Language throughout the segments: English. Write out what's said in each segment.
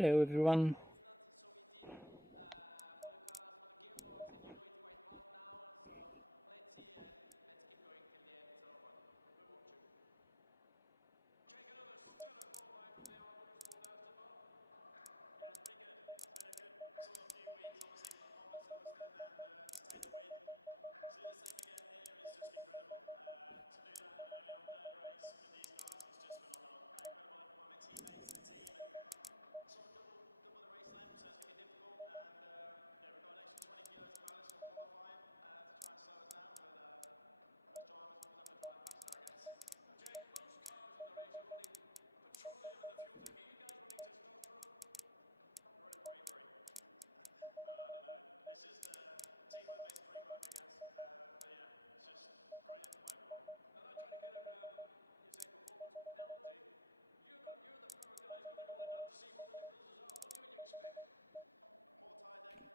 Hello everyone.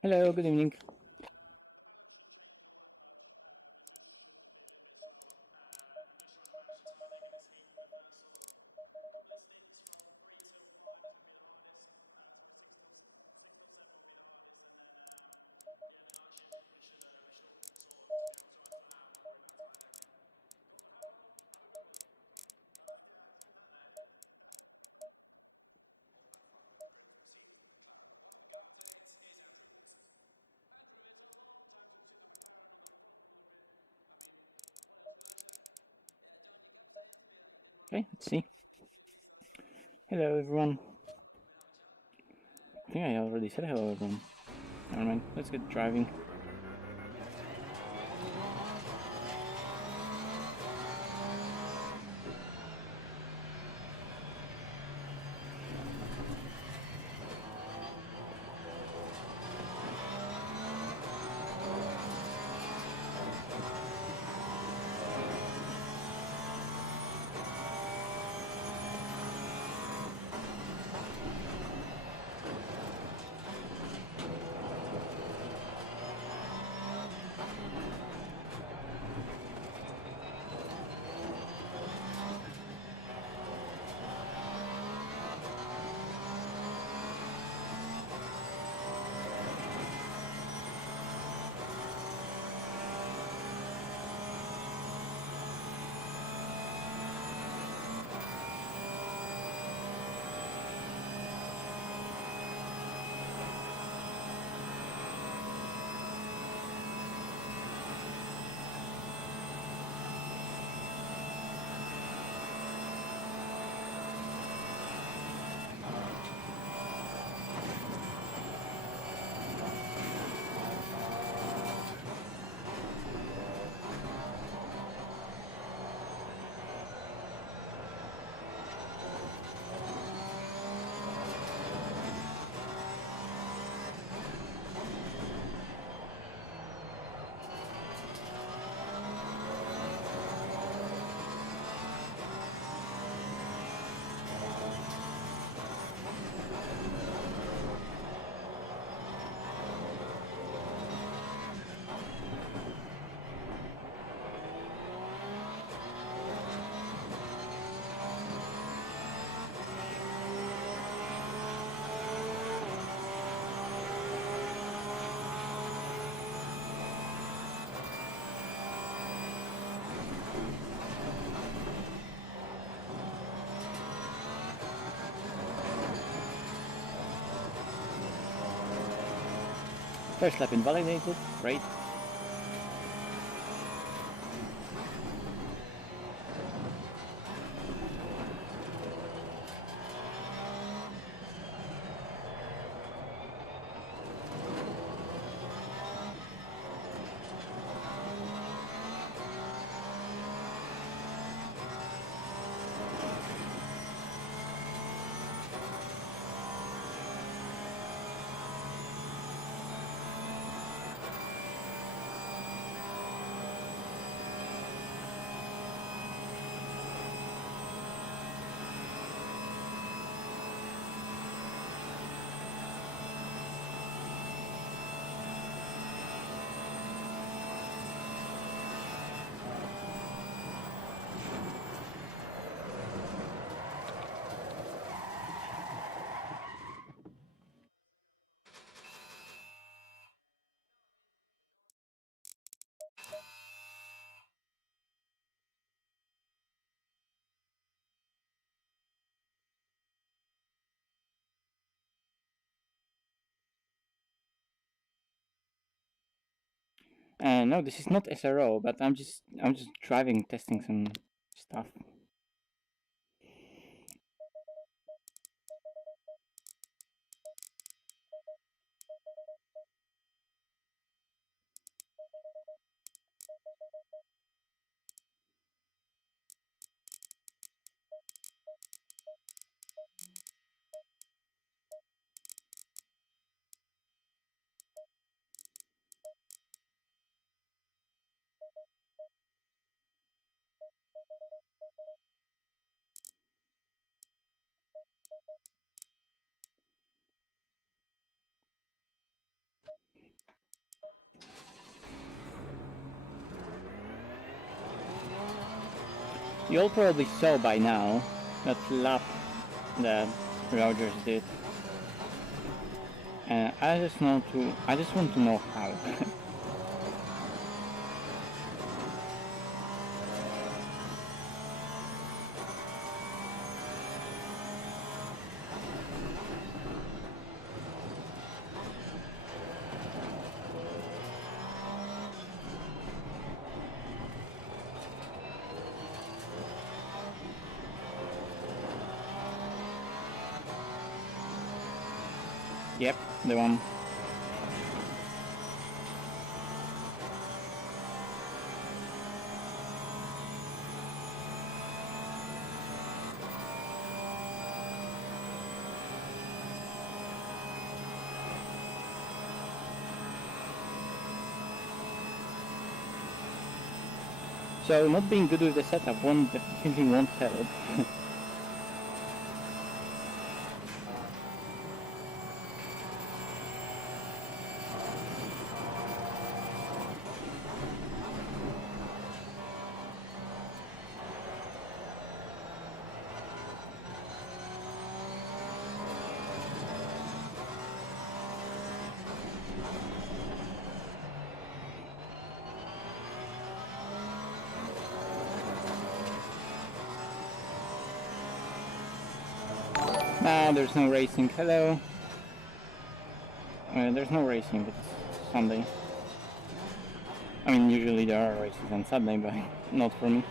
Hello, good evening. Okay, let's see. Hello everyone. I think I already said hello everyone. Never mind, let's get driving. First lap invalidated, great. No, this is not SRO, but I'm just driving, testing some stuff. You all probably saw by now that lap that Rogers did. I just want to know how. Yep, the one. So not being good with the setup definitely won't help. Nah, there's no racing. Hello. There's no racing. It's Sunday. I mean, usually there are races on Sunday, but not for me.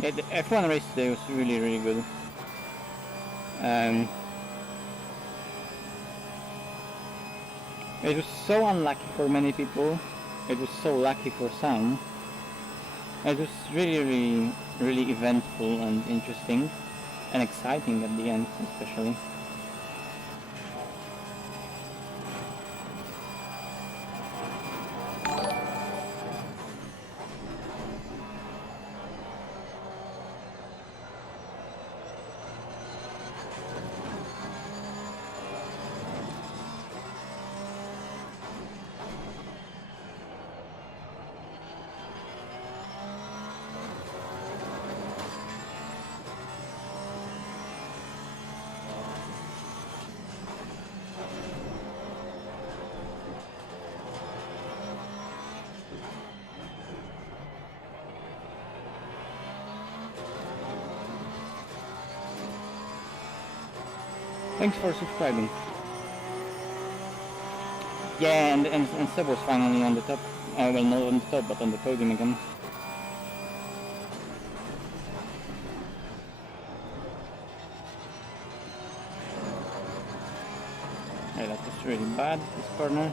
Yeah, the F1 race today was really, really good. It was so unlucky for many people. It was so lucky for some. It was really, really, really eventful and interesting and exciting at the end, especially. Thanks for subscribing. Yeah, and Seb was finally on the top. Well, not on the top, but on the podium again. Yeah, that was really bad, this corner.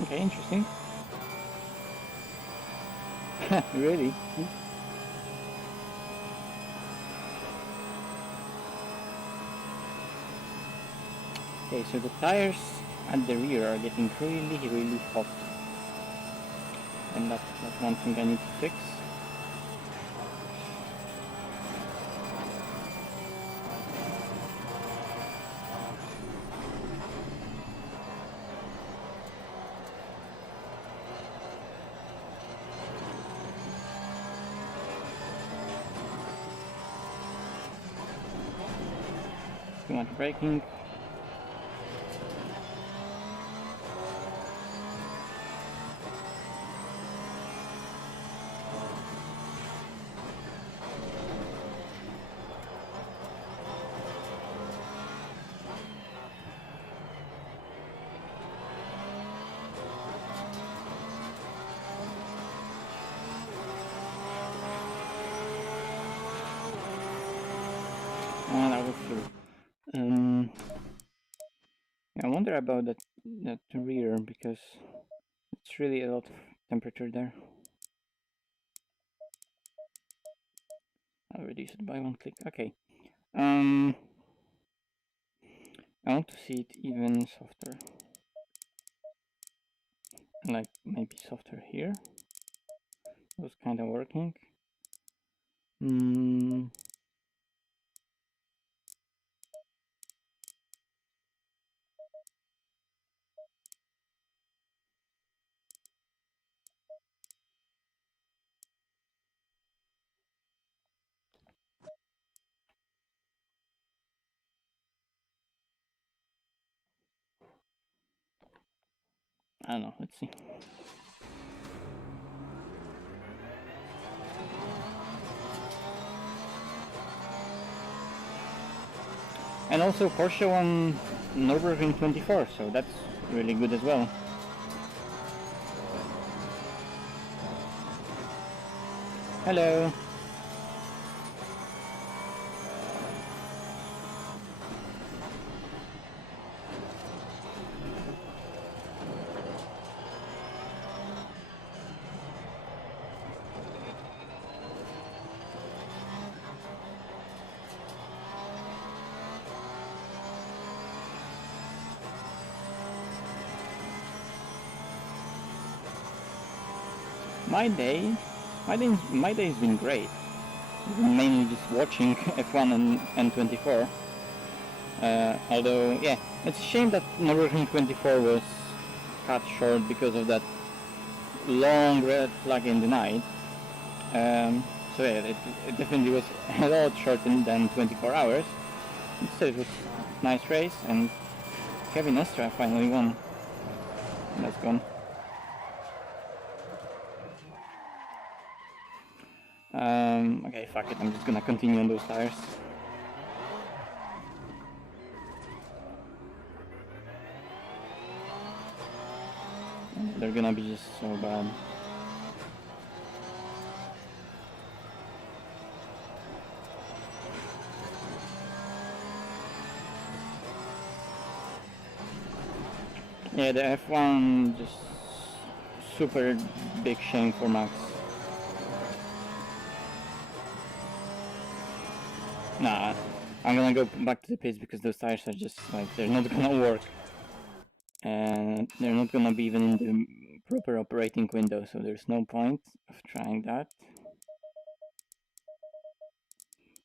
Okay, interesting. Really? Okay, so the tires at the rear are getting really hot. And that's one thing I need to fix. Too much braking. And I was through. I wonder about that rear, because it's really a lot of temperature there. I'll reduce it by 1 click. Okay. I want to see it even softer. Like maybe softer here. It was kind of working. I don't know, let's see. And also Porsche won Nürburgring 24, so that's really good as well. Hello. My day's been great. Mainly just watching F1 and 24. Although, yeah, it's a shame that Nürburgring 24 was cut short because of that long red flag in the night. So yeah, it definitely was a lot shorter than 24 hours. Still, it was a nice race, and Kevin Estra finally won. That's gone. Okay, fuck it, I'm just gonna continue on those tires. They're gonna be just so bad. Yeah, the F1 just super big shame for Max. Nah, I'm gonna go back to the pits because those tires are just like, they're not gonna work. And they're not gonna be even in the proper operating window, so there's no point of trying that.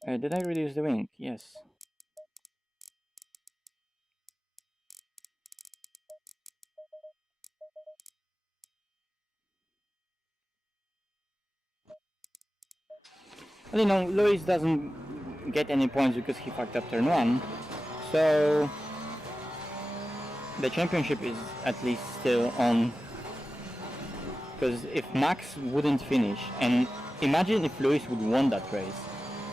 Did I reduce the wing? Yes. Well, you know, Lewis doesn't get any points because he fucked up turn 1, so the championship is at least still on. Because if Max wouldn't finish, and imagine if Lewis would won that race,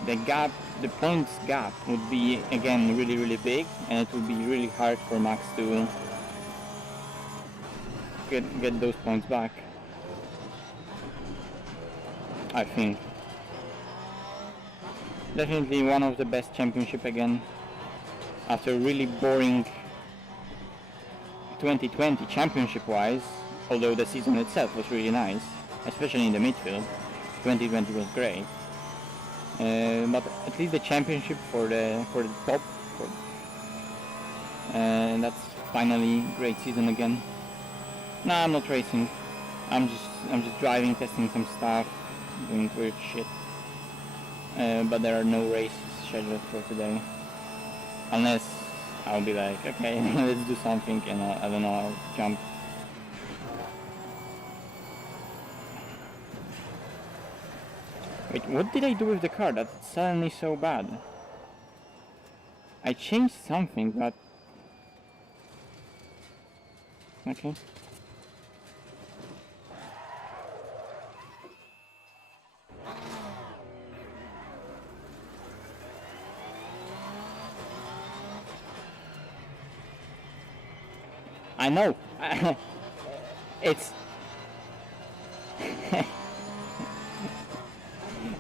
the points gap would be again really big, and it would be really hard for Max to get those points back, I think. Definitely one of the best championship again, after really boring 2020 championship wise. although the season itself was really nice, especially in the midfield. 2020 was great. But at least the championship for the top, and that's finally great season again. Nah, I'm not racing. I'm just driving, testing some stuff, doing weird shit. But there are no races scheduled for today, unless I'll be like, okay, let's do something, and I don't know, I'll jump. Wait, what did I do with the car that's suddenly so bad? I changed something, but... okay. I know! It's...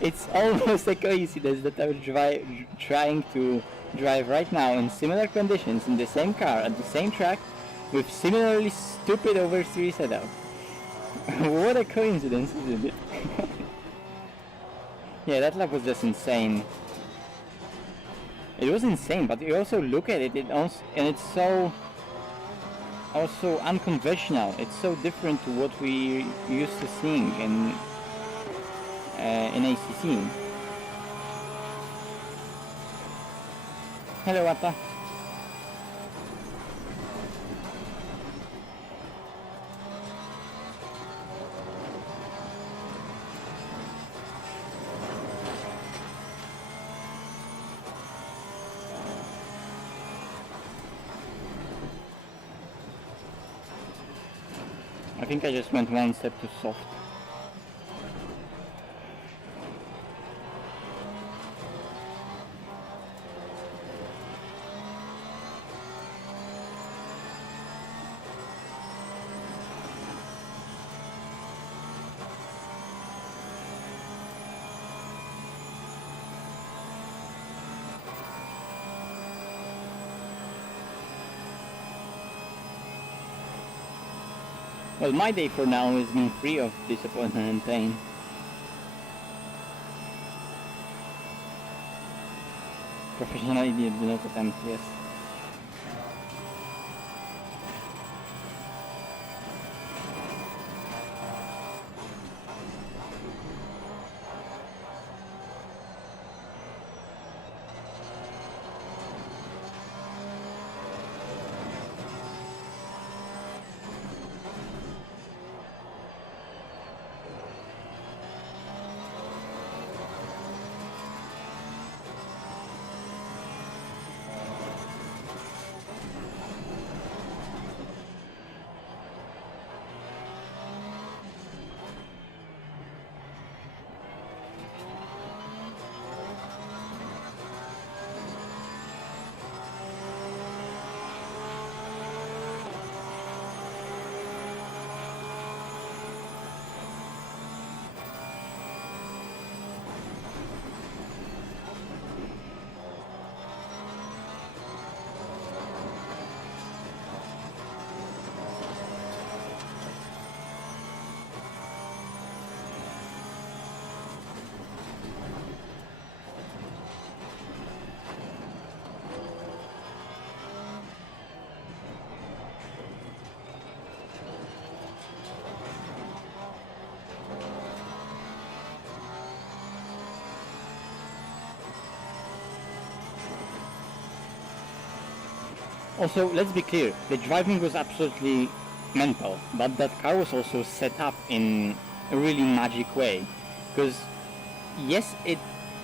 it's almost a coincidence that I'm trying to drive right now in similar conditions in the same car at the same track with similarly stupid oversteer setup. What a coincidence, isn't it? Yeah, that lap was just insane. It was insane, but you also look at it, and it's so also unconventional. It's so different to what we used to seeing in ACC. Hello, Atta. I think I just went one step too soft. Well, my day for now is being free of disappointment and pain. Professional idiot, do not attempt, yes. Also, let's be clear, the driving was absolutely mental, but that car was also set up in a really magic way. Because, yes, it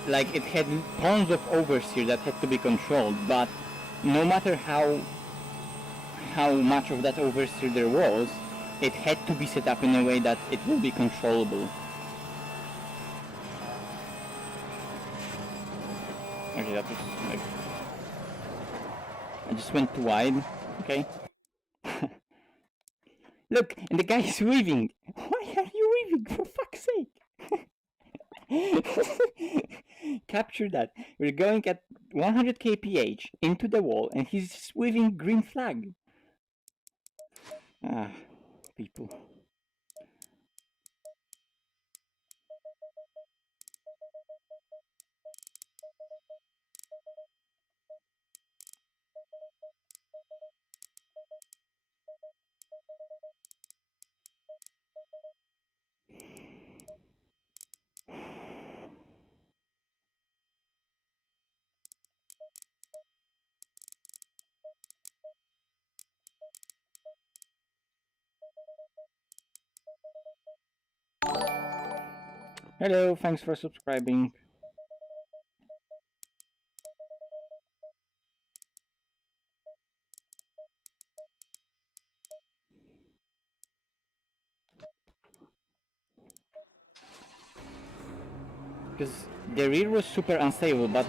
had tons of oversteer that had to be controlled, but no matter how much of that oversteer there was, it had to be set up in a way that it will be controllable. Okay, that was like... I just went too wide, okay? Look, and the guy is weaving! Why are you weaving, for fuck's sake? Capture that. We're going at 100 kph into the wall and he's just waving green flag. Ah, people. Hello, thanks for subscribing. Because the rear was super unstable, but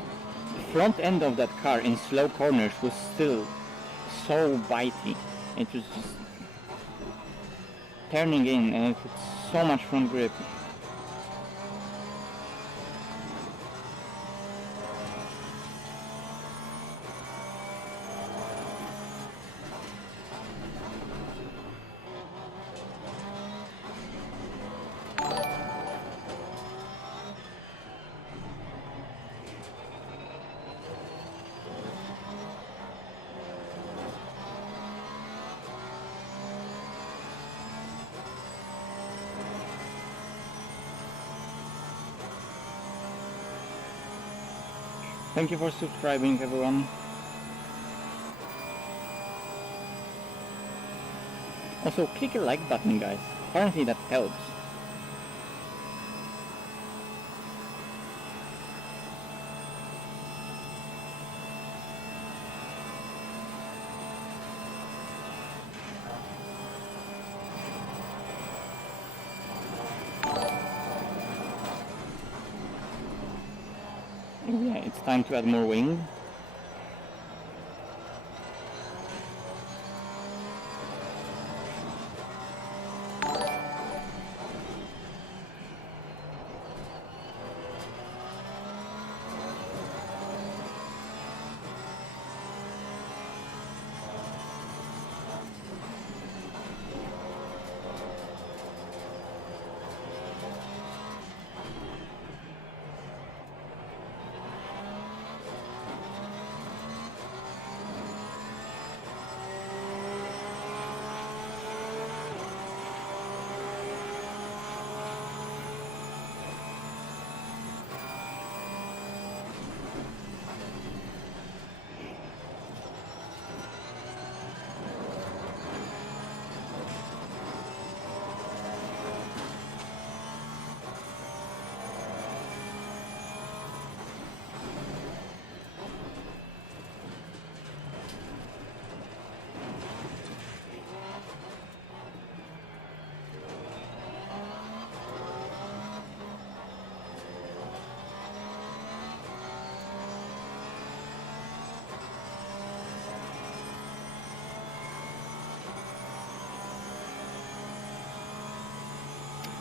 the front end of that car in slow corners was still so bitey. It was just turning in, and it had so much front grip. Thank you for subscribing, everyone. Also, click the like button, guys. Apparently that helps. Oh yeah, it's time to add more wing.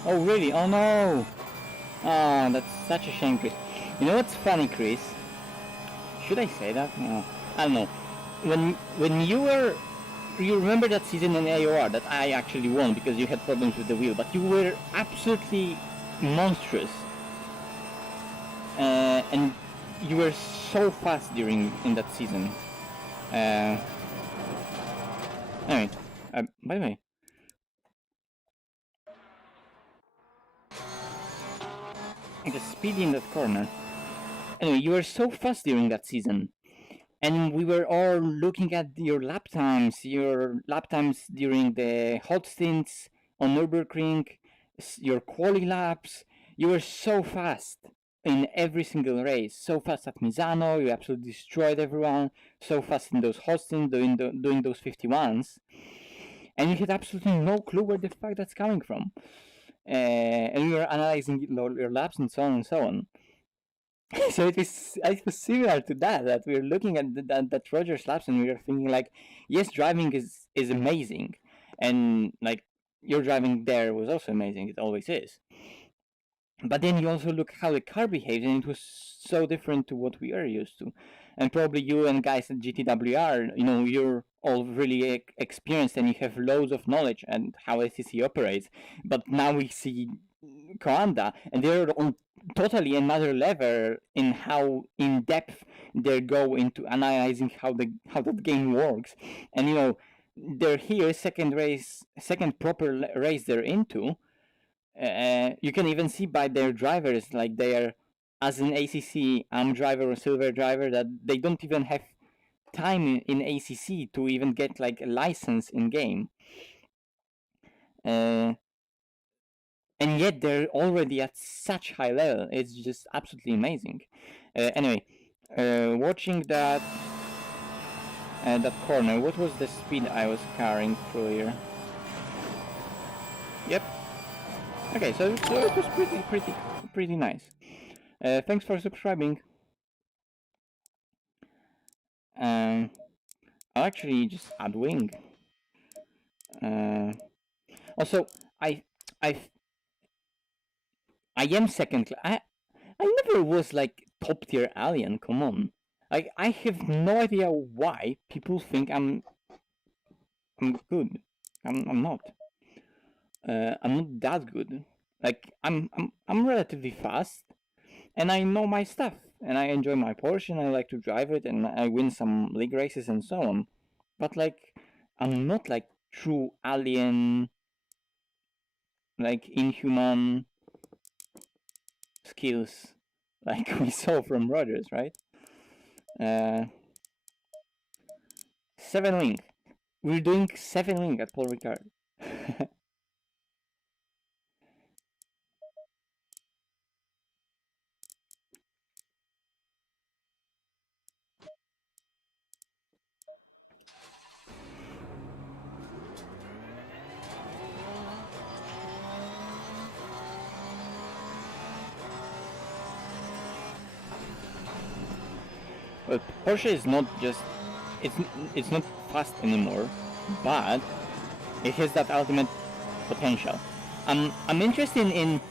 Oh really? Oh no! Ah, that's such a shame, Chris. You know what's funny, Chris? Should I say that? No. I don't know. When you remember that season in AOR that I actually won because you had problems with the wheel, but you were absolutely monstrous. And you were so fast in that season. Anyway, by the way, the speed in that corner. Anyway, you were so fast during that season, and we were all looking at your lap times during the hot stints on Nürburgring, your quali laps. You were so fast in every single race. So fast at Misano, you absolutely destroyed everyone. So fast in those hot stints, doing those 51s, and you had absolutely no clue where the fuck that's coming from. And we were analyzing your laps and so on and so on. So it was similar to that we were looking at that Rogers laps and we were thinking like, yes, driving is amazing, and like your driving there was also amazing. It always is. But then you also look how the car behaves, and it was so different to what we are used to. And probably you and guys at GTWR, you're all really experienced and you have loads of knowledge and how ACC operates. But now we see Coanda, and they're on totally another level in how in depth they go into analyzing how that game works. And they're here, second proper race they're into, You can even see by their drivers, like they are, as an ACC driver or silver driver, that they don't even have time in ACC to even get like a license in game. And yet they're already at such high level. It's just absolutely amazing. Anyway, watching that corner, what was the speed I was carrying through here? Yep. Okay, so it was pretty nice. Thanks for subscribing. I'll actually just add wing. Also, I am second. I never was like top tier alien. Come on, like I have no idea why people think I'm good. I'm not. I'm not that good. Like I'm relatively fast, and I know my stuff, and I enjoy my Porsche, and I like to drive it, and I win some league races and so on. But like, I'm not like true alien, like inhuman skills like we saw from Rogers, right? 7 wing. We're doing 7 wing at PAUL RICARD. But Porsche is not just it's not fast anymore, but it has that ultimate potential. I'm interested in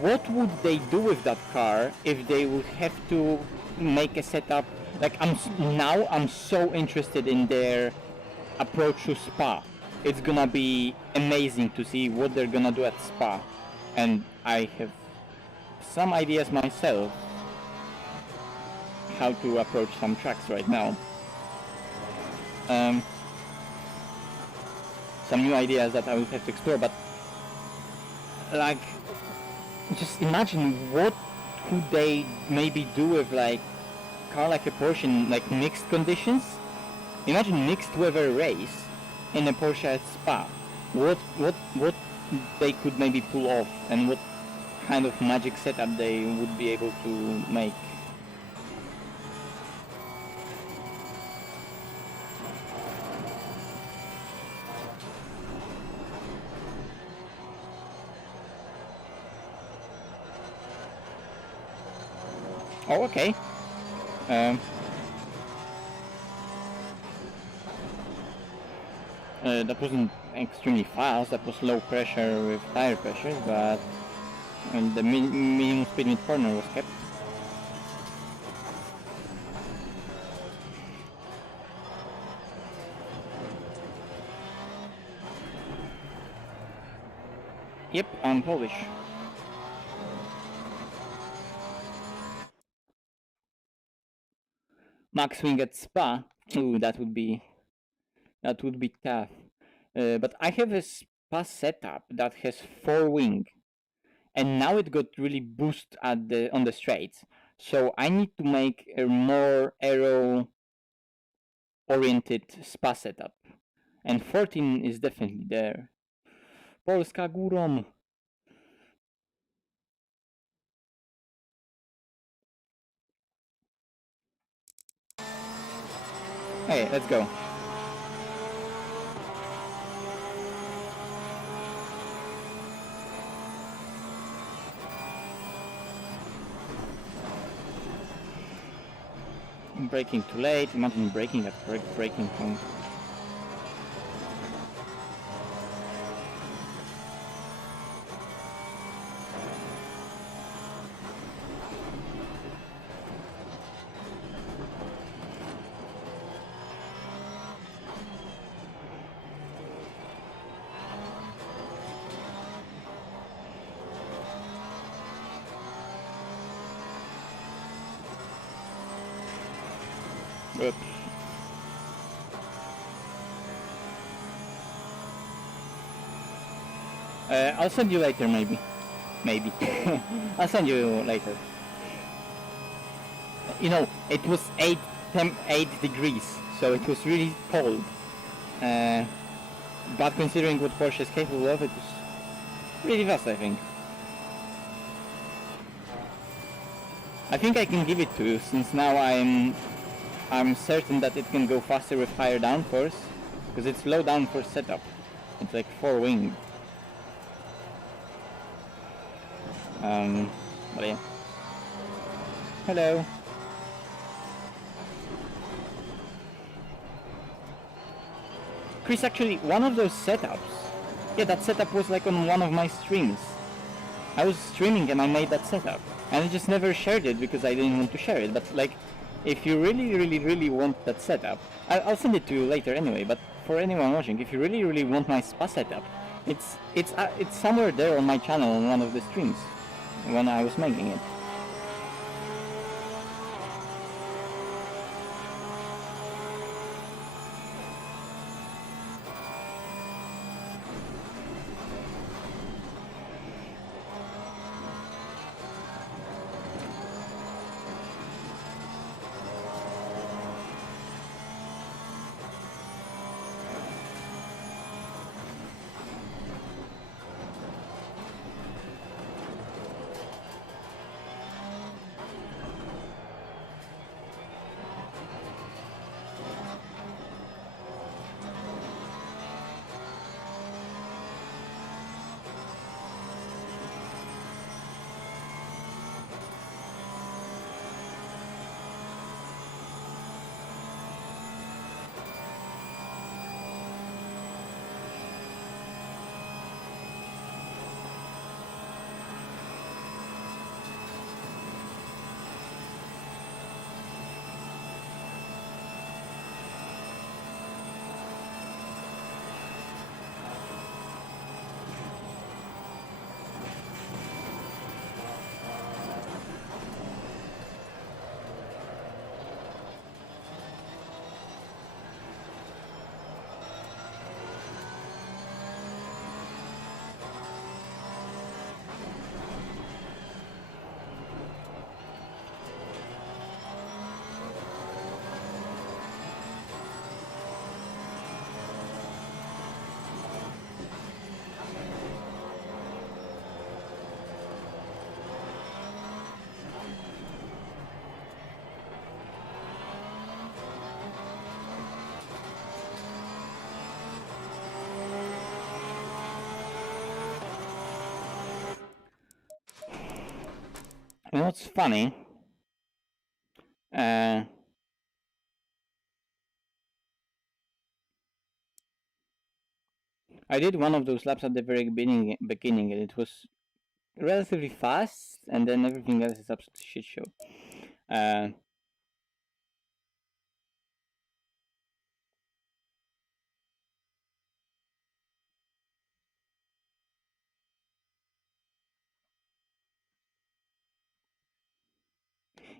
what would they do with that car if they would have to make a setup. Like I'm so interested in their approach to Spa. It's gonna be amazing to see what they're gonna do at Spa, and I have some ideas myself how to approach some tracks right now. Some new ideas that I will have to explore, but like, just imagine what could they maybe do with like car like a Porsche in like mixed conditions. Imagine mixed weather race in a Porsche at Spa. What they could maybe pull off, and what kind of magic setup they would be able to make. Oh, okay. That wasn't extremely fast, that was low pressure with tire pressure, but the minimum speed mid corner was kept. Yep, I'm Polish. Max swing at Spa. Ooh, that would be tough. But I have a Spa setup that has 4 wing, and now it got really boost on the straights. So I need to make a more aero oriented Spa setup, and 14 is definitely there. Polska górą. Hey, let's go. I'm braking too late. Imagine braking at braking point. Oops. I'll send you later, maybe. maybe. I'll send you later. You know, it was 8 degrees, so it was really cold. But considering what Porsche is capable of, it was really fast, I think. I think I can give it to you, since now I'm certain that it can go faster with higher downforce, because it's low downforce setup. It's like 4 wing. But yeah. Hello. Chris, actually, one of those setups, yeah, that setup was like on one of my streams. I was streaming and I made that setup, and I just never shared it because I didn't want to share it. But like, if you really want that setup, I'll send it to you later anyway. But for anyone watching, if you really want my spa setup, it's somewhere there on my channel on one of the streams when I was making it. You know what's funny? I did one of those laps at the very beginning, and it was relatively fast, and then everything else is absolute shit show.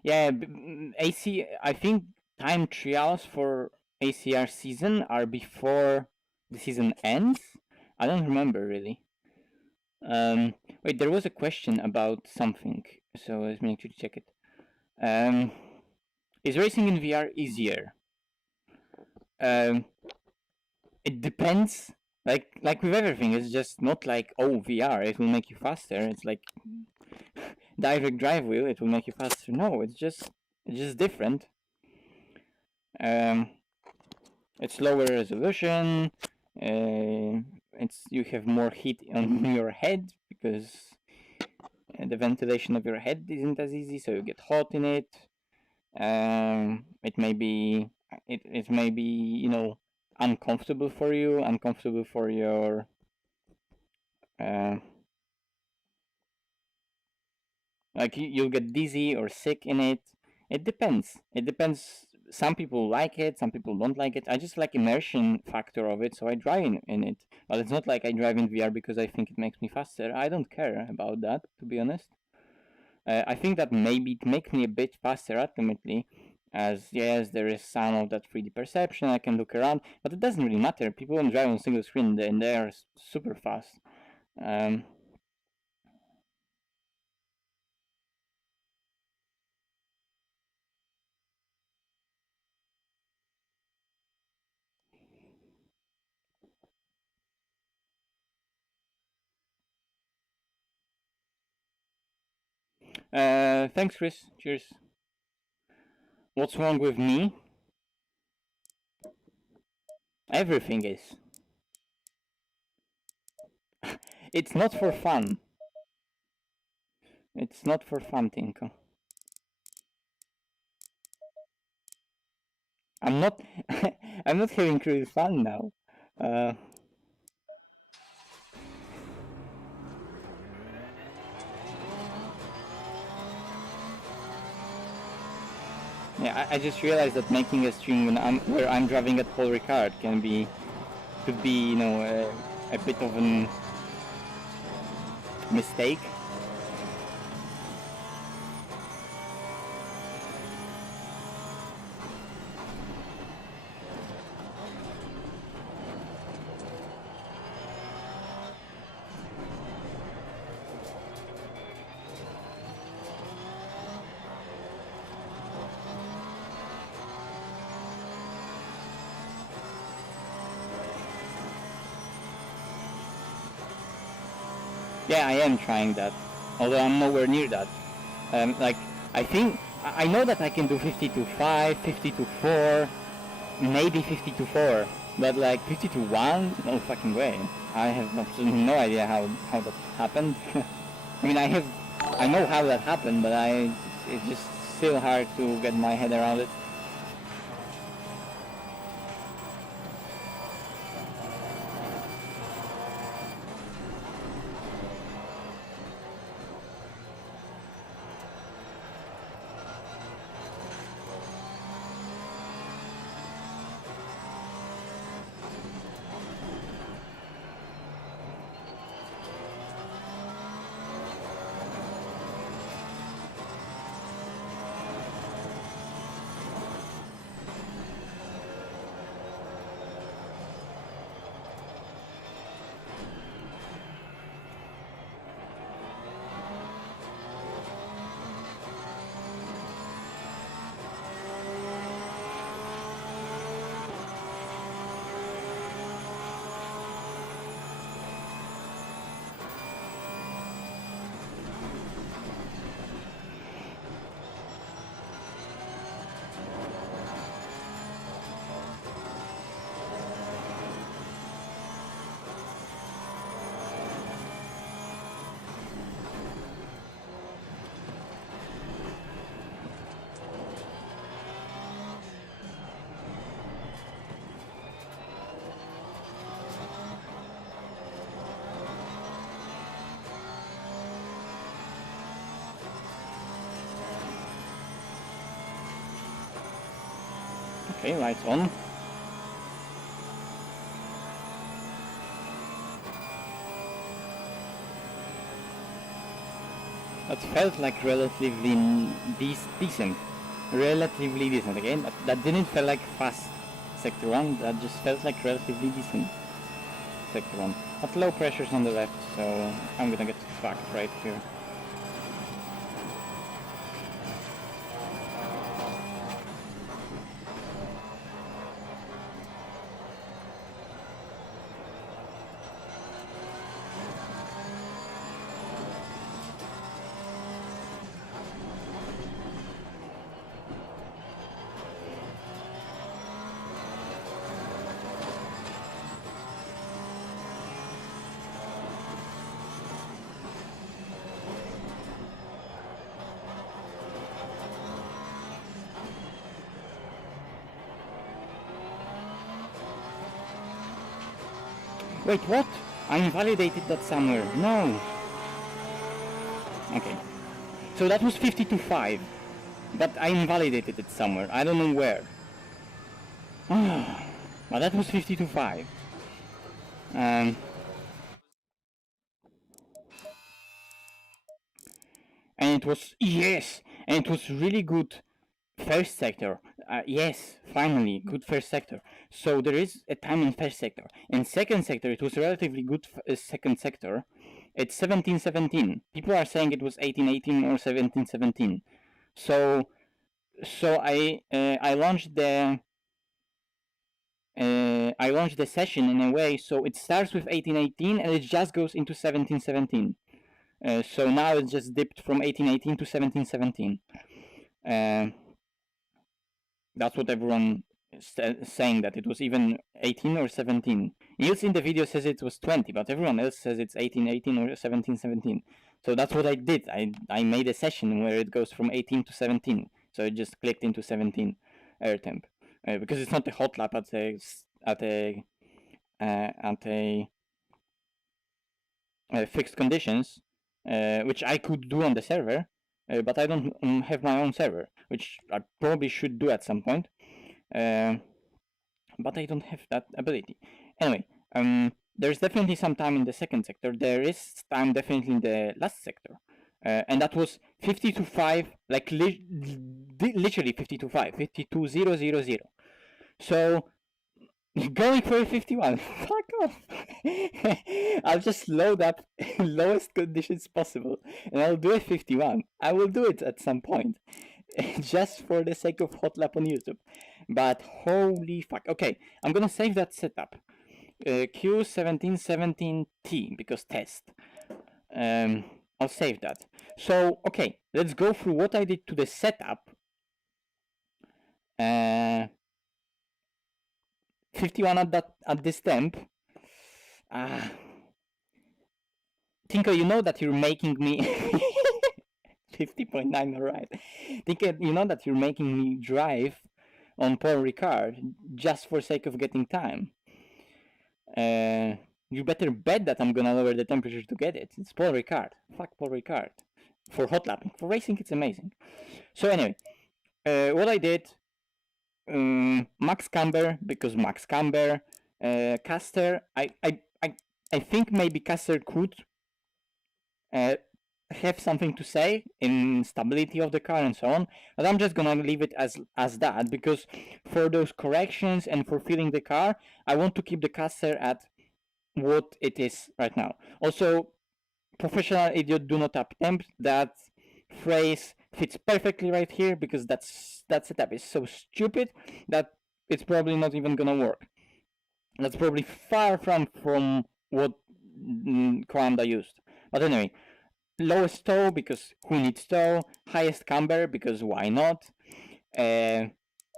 Yeah, AC. I think time trials for ACR season are before the season ends. I don't remember really. Wait, there was a question about something, so let me actually check it. Is racing in VR easier? It depends. Like with everything, it's just not like, oh, VR, it will make you faster. It's like direct drive wheel, it will make you faster. No, it's just different. It's lower resolution. You have more heat on your head because the ventilation of your head isn't as easy, so you get hot in it. It may be uncomfortable for you, uncomfortable for your like you'll get dizzy or sick in it. It depends. Some people like it, some people don't like it. I just like immersion factor of it, so I drive in it. But it's not like I drive in VR because I think it makes me faster. I don't care about that, to be honest. I think that maybe it makes me a bit faster ultimately, as yes, there is some of that 3D perception. I can look around, but it doesn't really matter. People don't drive on single screen, and they are super fast. Thanks, Chris. Cheers. What's wrong with me? Everything is. It's not for fun. It's not for fun, Tinko. I'm not. I'm not having real fun now. Yeah, I just realized that making a stream where I'm driving at PAUL Ricard could be, you know, a bit of a mistake. Yeah, I am trying that, although I'm nowhere near that. Like, I think, I know that I can do 52.5, 52.4, maybe 52.4, but like 52.1, no fucking way. I have absolutely no idea how that happened. I mean, I know how that happened, but it's just still hard to get my head around it. Okay, lights on. That felt like relatively decent. Relatively decent. Again, that didn't feel like fast sector 1, that just felt like relatively decent sector 1. But low pressures on the left, so I'm gonna get fucked right here. Wait, what? I invalidated that somewhere. No. Okay. So that was 52.5. But I invalidated it somewhere. I don't know where. But that was 52.5. And it was, yes! And it was really good first sector. Yes, finally, good first sector. So there is a time in first sector. In second sector, it was relatively good second sector. It's 17.17. People are saying it was 18.18 or 17.17. So I launched the session in a way, so it starts with 18.18 and it just goes into 17.17. So now it's just dipped from 1818 to 1717. That's what everyone is saying, that it was even 18 or 17. Niels in the video says it was 20, but everyone else says it's 1818 or 1717. So that's what I did. I made a session where it goes from 18 to 17. So it just clicked into 17 air temp, because it's not a hot lap at a fixed conditions, which I could do on the server, but I don't have my own server, which I probably should do at some point, but I don't have that ability. Anyway, there's definitely some time in the second sector. There is time definitely in the last sector, and that was 50 to 5, like literally 50 to 5, 52,000. So going for a 51, fuck off. I'll just load up lowest conditions possible and I'll do a 51. I will do it at some point, just for the sake of hot lap on YouTube. But holy fuck. Okay, I'm gonna save that setup. Q1717T, because test. I'll save that. So, okay, let's go through what I did to the setup. 51 at this temp. Tinker, you know that you're making me 50.9, alright. Tinker, you know that you're making me drive on PAUL RICARD just for sake of getting time. You better bet that I'm gonna lower the temperature to get it. It's PAUL RICARD. Fuck PAUL RICARD. For hot lapping. For racing, it's amazing. So anyway, what I did, max camber, because max camber. Caster, I think maybe Caster could have something to say in stability of the car and so on, but I'm just gonna leave it as that, because for those corrections and for feeling the car, I want to keep the Caster at what it is right now. Also, professional idiot do not up temp, that phrase fits perfectly right here, because that setup is so stupid that it's probably not even gonna work. That's probably far from what Coanda used. But anyway, lowest tow, because who needs tow? Highest camber, because why not?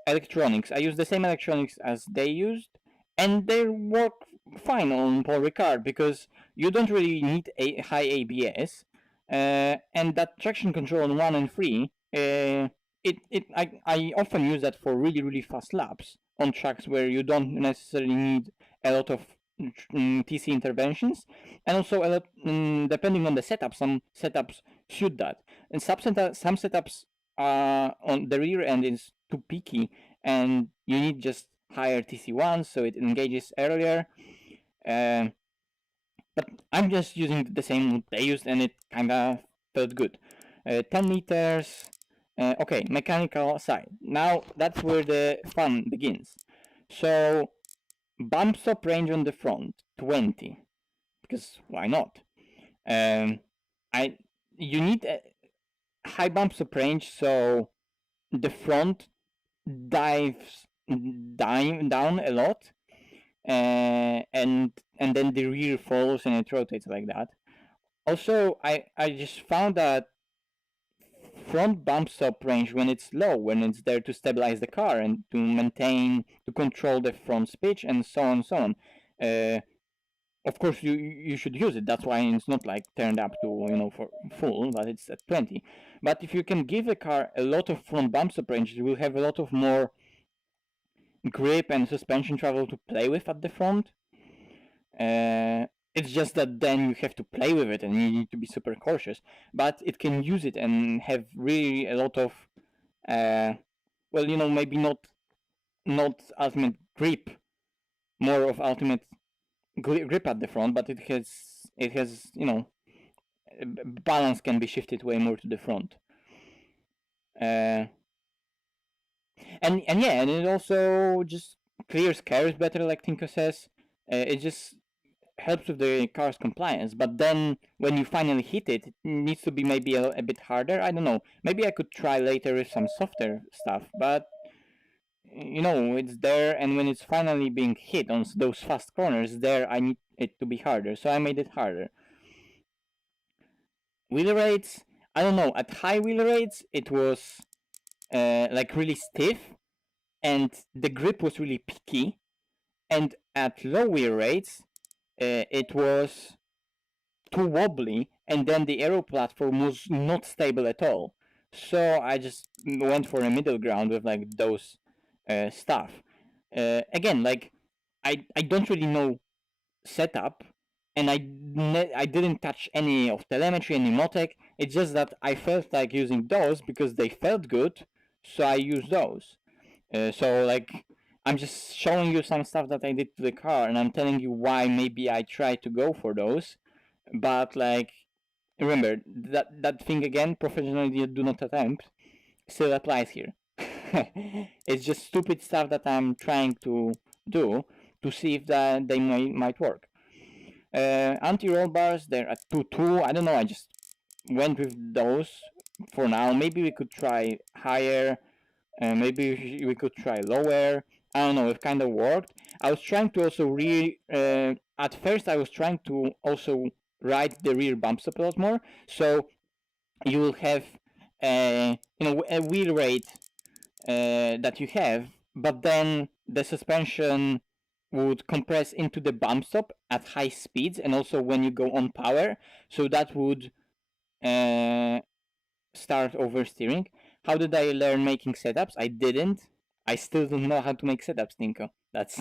Electronics, I use the same electronics as they used, and they work fine on PAUL RICARD, because you don't really need a high ABS, and that traction control on 1 and 3, I often use that for really fast laps on tracks where you don't necessarily need a lot of TC interventions, and also a lot, depending on the setup, some setups suit that, and some setups on the rear end is too peaky, and you need just higher TC1, so it engages earlier. But I'm just using the same they used, and it kinda felt good. 10 meters. Okay, mechanical side. Now that's where the fun begins. So, bump stop range on the front, 20, because why not? You need a high bump stop range, so the front dives down a lot, and then the rear follows and it rotates like that. Also, I just found that front bump stop range, when it's low, when it's there to stabilize the car and to control the front pitch and so on and so on. Of course, you should use it. That's why it's not like turned up to for full, but it's at 20. But if you can give the car a lot of front bump stop range, you will have a lot of more grip and suspension travel to play with at the front. It's just that then you have to play with it and you need to be super cautious. But it can use it and have really a lot of, maybe not ultimate grip, more of ultimate grip at the front, but it has balance can be shifted way more to the front. And it also just clears curves better, like Tinker says. It just helps with the car's compliance, but then when you finally hit it, it needs to be maybe a bit harder. I don't know. Maybe I could try later with some softer stuff, but it's there, and when it's finally being hit on those fast corners, there I need it to be harder, so I made it harder. wheel rates, I don't know, at high wheel rates it was like really stiff and the grip was really picky, and at low wheel rates it was too wobbly, and then the aero platform was not stable at all. So I just went for a middle ground with like those stuff. Again, like I don't really know setup, and I didn't touch any of telemetry, any motec. It's just that I felt like using those because they felt good, so I used those. So like I'm just showing you some stuff that I did to the car, and I'm telling you why maybe I try to go for those. But like remember that thing again, professionally do not attempt, still applies here. It's just stupid stuff that I'm trying to do to see if that they might work. Anti-roll bars, they're at 2.2. I don't know, I just went with those for now. Maybe we could try higher, maybe we could try lower. I don't know, it kind of worked. I was trying to also at first I was trying to also ride the rear bump stop a lot more, so you will have a wheel rate that you have, but then the suspension would compress into the bump stop at high speeds, and also when you go on power, so that would start oversteering. How did I learn making setups? I didn't. I still don't know how to make setups, Tinko. That's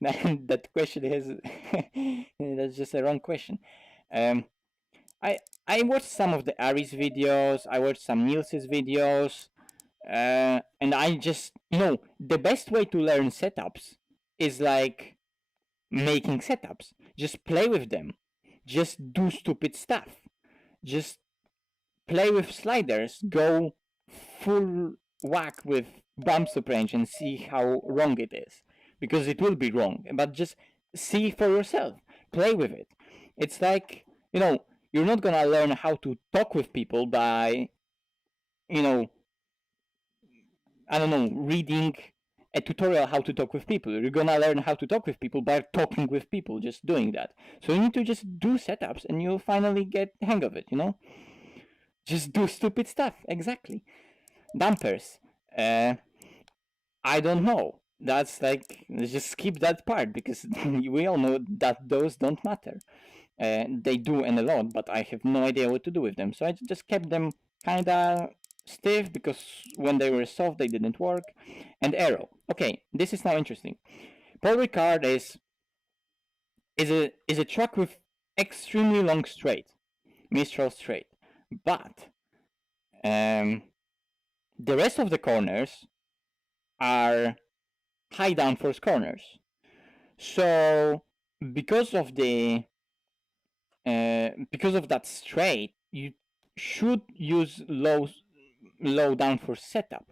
that question is that's just a wrong question. Um, I watched some of the Aries videos. I watched some Niels's videos. And I just, the best way to learn setups is like making setups. Just play with them. Just do stupid stuff. Just play with sliders. Go full whack with bump stop range and see how wrong it is. Because it will be wrong. But just see for yourself. Play with it. It's like, you're not gonna learn how to talk with people by, I don't know, reading a tutorial how to talk with people. You're gonna learn how to talk with people by talking with people, just doing that. So you need to just do setups and you'll finally get the hang of it, Just do stupid stuff, exactly. Dampers. I don't know. That's like, let's just skip that part because we all know that those don't matter. They do and a lot, but I have no idea what to do with them. So I just kept them kinda stiff because when they were soft they didn't work. And aero. Okay, this is now interesting. Paul Ricard is a truck with extremely long straight, Mistral straight, but the rest of the corners are high downforce corners. So because of that straight, you should use low downforce setup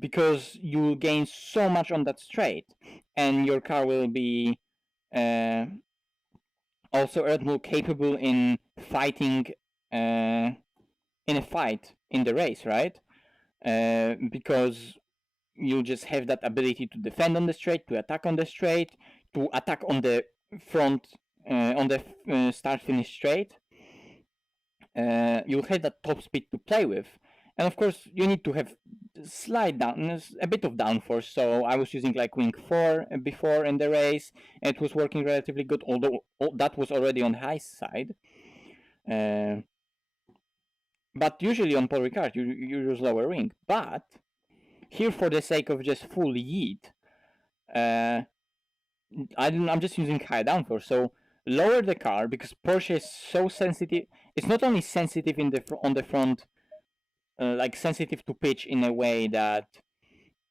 because you will gain so much on that straight, and your car will be also a lot more capable in fighting in a fight in the race, right? Because you just have that ability to defend on the straight, to attack on the straight, to attack on the front, on the start-finish straight. You'll have that top speed to play with. And of course, you need to have slight down, a bit of downforce. So I was using like Wing 4 before in the race. It was working relatively good, although that was already on high side. But usually on Paul Ricard, you use lower wing. But here, for the sake of just full yeet, I'm just using high downforce. So lower the car because Porsche is so sensitive. It's not only sensitive on the front, like sensitive to pitch in a way that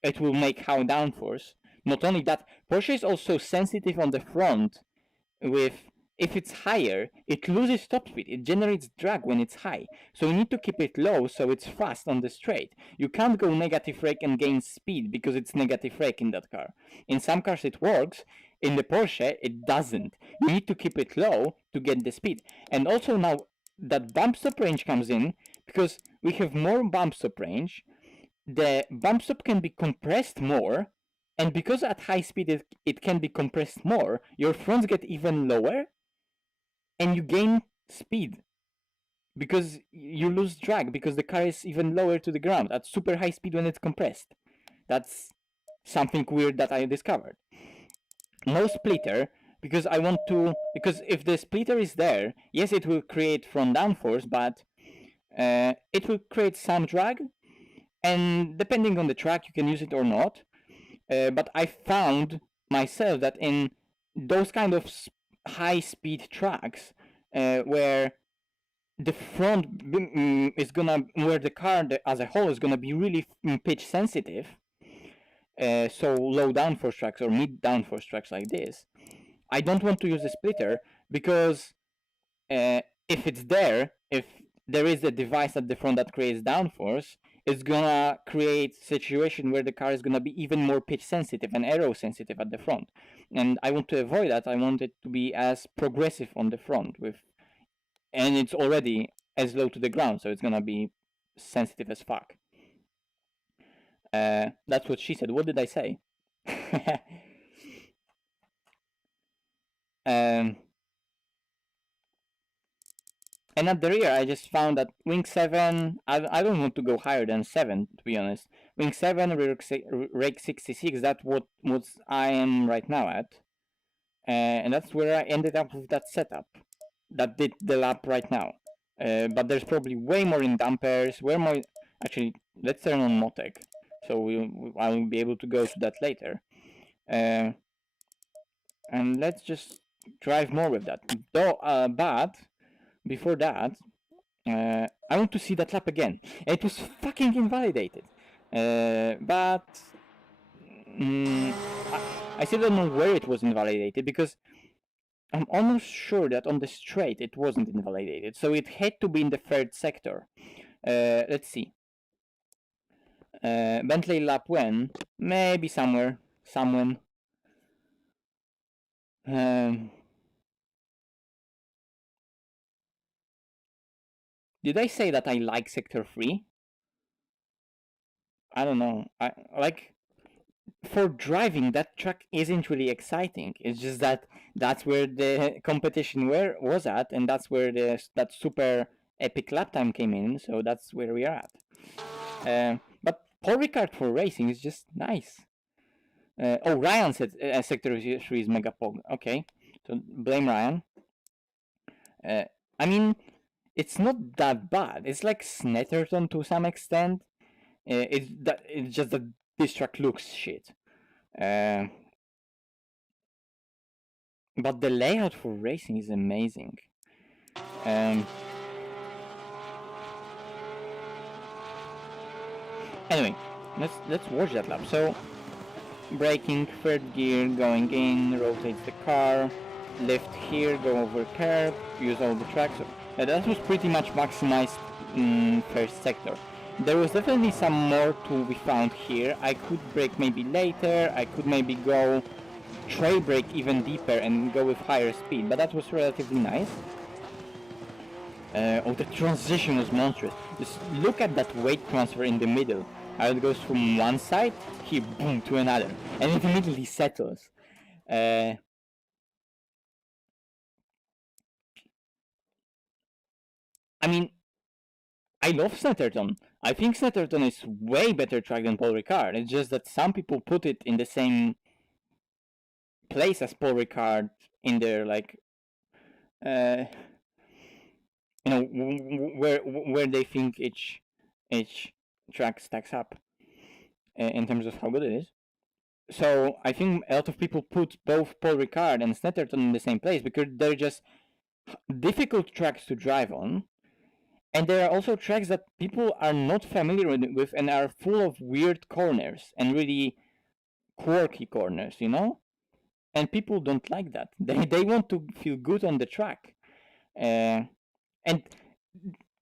it will make high downforce. Not only that, Porsche is also sensitive on the front with, if it's higher, it loses top speed. It generates drag when it's high. So you need to keep it low so it's fast on the straight. You can't go negative rake and gain speed because it's negative rake in that car. In some cars it works. In the Porsche, it doesn't. You need to keep it low to get the speed. And also now that bump stop range comes in, because we have more bump stop range, the bump stop can be compressed more, and because at high speed it can be compressed more, your fronts get even lower, and you gain speed because you lose drag because the car is even lower to the ground at super high speed when it's compressed. That's something weird that I discovered. No splitter because I want to, because if the splitter is there, yes, it will create front downforce, but it will create some drag, and depending on the track you can use it or not. But I found myself that in those kind of high speed tracks where the front is gonna, where the car as a whole is gonna be really pitch sensitive, so low downforce tracks or mid downforce tracks like this, I don't want to use a splitter because if it's there, if there is a device at the front that creates downforce, it's gonna create situation where the car is gonna be even more pitch sensitive and aero sensitive at the front, and I want to avoid that. I want it to be as progressive on the front with, and it's already as low to the ground, so it's gonna be sensitive as fuck. That's what she said. What did I say? And at the rear, I just found that wing 7, I don't want to go higher than 7, to be honest. Wing 7, rake 66, that's what I am right now at. And that's where I ended up with that setup. That did the lap right now. But there's probably way more in dampers, way more... Actually, let's turn on Motec. So I'll be able to go to that later. And let's just drive more with that. But before that, I want to see that lap again. It was fucking invalidated. But I still don't know where it was invalidated because I'm almost sure that on the straight it wasn't invalidated. So it had to be in the third sector. Let's see. Bentley lap when? Maybe somewhere. Someone. Did I say that I like Sector 3? I don't know. I like, for driving, that track isn't really exciting. It's just that that's where the competition was at, and that's where that super epic lap time came in, so that's where we are at. But Paul Ricard for racing is just nice. Oh, Ryan said Sector 3 is mega pog. Okay, so blame Ryan. I mean, it's not that bad. It's like Snetterton to some extent. It's just that this track looks shit. But the layout for racing is amazing. Anyway, let's watch that lap. So, braking, third gear, going in, rotates the car, left here, go over curb, use all the tracks. So, that was pretty much maximized first sector. There was definitely some more to be found here. I could brake maybe later, I could maybe go tray brake even deeper and go with higher speed, but that was relatively nice. Oh, the transition was monstrous. Just look at that weight transfer in the middle. How it goes from one side, here, boom, to another. And it immediately settles. I mean, I love Snetterton. I think Snetterton is way better track than Paul Ricard. It's just that some people put it in the same place as Paul Ricard in their, like, you know, where they think each track stacks up in terms of how good it is. So I think a lot of people put both Paul Ricard and Snetterton in the same place because they're just difficult tracks to drive on, and there are also tracks that people are not familiar with and are full of weird corners and really quirky corners, you know? And people don't like that. They want to feel good on the track. And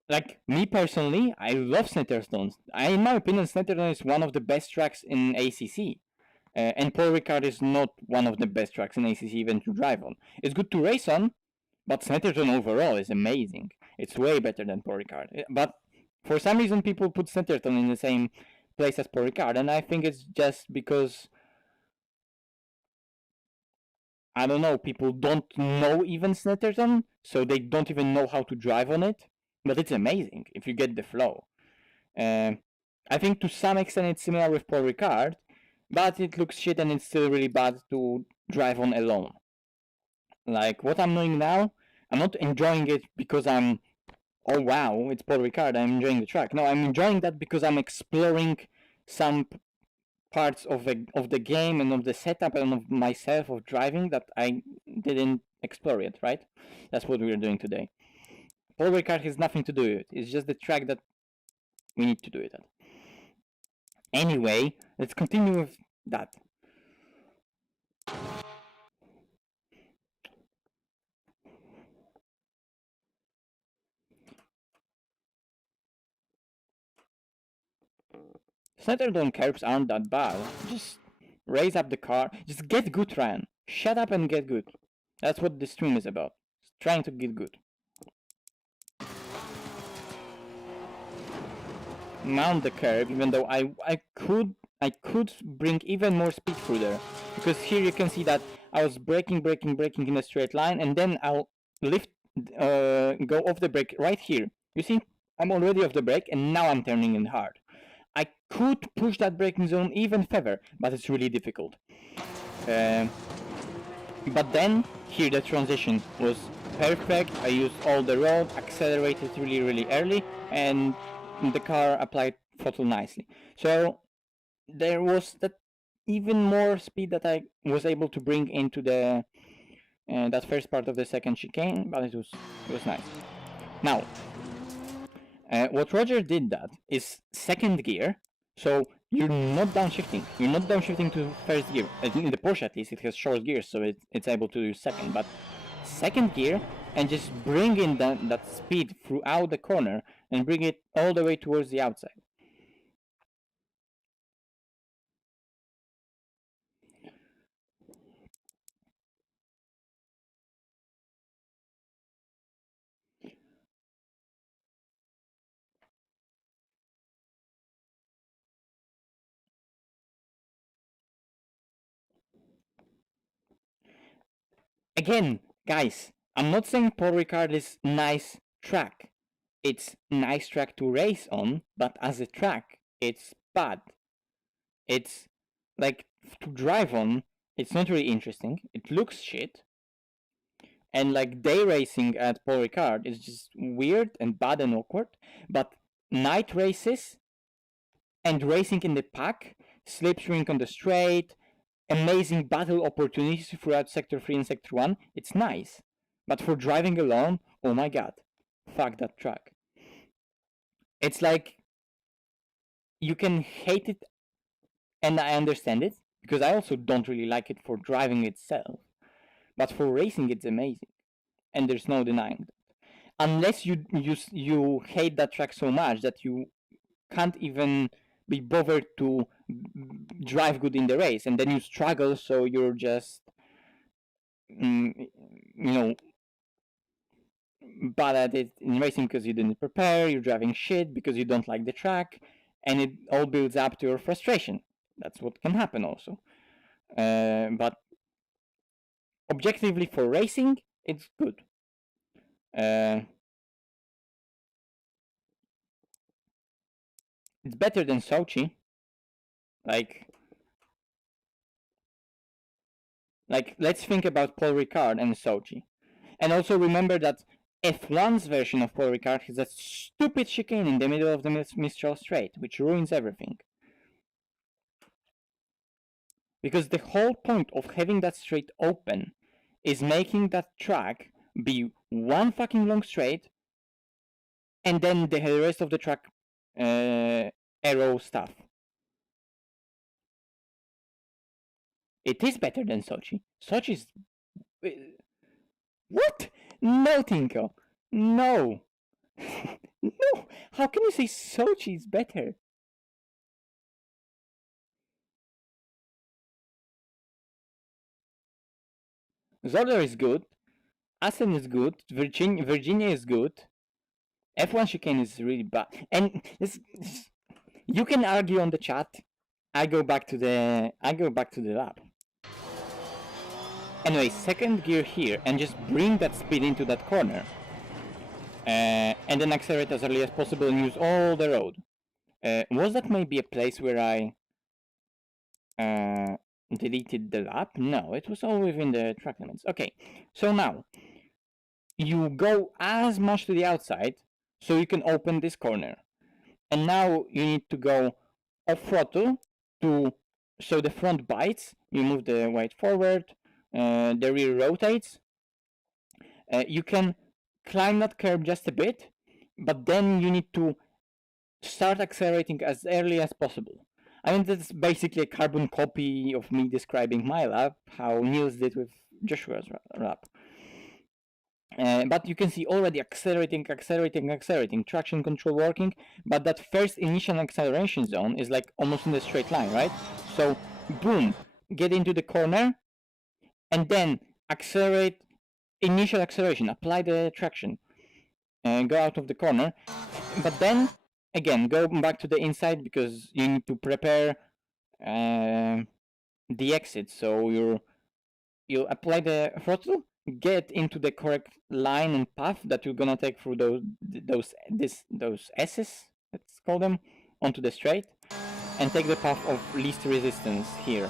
like me personally, I love Snetterton. In my opinion, Snetterton is one of the best tracks in ACC. And Paul Ricard is not one of the best tracks in ACC even to drive on. It's good to race on, but Snetterton overall is amazing. It's way better than Paul Ricard. But for some reason, people put Snetterton in the same place as Paul Ricard, and I think it's just because I don't know, people don't know even Snetterton, so they don't even know how to drive on it. But it's amazing if you get the flow. I think to some extent it's similar with Paul Ricard, but it looks shit and it's still really bad to drive on alone. Like what I'm doing now, I'm not enjoying it because I'm, oh wow, it's Paul Ricard, I'm enjoying the track. No, I'm enjoying that because I'm exploring some parts of the game and of the setup and of myself of driving that I didn't explore yet, right? That's what we're doing today. Paul Ricard has nothing to do with it. It's just the track that we need to do it at. Anyway, let's continue with that. Snetterton curbs aren't that bad. Just raise up the car. Just get good, Ryan. Shut up and get good. That's what the stream is about. Trying to get good. Mount the curb, even though I could bring even more speed through there, because here you can see that I was braking in a straight line, and then I'll lift, go off the brake right here. You see, I'm already off the brake, and now I'm turning in hard. I could push that braking zone even further, but it's really difficult. But then here the transition was perfect. I used all the road, accelerated really early, and the car applied throttle nicely. So there was that even more speed that I was able to bring into the that first part of the second chicane, but it was nice. Now, what Roger did that is second gear, so you're not downshifting. You're not downshifting to first gear. In the Porsche at least it has short gears, so it's able to do second, but second gear and just bring in that speed throughout the corner and bring it all the way towards the outside. Again, guys, I'm not saying Paul Ricard is nice track. It's nice track to race on, but as a track, it's bad. It's like to drive on, it's not really interesting. It looks shit. And like day racing at Paul Ricard is just weird and bad and awkward. But night races and racing in the pack, slipstreaming on the straight, amazing battle opportunities throughout Sector 3 and Sector 1, it's nice. But for driving alone, oh my god, fuck that track. It's like, you can hate it, and I understand it, because I also don't really like it for driving itself. But for racing, it's amazing, and there's no denying that. Unless you hate that track so much that you can't even be bothered to drive good in the race, and then you struggle, so you're just bad at it in racing because you didn't prepare, you're driving shit because you don't like the track, and it all builds up to your frustration. That's what can happen also. But objectively for racing, it's good. It's better than Sochi. Like, let's think about Paul Ricard and Sochi. And also remember that F1's version of Paul Ricard has that stupid chicane in the middle of the Mistral Straight, which ruins everything. Because the whole point of having that straight open is making that track be one fucking long straight, and then the rest of the track aero stuff. It is better than Sochi. Sochi's... What? No, Tinko. No. No. How can you say Sochi is better? Zolder is good. Assen is good. Virginia is good. F1 chicane is really bad. And you can argue on the chat. I go back to the lab. Anyway, second gear here, and just bring that speed into that corner. And then accelerate as early as possible and use all the road. Was that maybe a place where I deleted the lap? No, it was all within the track limits. Okay, so now you go as much to the outside so you can open this corner. And now you need to go off throttle to so the front bites. You move the weight forward, the rear rotates. You can climb that curb just a bit, but then you need to start accelerating as early as possible. I mean, that's basically a carbon copy of me describing my lap, how Niels did with Joshua's lap. But you can see already accelerating, traction control working, but that first initial acceleration zone is like almost in a straight line, right? So, boom, get into the corner, and then accelerate, initial acceleration, apply the traction, and go out of the corner, but then, again, go back to the inside because you need to prepare the exit, so you apply the throttle, get into the correct line and path that you're gonna take through those S's, let's call them, onto the straight, and take the path of least resistance here.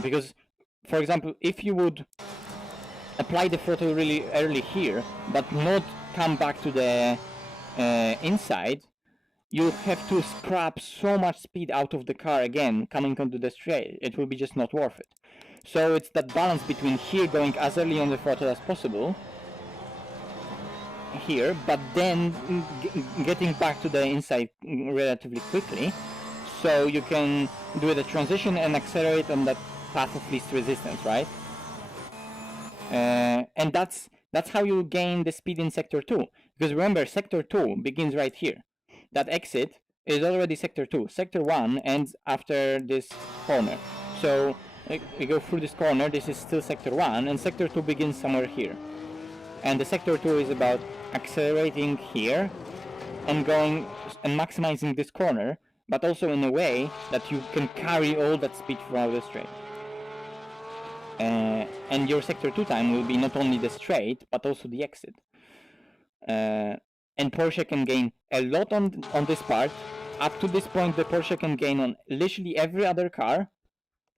Because, for example, if you would apply the throttle really early here, but not come back to the inside, you have to scrap so much speed out of the car again, coming onto the straight. It will be just not worth it. So it's that balance between here going as early on the throttle as possible, here, but then getting back to the inside relatively quickly, so you can do the transition and accelerate on that path of least resistance, right? And that's how you gain the speed in Sector 2. Because remember, Sector 2 begins right here. That exit is already Sector 2. Sector 1 ends after this corner. So you go through this corner, this is still Sector 1, and Sector 2 begins somewhere here. And the Sector 2 is about accelerating here and going and maximizing this corner, but also in a way that you can carry all that speed throughout the straight. And your Sector 2 time will be not only the straight, but also the exit. And Porsche can gain a lot on this part. Up to this point, the Porsche can gain on literally every other car.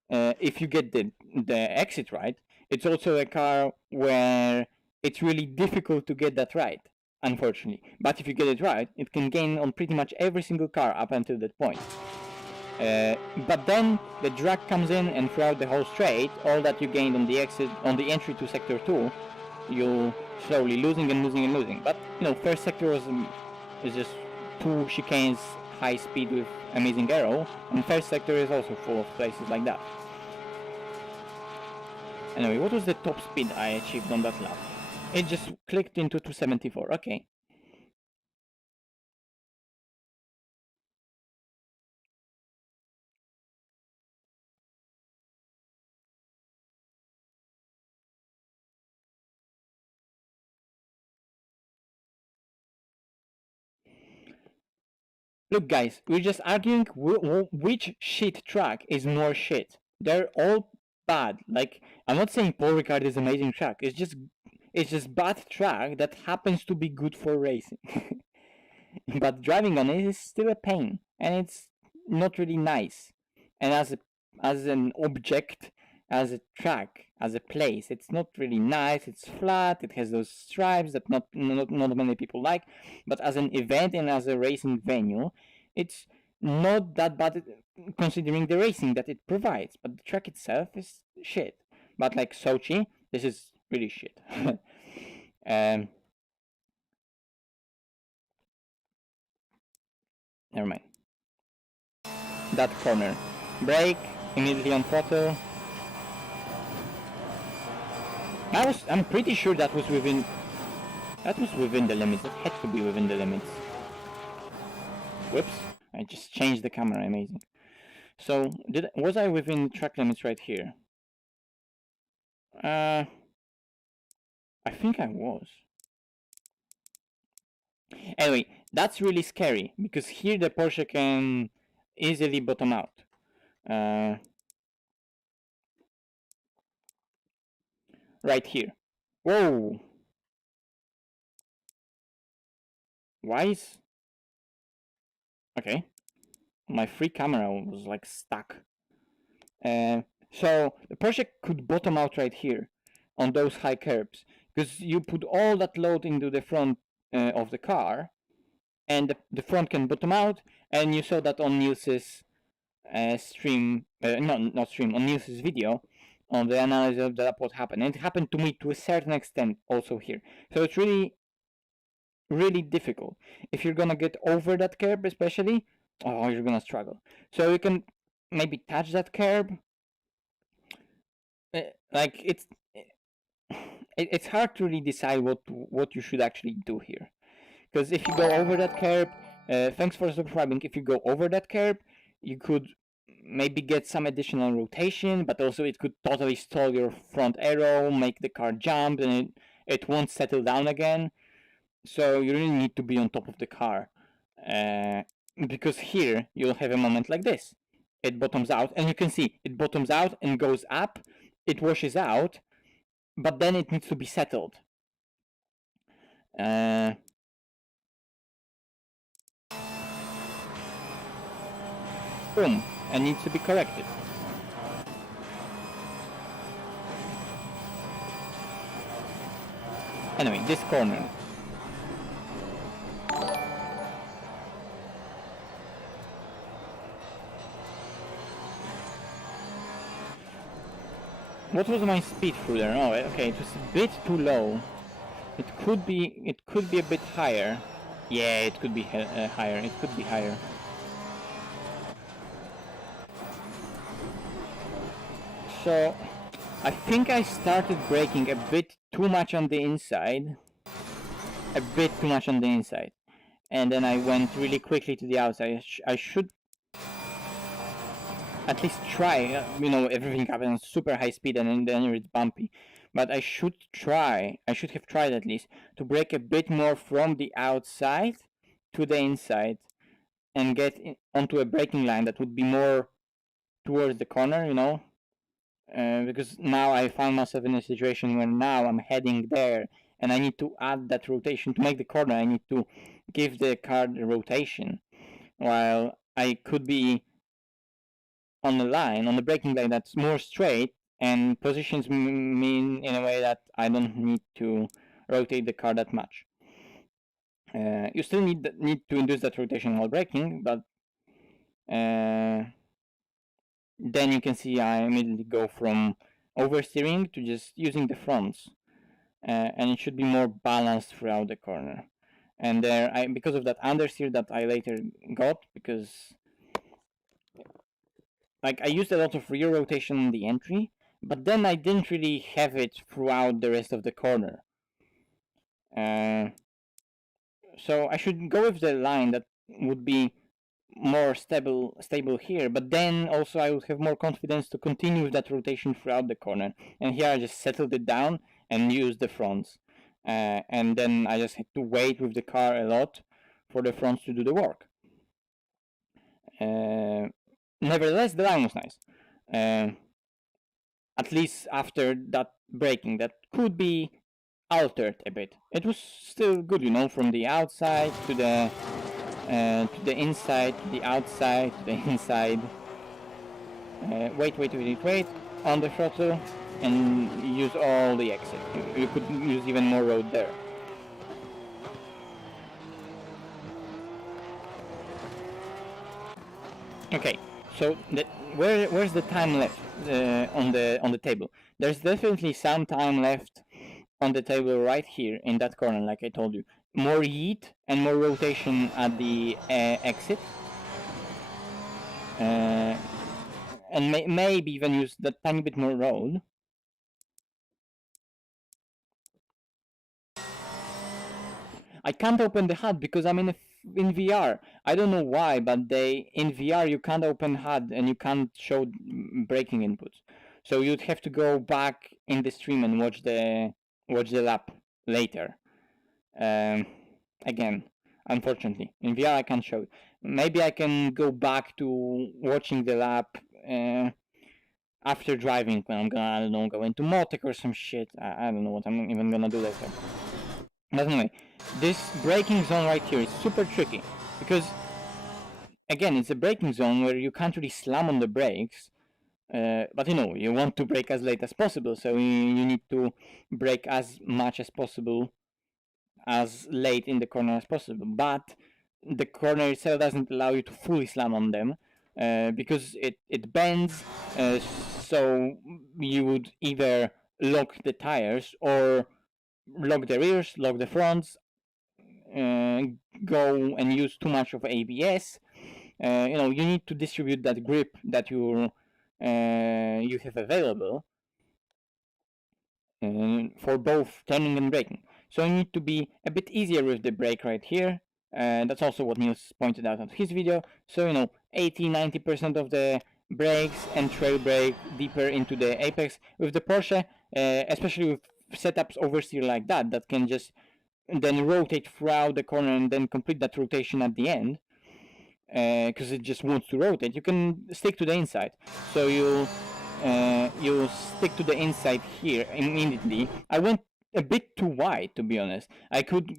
If you get the exit right. It's also a car where it's really difficult to get that right, unfortunately. But if you get it right, it can gain on pretty much every single car up until that point. But then the drag comes in, and throughout the whole straight, all that you gained on the exit, on the entry to Sector 2, you're slowly losing and losing and losing. But, you know, first sector is just 2 chicanes, high speed with amazing aero, and first sector is also full of places like that. Anyway, what was the top speed I achieved on that lap? It just clicked into 274, okay. Look guys, we're just arguing which shit track is more shit. They're all bad. Like, I'm not saying Paul Ricard is amazing track, it's just bad track that happens to be good for racing. But driving on it is still a pain, and it's not really nice. And as an object, as a track, as a place, it's not really nice. It's flat. It has those stripes that not many people like. But as an event and as a racing venue, it's not that bad considering the racing that it provides. But the track itself is shit. But like Sochi, this is really shit. Never mind. That corner. Brake, immediately on throttle. I'm pretty sure that was within the limits. It had to be within the limits. Whoops, I just changed the camera, amazing. So, was I within track limits right here? I think I was. Anyway, that's really scary, because here the Porsche can easily bottom out. right here. Whoa! Why is... Okay. My free camera was like stuck. So the project could bottom out right here on those high curbs, because you put all that load into the front of the car, and the front can bottom out, and you saw that on Niels's stream, not stream, on Niels's video, on the analysis of that what happened. And it happened to me to a certain extent also here. So it's really, really difficult. If you're gonna get over that curb especially, oh, you're gonna struggle. So you can maybe touch that curb. Like it's hard to really decide what you should actually do here. Because if you go over that curb, thanks for subscribing, if you go over that curb, you could maybe get some additional rotation, but also it could totally stall your front aero, make the car jump, and it won't settle down again. So you really need to be on top of the car. Because here, you'll have a moment like this. It bottoms out, and you can see, it bottoms out and goes up, it washes out, but then it needs to be settled. Boom, and needs to be corrected. Anyway, this corner. What was my speed through there? Oh, okay, it was a bit too low. It could be a bit higher. Yeah, it could be higher. It could be higher. So, I think I started braking a bit too much on the inside. A bit too much on the inside. And then I went really quickly to the outside. I should at least try. You know, everything happens super high speed and then it's bumpy. But I should have tried at least, to brake a bit more from the outside to the inside and get onto a braking line that would be more towards the corner, you know? Because now I found myself in a situation where now I'm heading there and I need to add that rotation to make the corner. I need to give the car the rotation, while I could be on the braking line that's more straight and positions me in a way that I don't need to rotate the car that much. You still need to induce that rotation while braking, but then you can see I immediately go from oversteering to just using the fronts, and it should be more balanced throughout the corner. And there, because of that understeer that I later got, because like I used a lot of rear rotation in the entry, but then I didn't really have it throughout the rest of the corner. So I should go with the line that would be more stable here, but then also I would have more confidence to continue with that rotation throughout the corner. And here I just settled it down and used the fronts. And then I just had to wait with the car a lot for the fronts to do the work. Nevertheless, the line was nice. At least after that braking, that could be altered a bit. It was still good, you know, from the outside to the inside, to the outside, to the inside. Wait on the throttle and use all the exit. You could use even more road there. Okay, so where's the time left on the table? There's definitely some time left on the table right here in that corner, like I told you. More yeet and more rotation at the exit. And maybe even use that tiny bit more road. I can't open the HUD because I'm in VR. I don't know why, but in VR you can't open HUD and you can't show braking inputs. So you'd have to go back in the stream and watch the lap later. Again, unfortunately, in VR I can't show it. Maybe I can go back to watching the lap after driving, when I'm gonna, I don't know, go into Motec or some shit. I don't know what I'm even gonna do later. But anyway, this braking zone right here is super tricky, because again, it's a braking zone where you can't really slam on the brakes, but you know, you want to brake as late as possible, so you need to brake as much as possible, as late in the corner as possible, but the corner itself doesn't allow you to fully slam on them, because it bends, so you would either lock the tires or lock the rears, lock the fronts, go and use too much of ABS. You know, you need to distribute that grip that you have available for both turning and braking. So you need to be a bit easier with the brake right here. That's also what Niels pointed out on his video. So, you know, 80-90% of the brakes and trail brake deeper into the apex. With the Porsche, especially with setups oversteer like that, that can just then rotate throughout the corner and then complete that rotation at the end, because it just wants to rotate, you can stick to the inside. So you'll stick to the inside here immediately. I went a bit too wide, to be honest. I could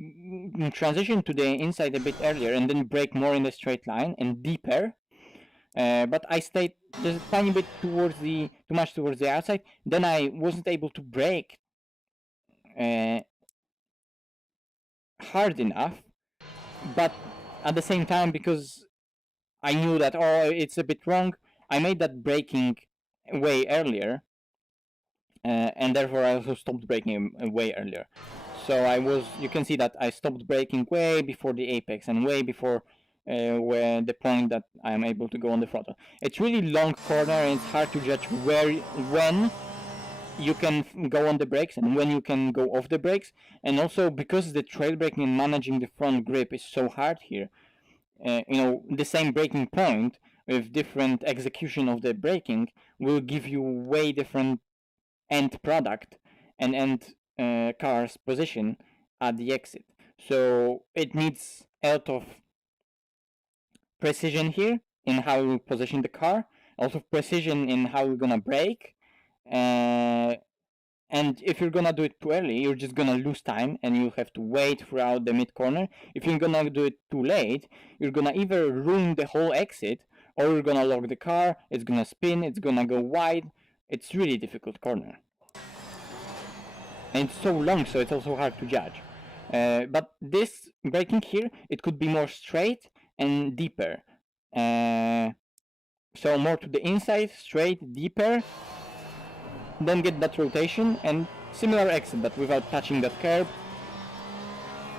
transition to the inside a bit earlier and then brake more in the straight line and deeper, but I stayed just a tiny bit too much towards the outside. Then I wasn't able to brake hard enough, but at the same time, because I knew that, oh, it's a bit wrong, I made that braking way earlier, and therefore I also stopped braking way earlier. So you can see that I stopped braking way before the apex and way before where the point that I'm able to go on the throttle. It's really long corner, and it's hard to judge when you can go on the brakes and when you can go off the brakes. And also, because the trail braking and managing the front grip is so hard here, you know, the same braking point with different execution of the braking will give you way different end product and end car's position at the exit. So it needs a lot of precision here in how you position the car, also precision in how you're gonna brake, and if you're gonna do it too early, you're just gonna lose time and you'll have to wait throughout the mid corner. If you're gonna do it too late, you're gonna either ruin the whole exit, or you're gonna lock the car, it's gonna spin, it's gonna go wide. It's really difficult corner. And it's so long, so it's also hard to judge. But this braking here, it could be more straight and deeper. So more to the inside, straight, deeper, then get that rotation and similar exit, but without touching that curb.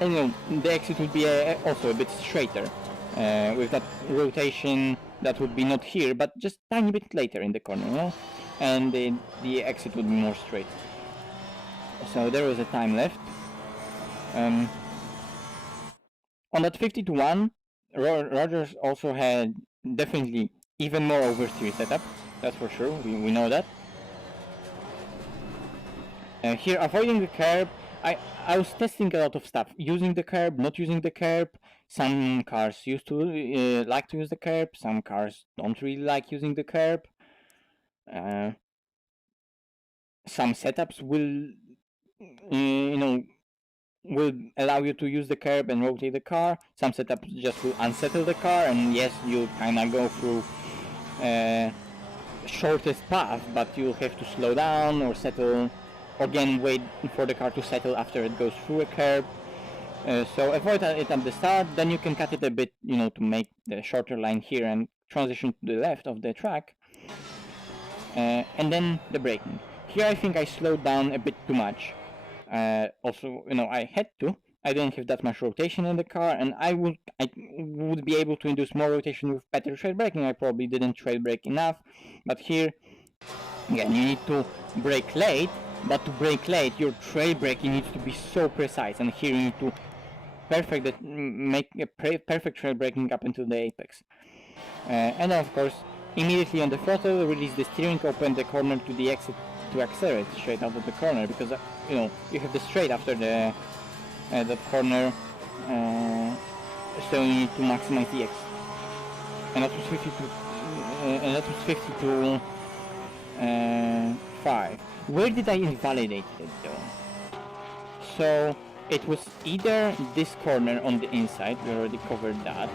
And you know, the exit would be also a bit straighter, with that rotation that would be not here, but just tiny bit later in the corner, you know? And the exit would be more straight. So there was a time left. On that 50-1, Rogers also had definitely even more oversteer setup, that's for sure, we know that. Here, avoiding the curb, I was testing a lot of stuff, using the curb, not using the curb. Some cars used to like to use the curb, some cars don't really like using the curb. Some setups will, you know, will allow you to use the curb and rotate the car. Some setups just will unsettle the car, and yes, you'll kind of go through shortest path, but you'll have to slow down or settle, or again wait for the car to settle after it goes through a curb. So avoid it at the start, then you can cut it a bit, you know, to make the shorter line here and transition to the left of the track. And then the braking. Here I think I slowed down a bit too much. Also, you know, I had to. I didn't have that much rotation in the car, and I would be able to induce more rotation with better trail braking. I probably didn't trail brake enough, but here, again, you need to brake late, but to brake late, your trail braking needs to be so precise, and here you need to make a perfect trail braking up into the apex. And then, of course, immediately on the throttle, release the steering, open the corner to the exit to accelerate straight out of the corner, because you know, you have the straight after the corner, so you need to maximize the exit. And that was 52. 5. Where did I invalidate it though? So it was either this corner on the inside, we already covered that.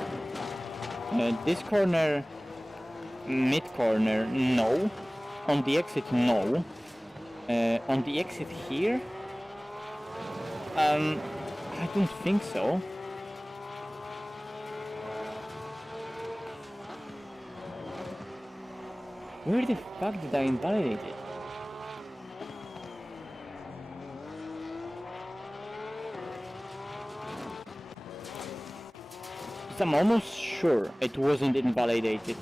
This corner, mid corner, no. On the exit, no. On the exit here, I don't think so. Where the fuck did I invalidate it? I'm almost sure it wasn't invalidated.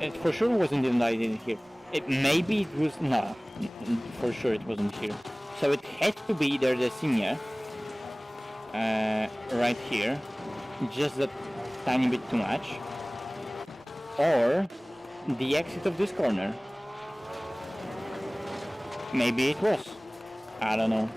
It for sure wasn't invalidated here. Maybe it was... no, for sure it wasn't here. So it had to be either the senior, right here, just a tiny bit too much, or the exit of this corner. Maybe it was. I don't know.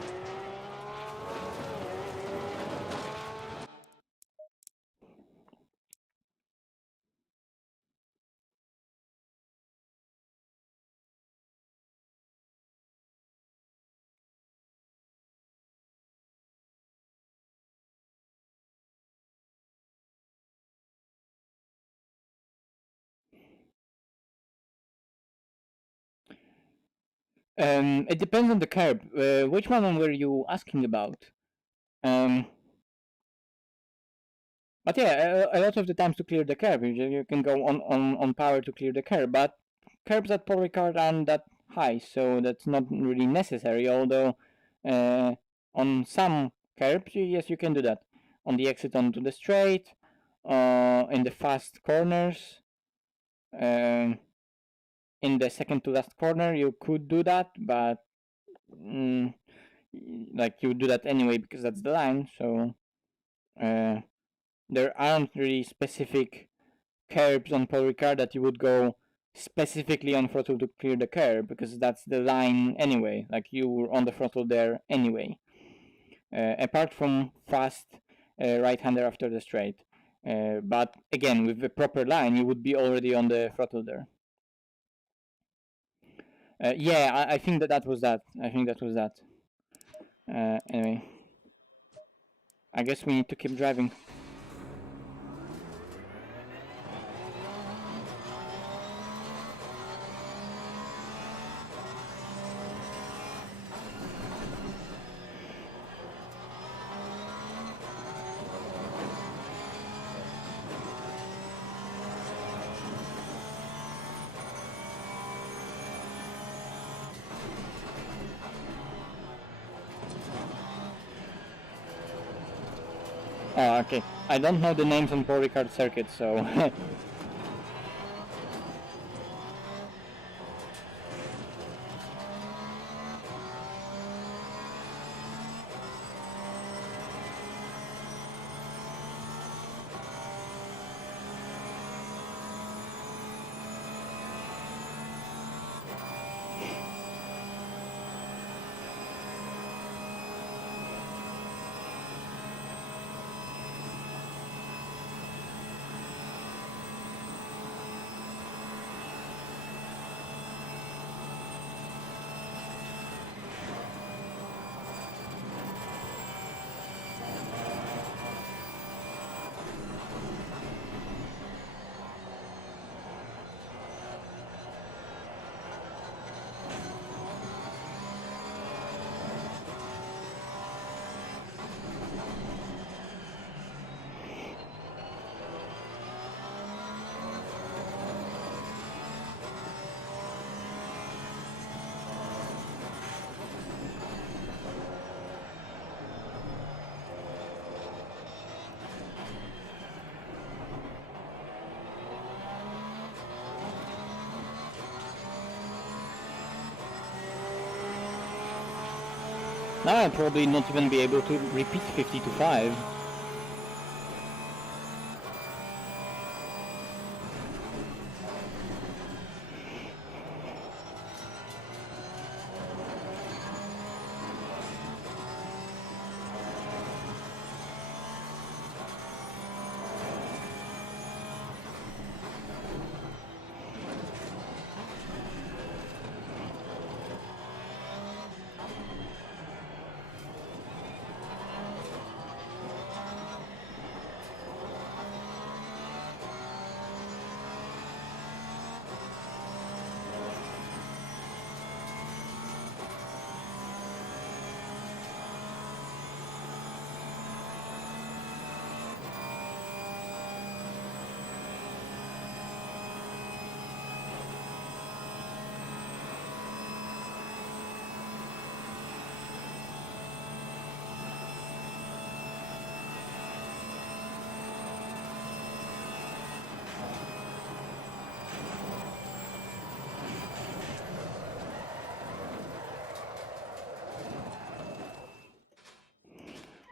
It depends on the curb. Which one were you asking about? But yeah, a lot of the times to clear the curb, you can go on power to clear the curb, but curbs at PAUL RICARD aren't that high, so that's not really necessary, although on some curbs, yes, you can do that. On the exit onto the straight, in the fast corners, in the second to last corner, you could do that, but like you would do that anyway because that's the line, so there aren't really specific curbs on PAUL RICARD that you would go specifically on throttle to clear the curb, because that's the line anyway, like you were on the throttle there anyway. Apart from fast right-hander after the straight. But again, with the proper line, you would be already on the throttle there. Yeah, I think that was that. I think that was that. Anyway, I guess we need to keep driving. Oh, okay. I don't know the names on PAUL RICARD circuits, so... Now I'll probably not even be able to repeat 50 to 5.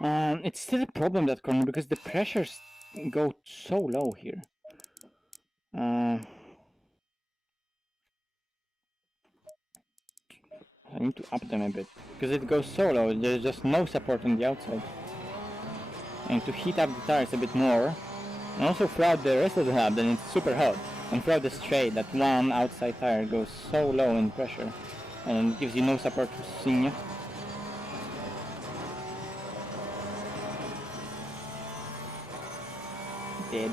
It's still a problem, that corner, because the pressures go so low here. I need to up them a bit, because it goes so low, there's just no support on the outside. And to heat up the tires a bit more, and also throughout the rest of the hub, then it's super hot. And throughout the straight, that one outside tire goes so low in pressure, and gives you no support to senior. Dead.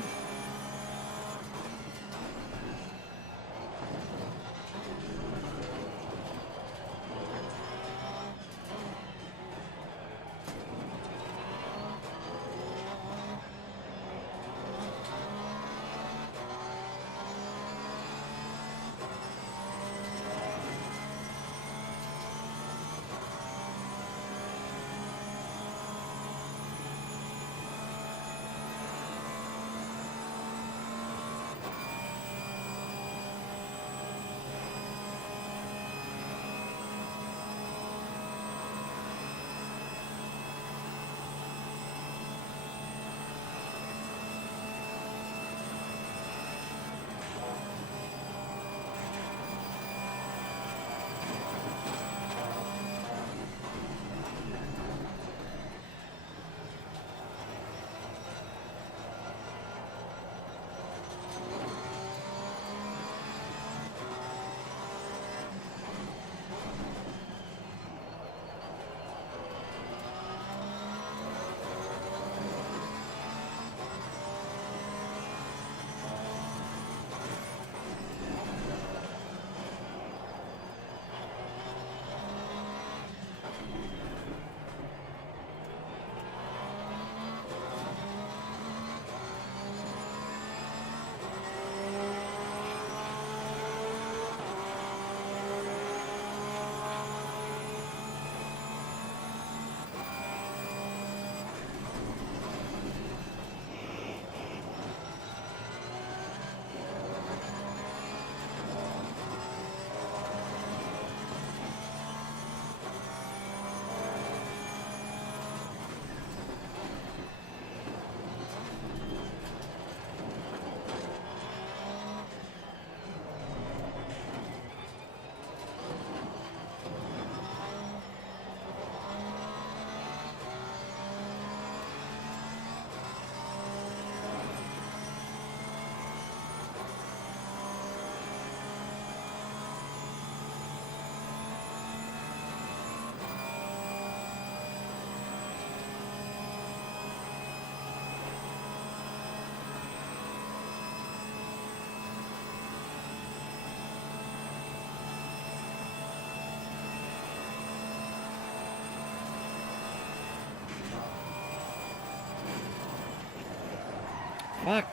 Fuck!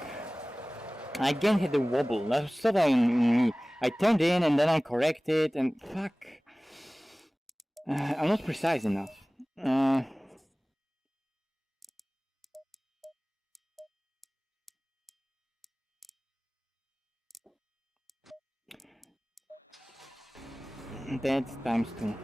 I again hit the wobble. That was so in me. I turned in and then I corrected and fuck. I'm not precise enough. That's times 2.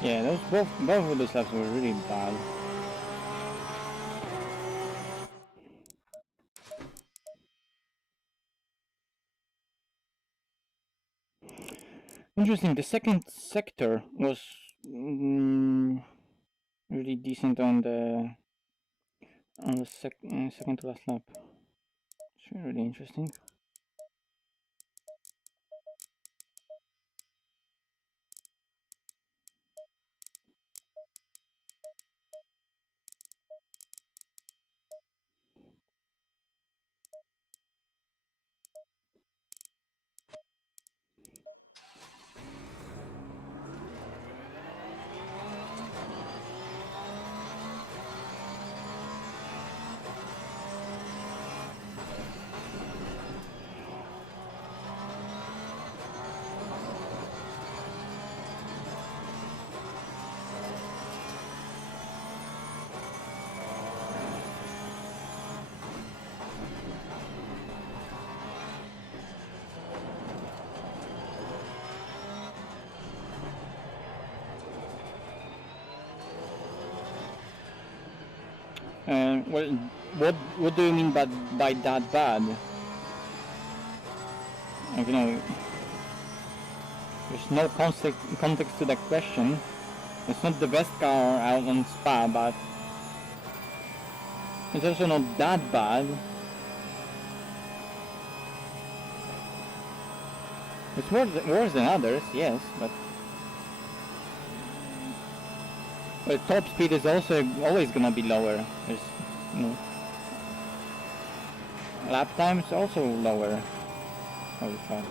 Yeah, those both of those laps were really bad. Interesting. The second sector was really decent on the second to last lap. It's really interesting. Well, what do you mean by that bad? Like, you know, there's no context to that question. It's not the best car out on Spa, but it's also not that bad. It's worse than others, yes, but top speed is also always gonna be lower. There's, you know, lap time is also lower. Holy fuck.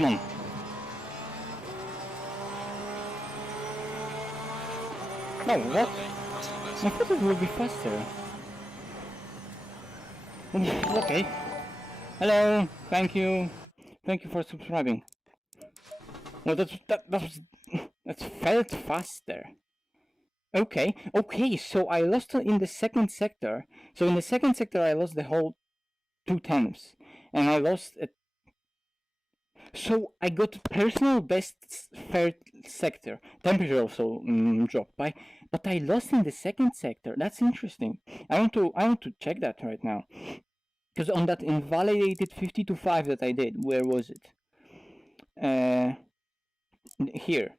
Come on. No, what? I thought it would be faster. Okay. Hello. Thank you. Thank you for subscribing. No, that felt faster. Okay. Okay. So I lost in the second sector. So in the second sector, I lost the whole 2/10, and I lost a. So I got personal best third sector. Temperature also dropped by, but I lost in the second sector. That's interesting. I want to check that right now, because on that invalidated 52.5 that I did, where was it? Here.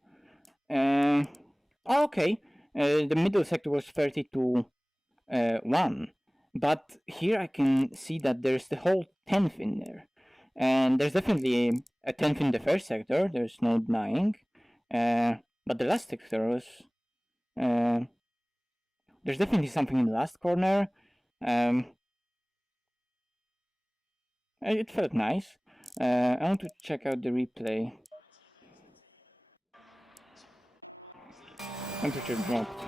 Okay. The middle sector was 32.1, but here I can see that there's the whole 10th in there. And there's definitely a 10th in the first sector, there's no denying. But the last sector was... there's definitely something in the last corner. It felt nice. I want to check out the replay. Temperature dropped.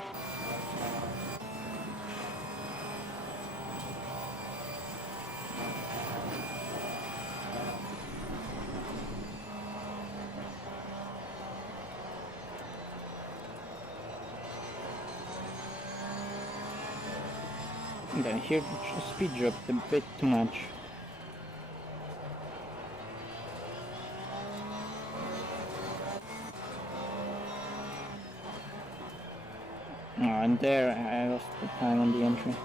And then here the speed dropped a bit too much. Oh, and there I lost the time on the entry.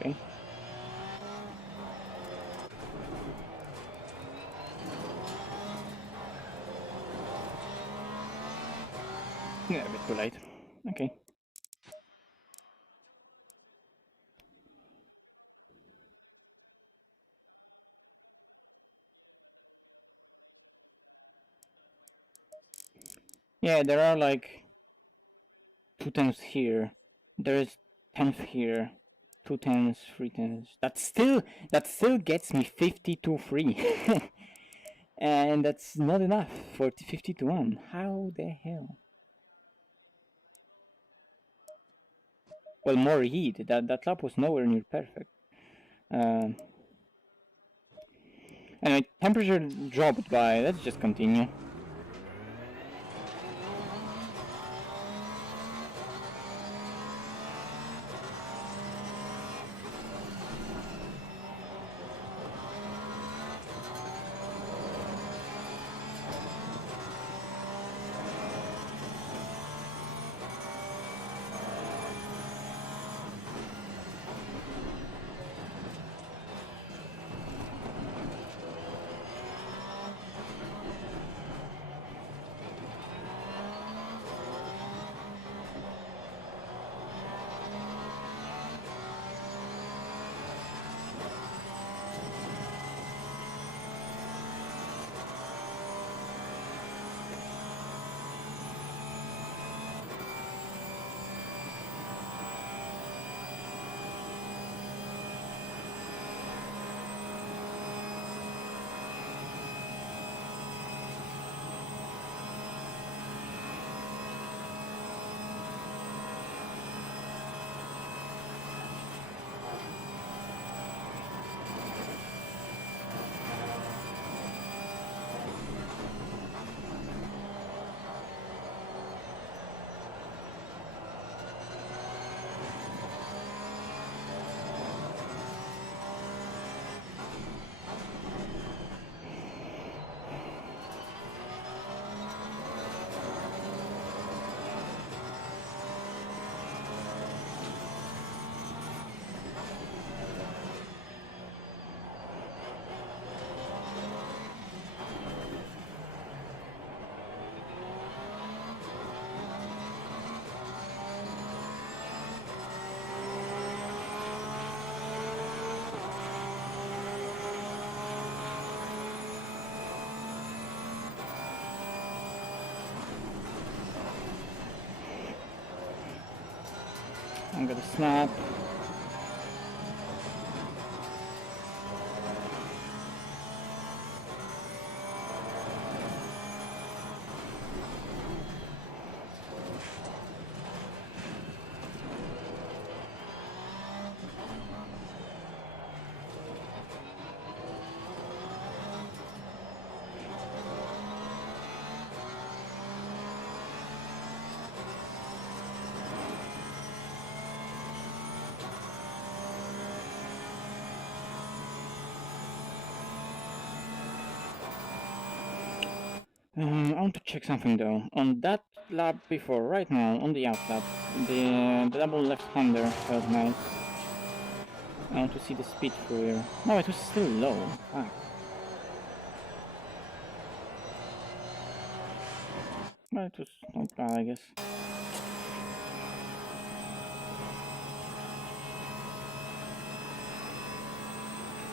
Okay. Yeah, a bit too late. Okay. Yeah, there are like 2/10 here. There is 10th here. 2/10, 3/10. That still gets me 52.3. And that's not enough for 50-1. How the hell? Well, more heat. That lap was nowhere near perfect. Anyway, temperature dropped by. Let's just continue. I got a snap. I want to check something though. On that lap before, right now, on the outlap, the double left-hander felt nice. I want to see the speed through here. No, it was still low. Fuck. Well, it was not bad, I guess.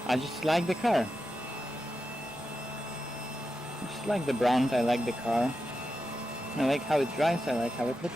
I just like the car. I just like the brand, I like the car. I like how it drives, I like how it looks.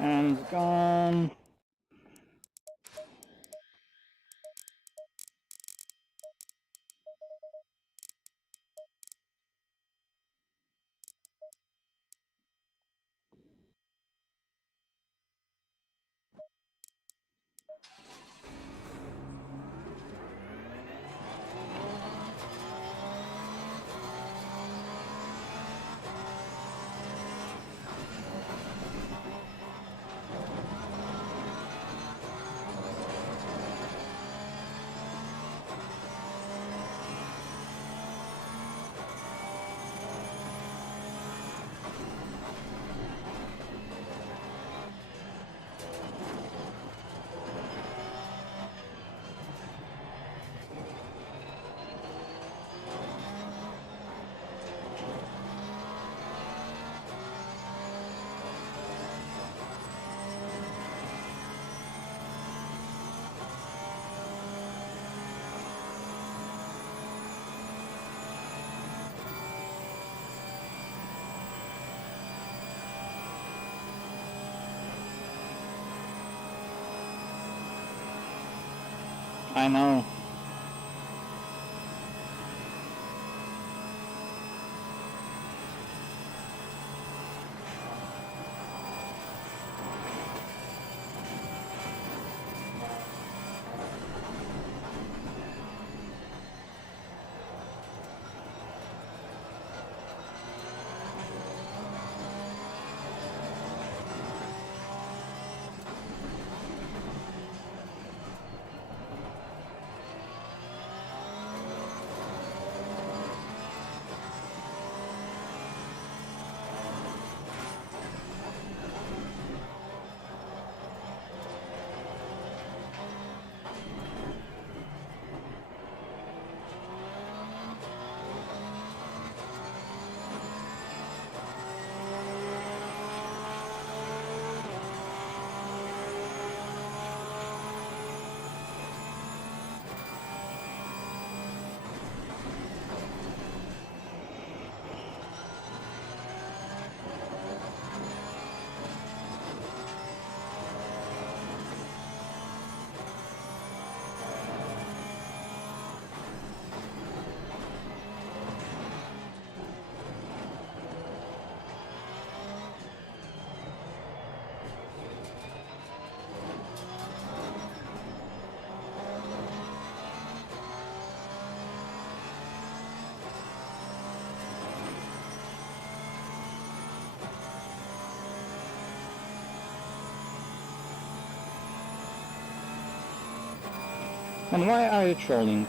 And it's gone. I know. And why are you trolling?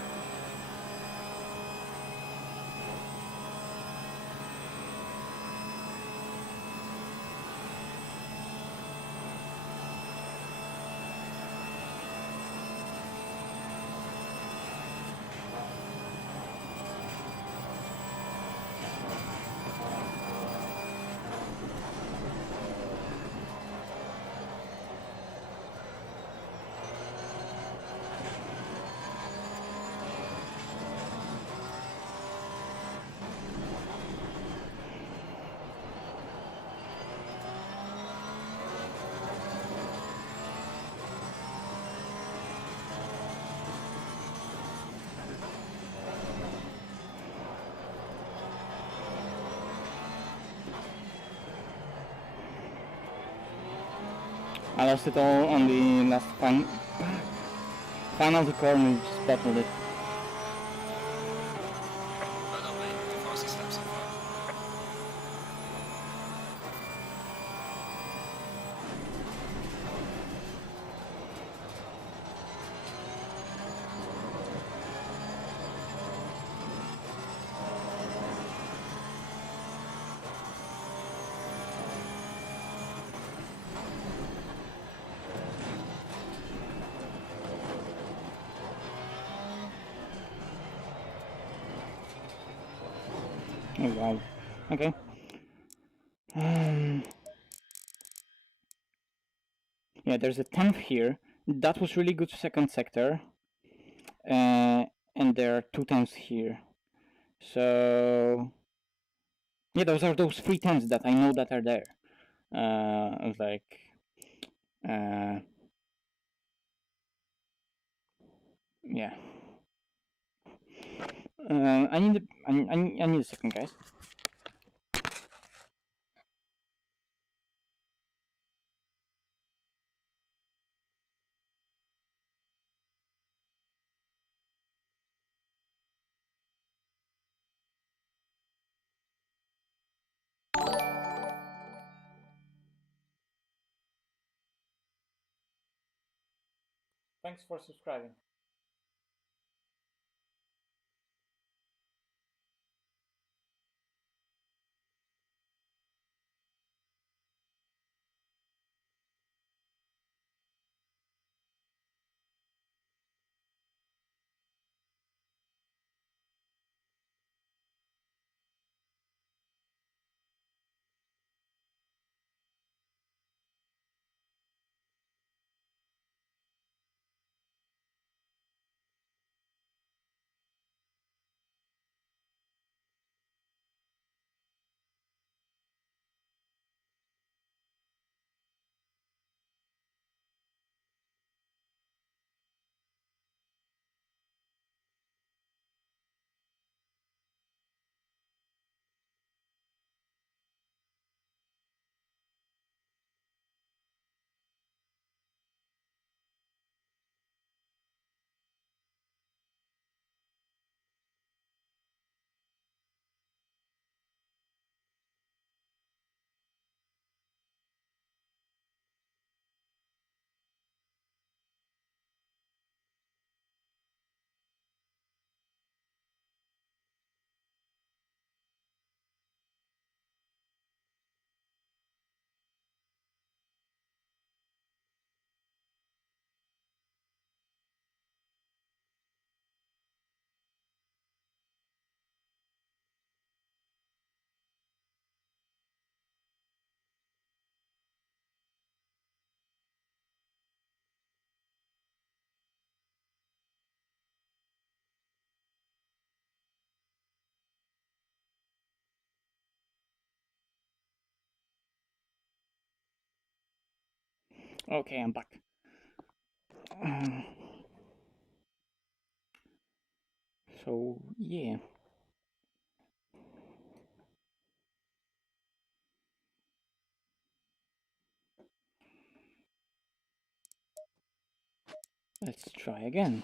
I lost it all on the last final corner, just bottled it. Oh wow. Okay. Yeah, there's a 10th here. That was really good second sector. And there are 2 10s here. So yeah, those are those 3 10s that I know that are there. I was like, yeah. I need a second, guys. Thanks for subscribing. Okay, I'm back. So yeah. Let's try again.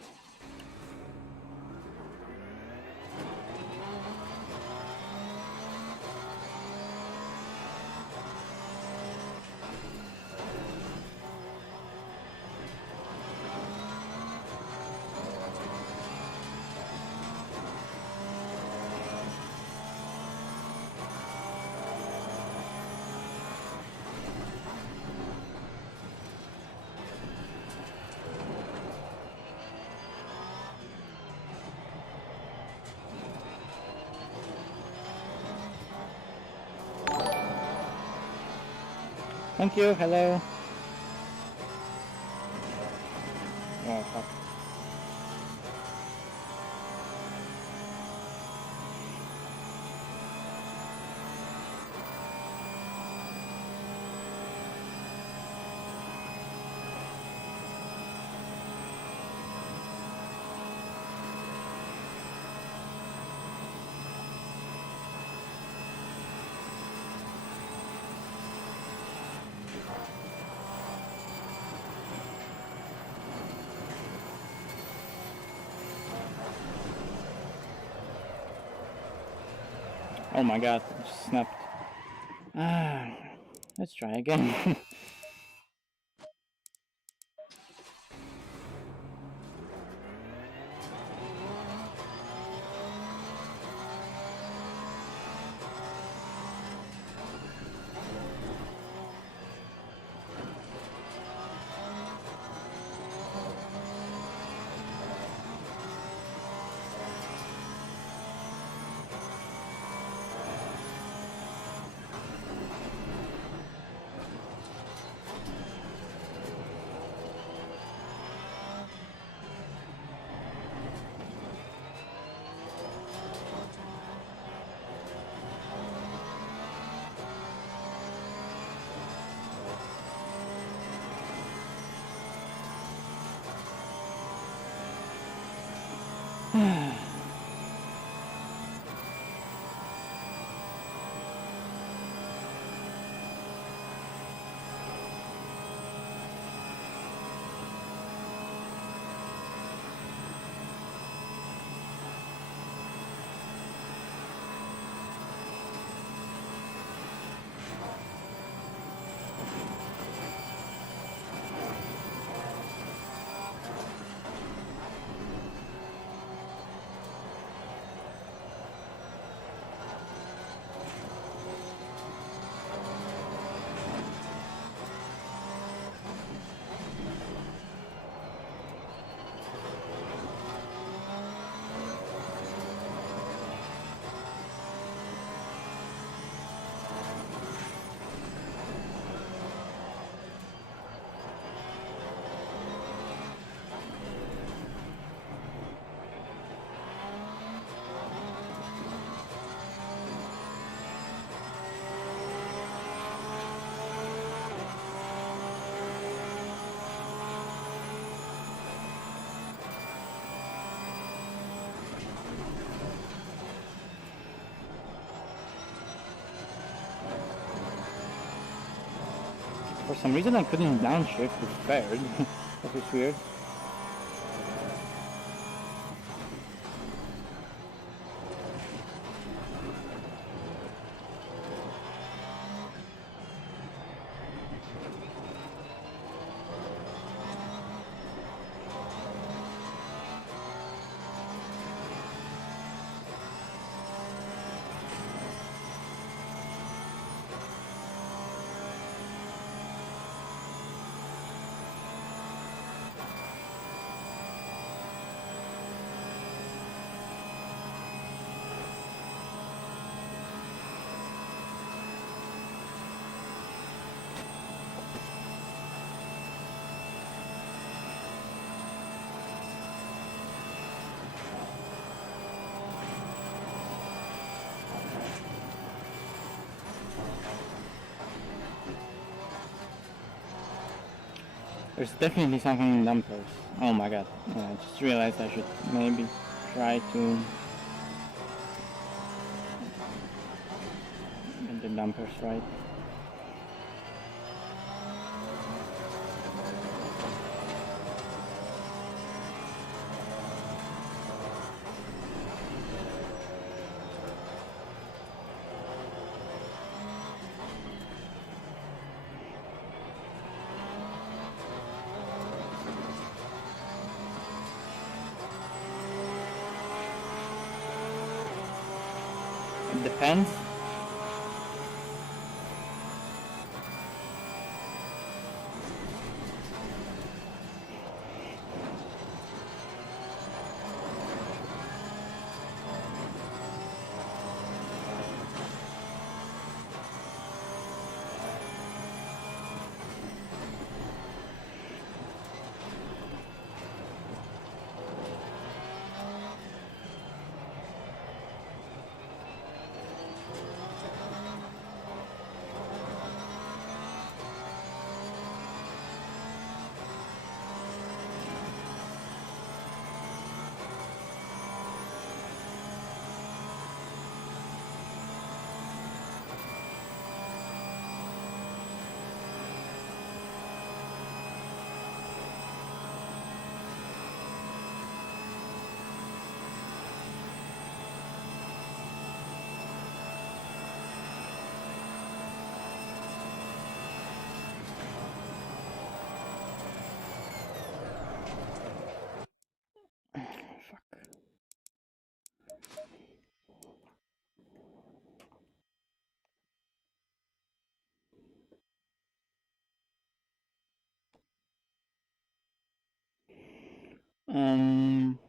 Thank you, hello. Oh, fuck. Oh my god, it just snapped. Let's try again. For some reason I couldn't downshift with third. That was weird. There's definitely something in dampers. Oh my god. I just realized I should maybe try to get the dampers right. It depends. Um,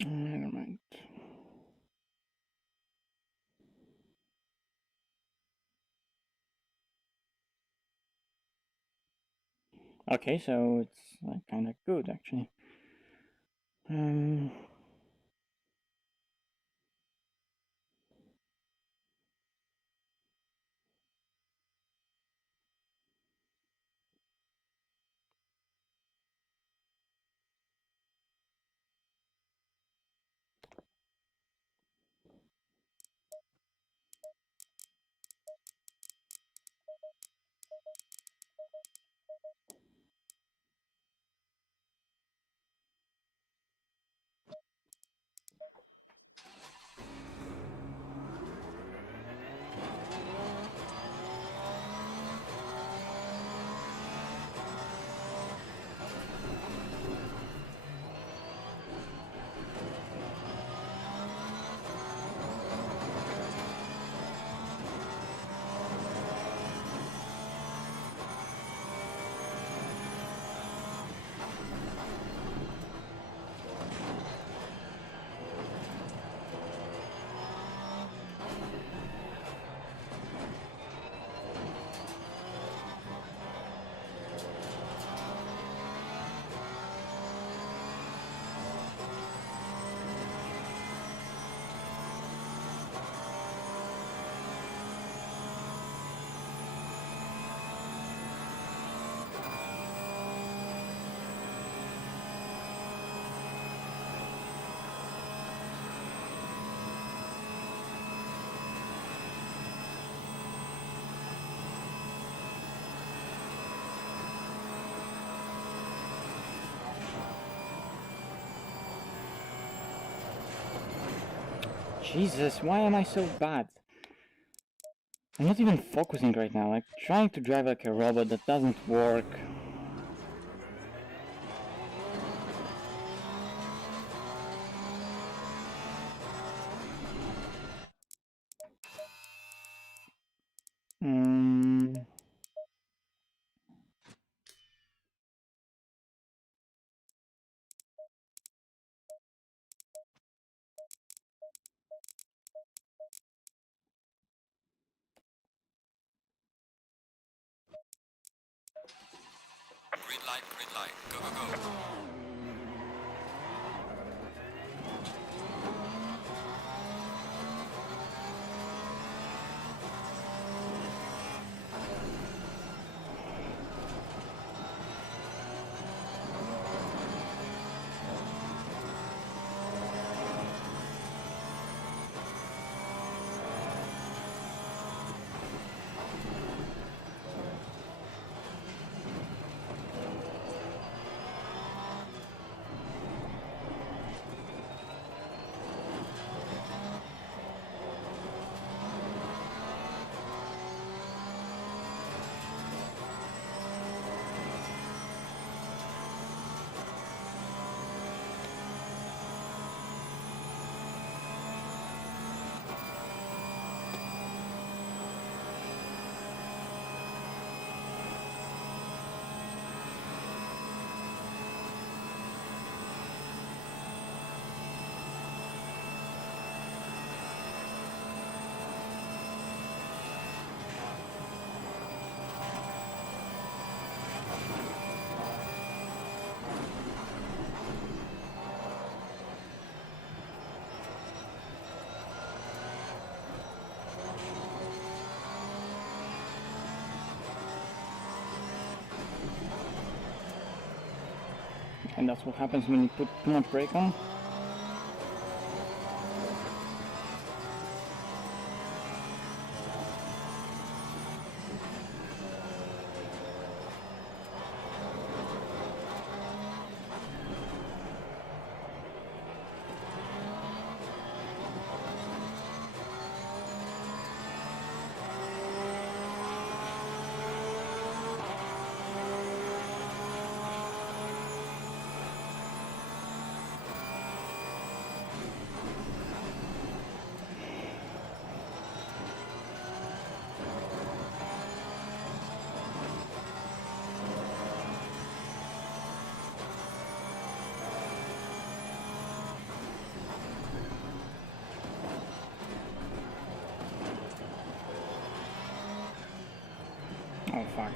never mind. Okay, so it's kind of good actually. Jesus, why am I so bad? I'm not even focusing right now, like trying to drive like a robot that doesn't work. Green light, go, go, go. And that's what happens when you put too much brake on. fuck.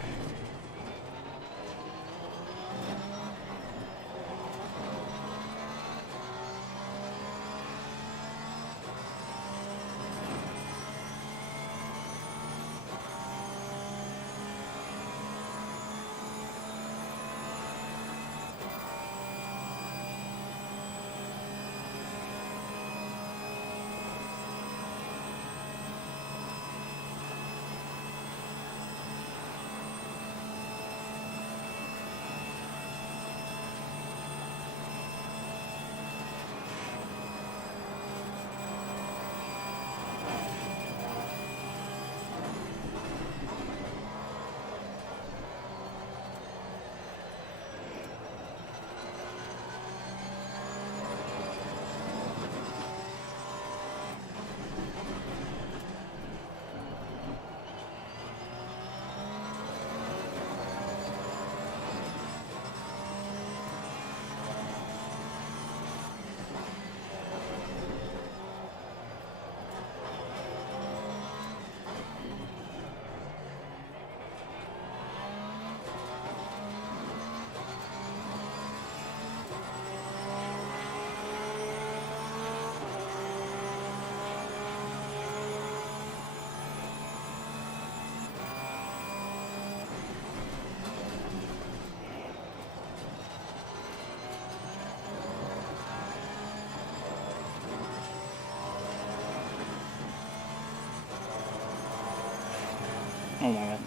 Oh my god.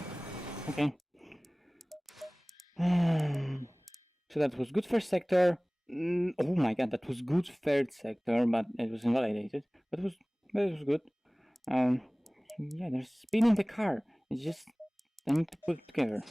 Okay. So that was good first sector. Oh my god, that was good third sector, but it was invalidated. But it was good. Yeah, there's speed in the car. It's just I need to put it together.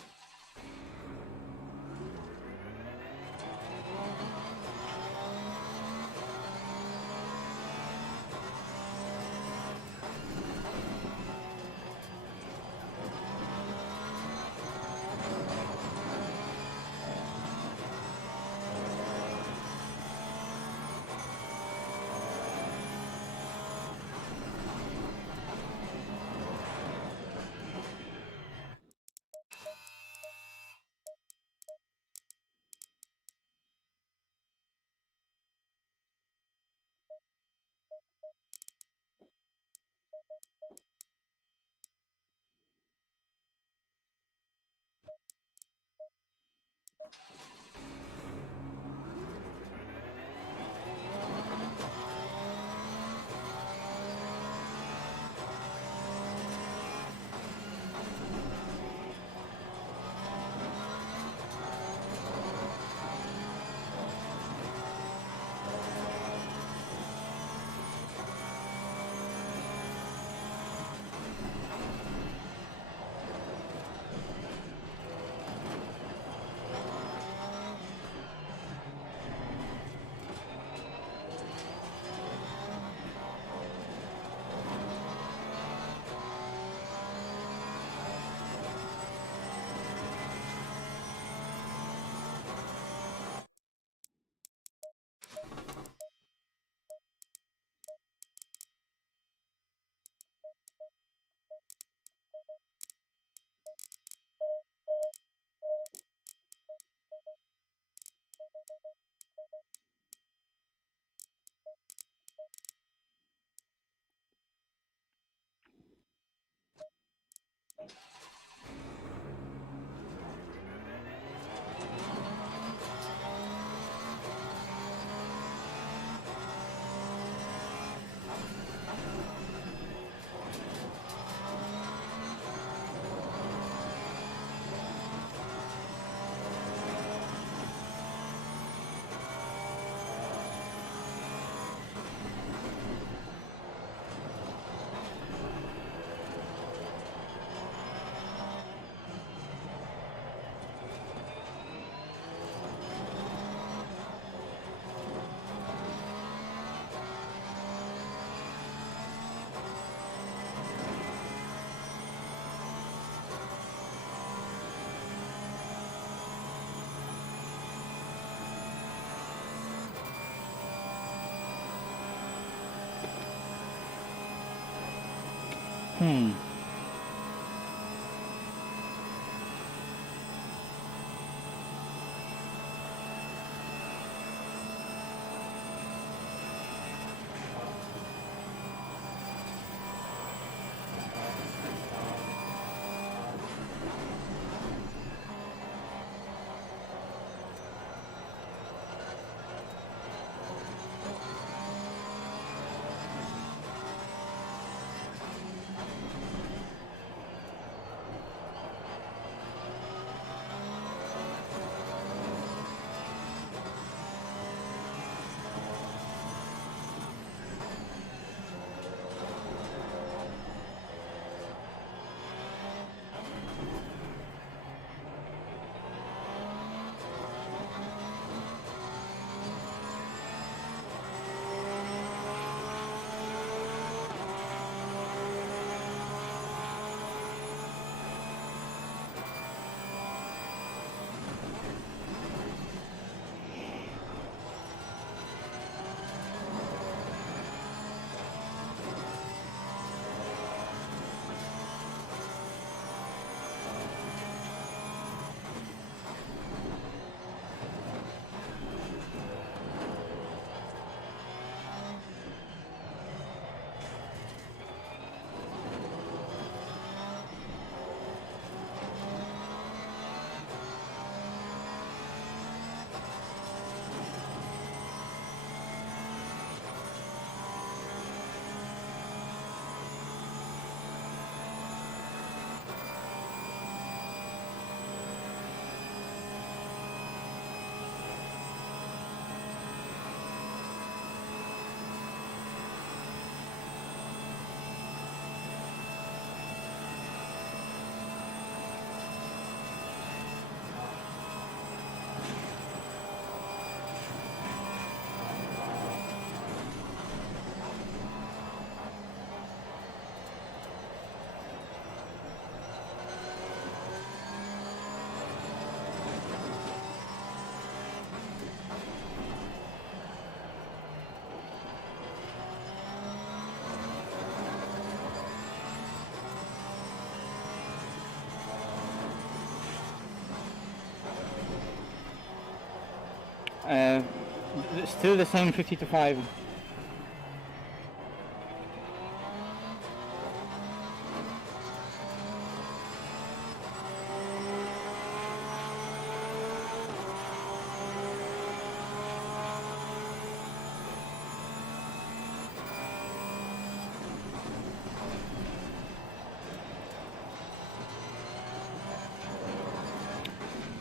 Still the same 50 to 5.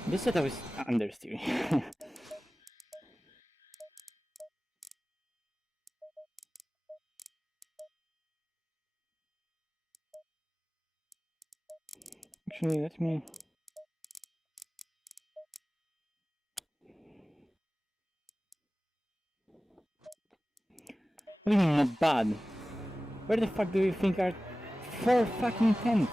This setup is understeering. Actually, let me... What do you mean not bad? Where the fuck do you think are 4 fucking tenths?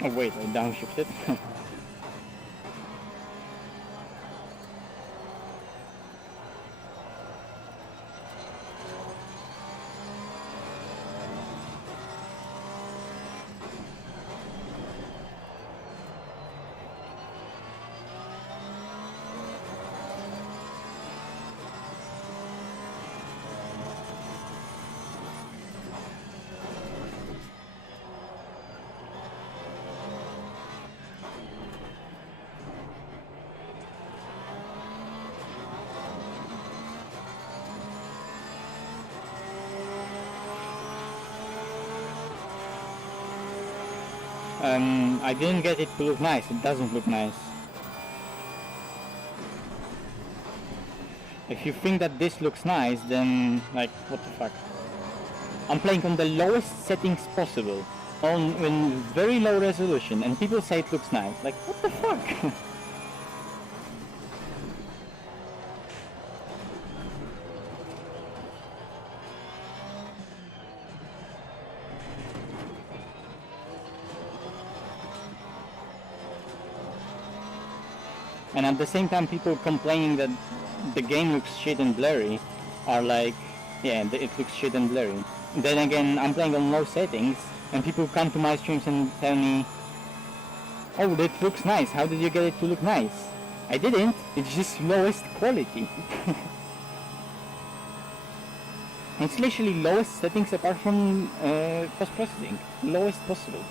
Oh wait, I downshifted. I didn't get it to look nice. It doesn't look nice. If you think that this looks nice, then like what the fuck? I'm playing on the lowest settings possible, in very low resolution, and people say it looks nice. Like what the fuck? And at the same time, people complaining that the game looks shit and blurry are like, yeah, it looks shit and blurry. Then again, I'm playing on low settings, and people come to my streams and tell me, oh, that looks nice, how did you get it to look nice? I didn't, it's just lowest quality. It's literally lowest settings apart from post-processing, lowest possible.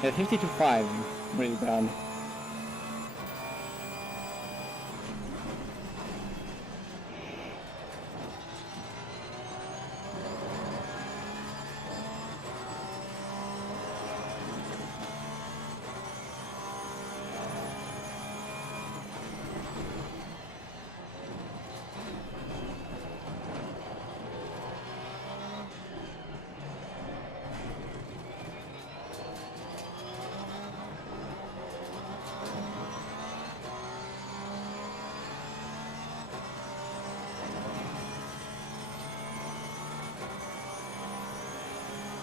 Yeah, 50 to 5, really bad.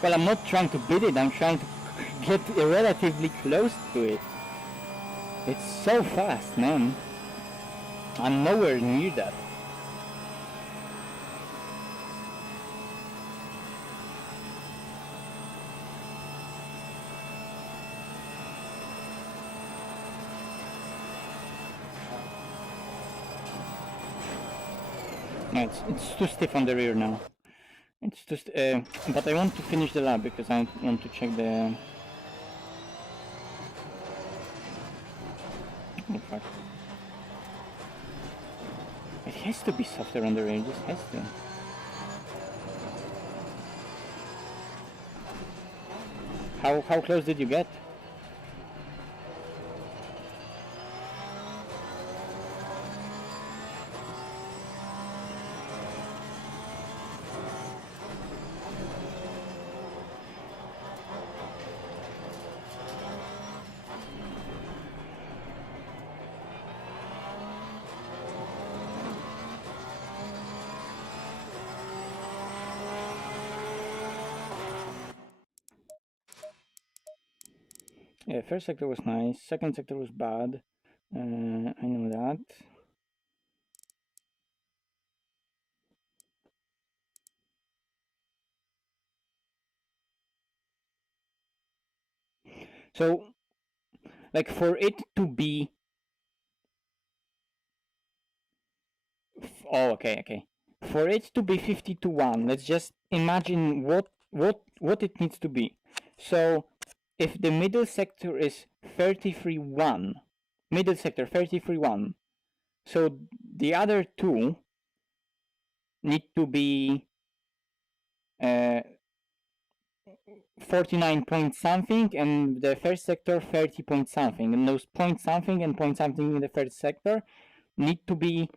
Well, I'm not trying to beat it, I'm trying to get relatively close to it. It's so fast, man. I'm nowhere near that. No, it's too stiff on the rear now. It's just, but I want to finish the lap because I want to check the... Oh fuck. It has to be softer on the rear, it just has to. How close did you get? Yeah, first sector was nice, second sector was bad. I know that. So, like, for it to be... Oh, okay. For it to be 50 to 1, let's just imagine what it needs to be. So, if the middle sector is 33.1, middle sector 33.1, so the other two need to be 49 point something, and the first sector 30 point something, and those point something and point something in the first sector need to be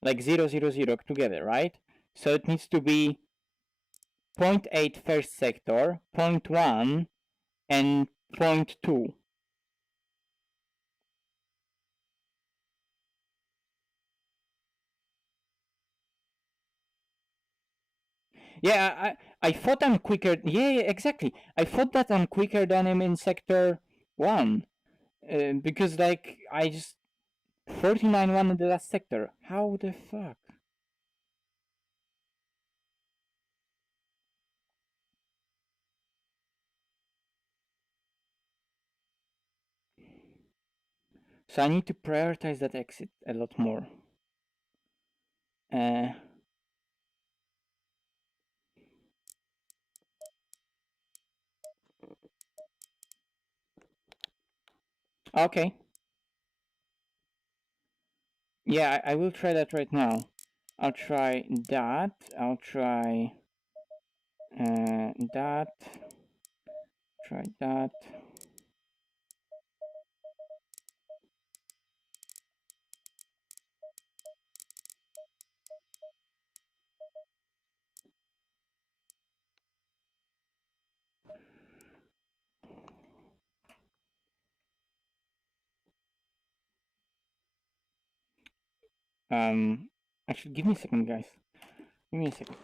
like 0, 0, 0 together, right? So it needs to be 0.8 first sector, 0.1, and 0.2. Yeah, I thought I'm quicker. Yeah, exactly. I thought that I'm quicker than I'm in sector 1. Because, like, I just 49.1 in the last sector. How the fuck? So I need to prioritize that exit a lot more. Okay. Yeah, I will try that right now. I'll try that. I'll try that. Try that. Actually, give me a second, guys. Give me a second.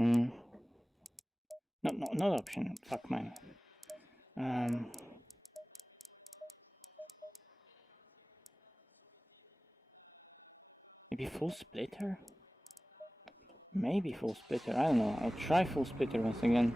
option. No, not option. Fuck mine. Maybe full splitter? Maybe full splitter, I don't know. I'll try full splitter once again.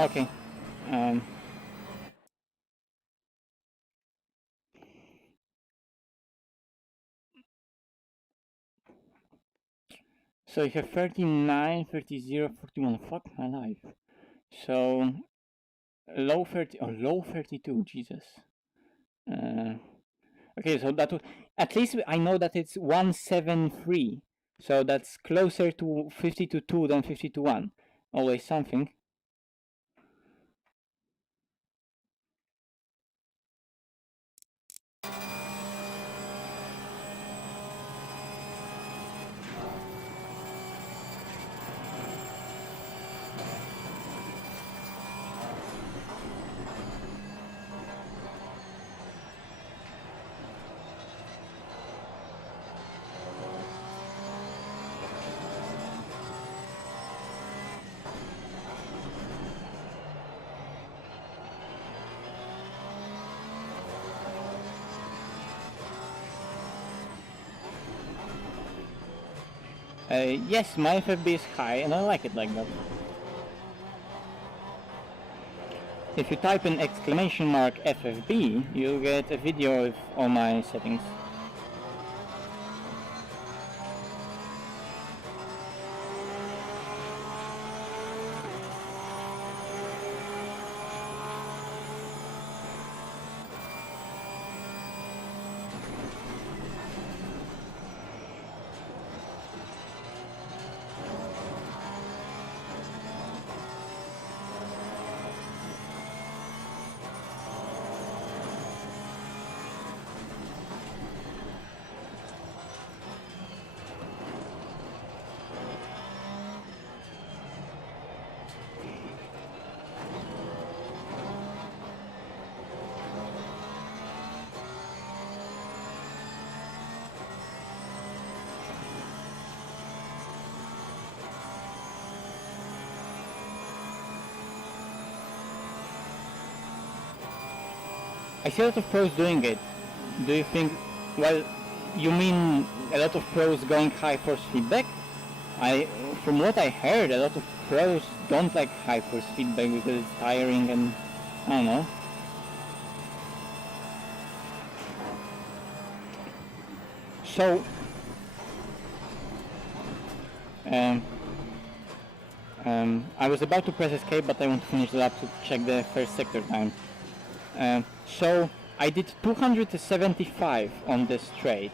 Okay. So you have 39, 30, 41. Fuck my life. So low 30, oh, low 32. Jesus. Okay, so that would, at least I know that it's 173. So that's closer to 50 to 2 than 50 to 1. Always something. Yes, my FFB is high and I like it like that. If you type in exclamation mark FFB, you'll get a video of all my settings. I see a lot of pros doing it. Do you think, well, you mean a lot of pros going high force feedback? From what I heard, a lot of pros don't like high force feedback because it's tiring and, I don't know. So, I was about to press escape, but I want to finish the lap to check the first sector time. So I did 275 on this straight,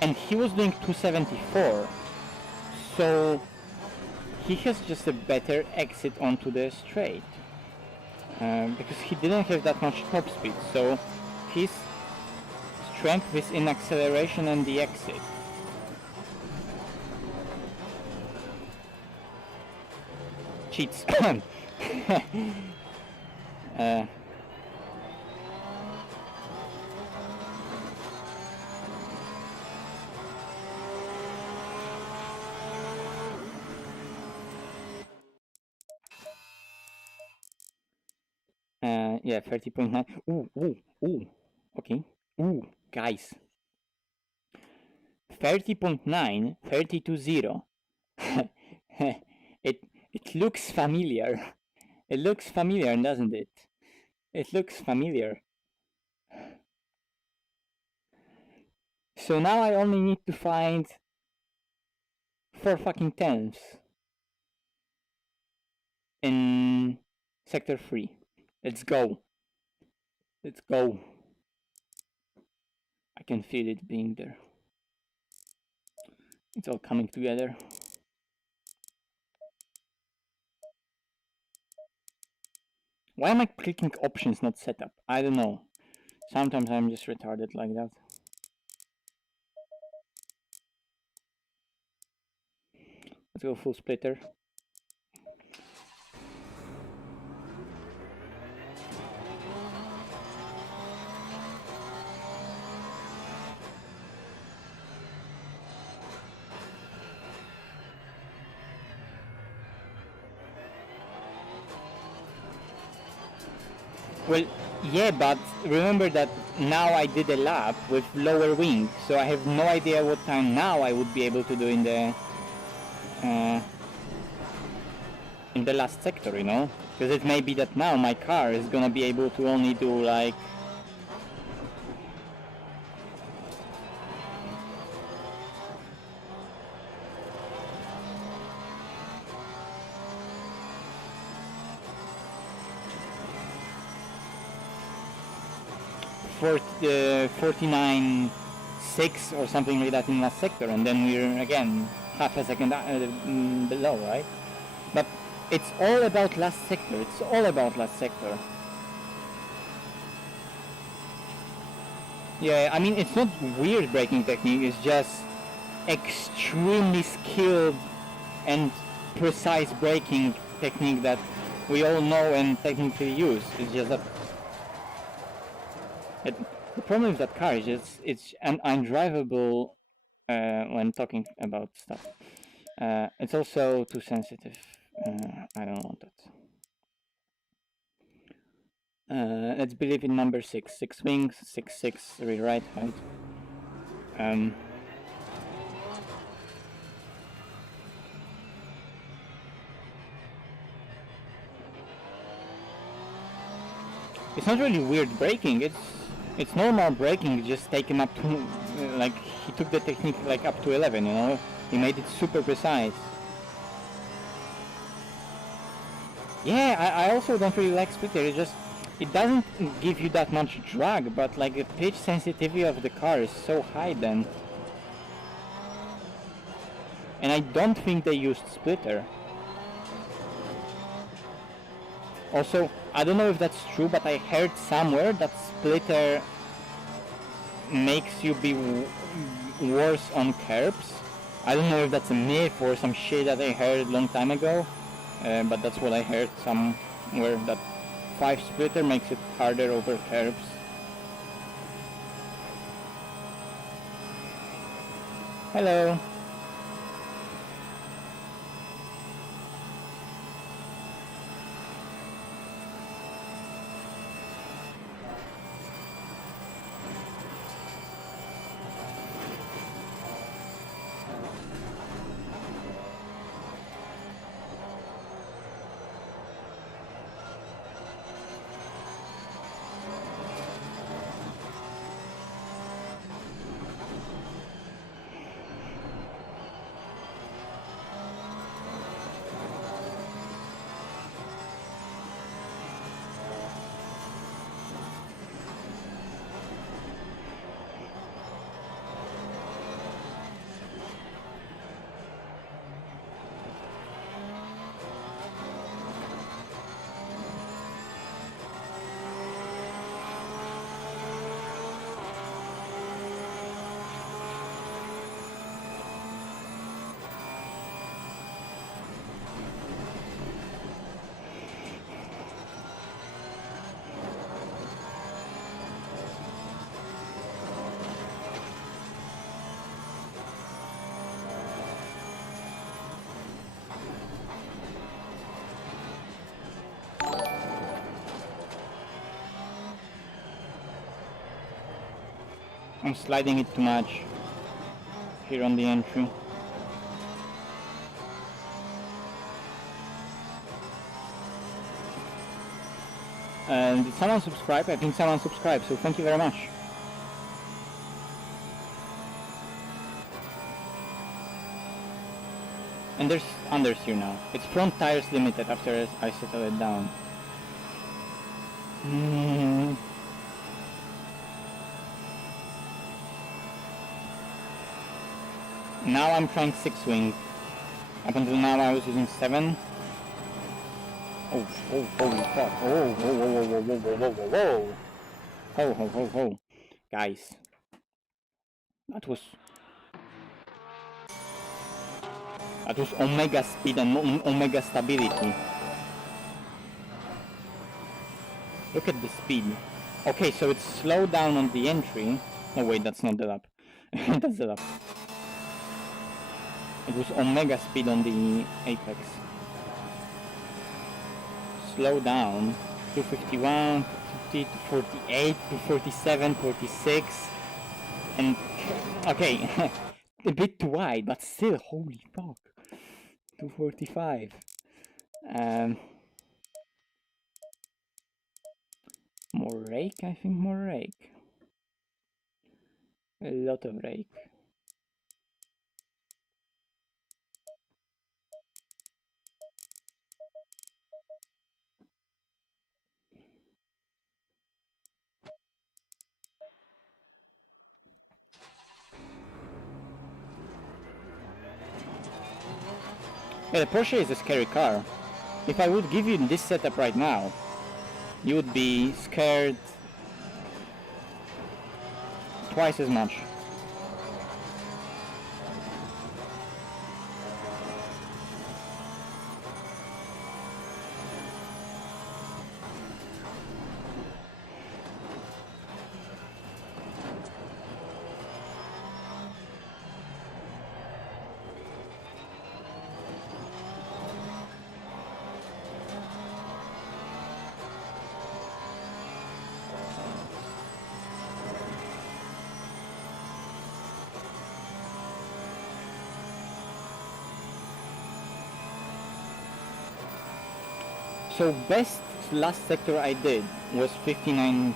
and he was doing 274. So he has just a better exit onto the straight because he didn't have that much top speed. So his strength is in acceleration and the exit. Cheats. Yeah, 30.9. Ooh. Okay. Ooh, guys. 30.9, 30 it looks familiar. It looks familiar, doesn't it? It looks familiar. So now I only need to find 4 fucking tenths in sector 3. Let's go. Let's go. I can feel it being there. It's all coming together. Why am I clicking options, not setup? I don't know. Sometimes I'm just retarded like that. Let's go full splitter. Well, yeah, but remember that now I did a lap with lower wing, so I have no idea what time now I would be able to do in the last sector, you know? Because it may be that now my car is gonna be able to only do like... for 49.6 or something like that in last sector, and then we're again half a second below, right? But it's all about last sector. It's all about last sector. Yeah, I mean, it's not weird braking technique. It's just extremely skilled and precise braking technique that we all know and technically use. It's just that the problem with that car is just it's undrivable when talking about stuff. It's also too sensitive. I don't want that. Let's believe in number 6. 6 wings, 6 rewrite height. It's not really weird braking. It's normal braking, just taken up to like he took the technique like up to 11. You know, he made it super precise. Yeah, I also don't really like splitter. It doesn't give you that much drag, but like the pitch sensitivity of the car is so high then. And I don't think they used splitter. Also, I don't know if that's true, but I heard somewhere that splitter makes you be worse on curbs. I don't know if that's a myth or some shit that I heard a long time ago, but that's what I heard somewhere, that 5 splitter makes it harder over curbs. Hello. I'm sliding it too much. here on the entry. And did someone subscribe? I think someone subscribed, so thank you very much. And there's unders here now. It's front tires limited after I settle it down. Now I'm trying 6-wing. Up until now I was using 7. Oh, holy fuck. Oh, whoa. Ho. Guys. That was omega speed and omega stability. Look at the speed. Okay, so it's slowed down on the entry. Oh wait, that's not the lap. That's the lap. It was omega speed on the apex. Slow down. 251, 250, 248, 247, 46. And okay, a bit too wide, but still, holy fuck. 245. More rake, I think more rake. A lot of rake. Yeah, the Porsche is a scary car. If I would give you this setup right now, you would be scared twice as much. So best last sector I did was 59.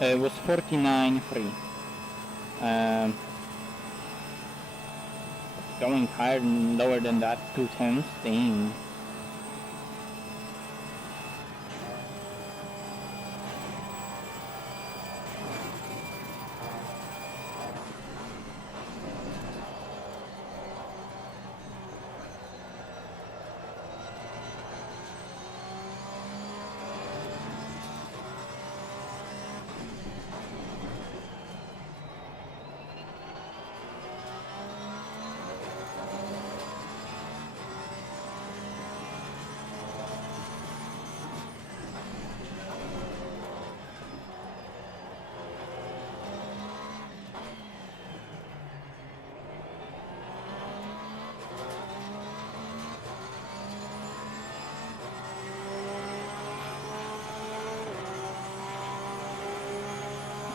Was 49.3. Going higher and lower than that 2 times. Dang.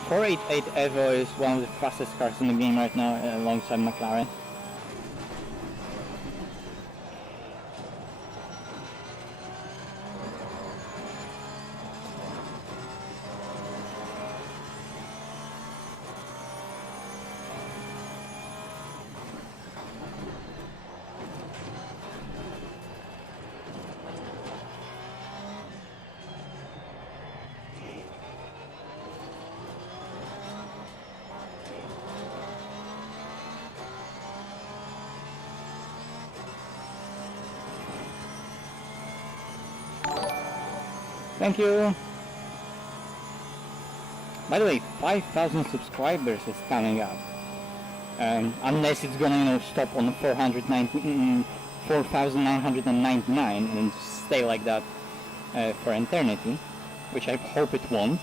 .488 Evo is one of the fastest cars in the game right now, alongside McLaren. Thank you! By the way, 5,000 subscribers is coming up. Unless it's gonna, you know, stop on 4,999 and stay like that for eternity, which I hope it won't.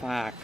Fuck.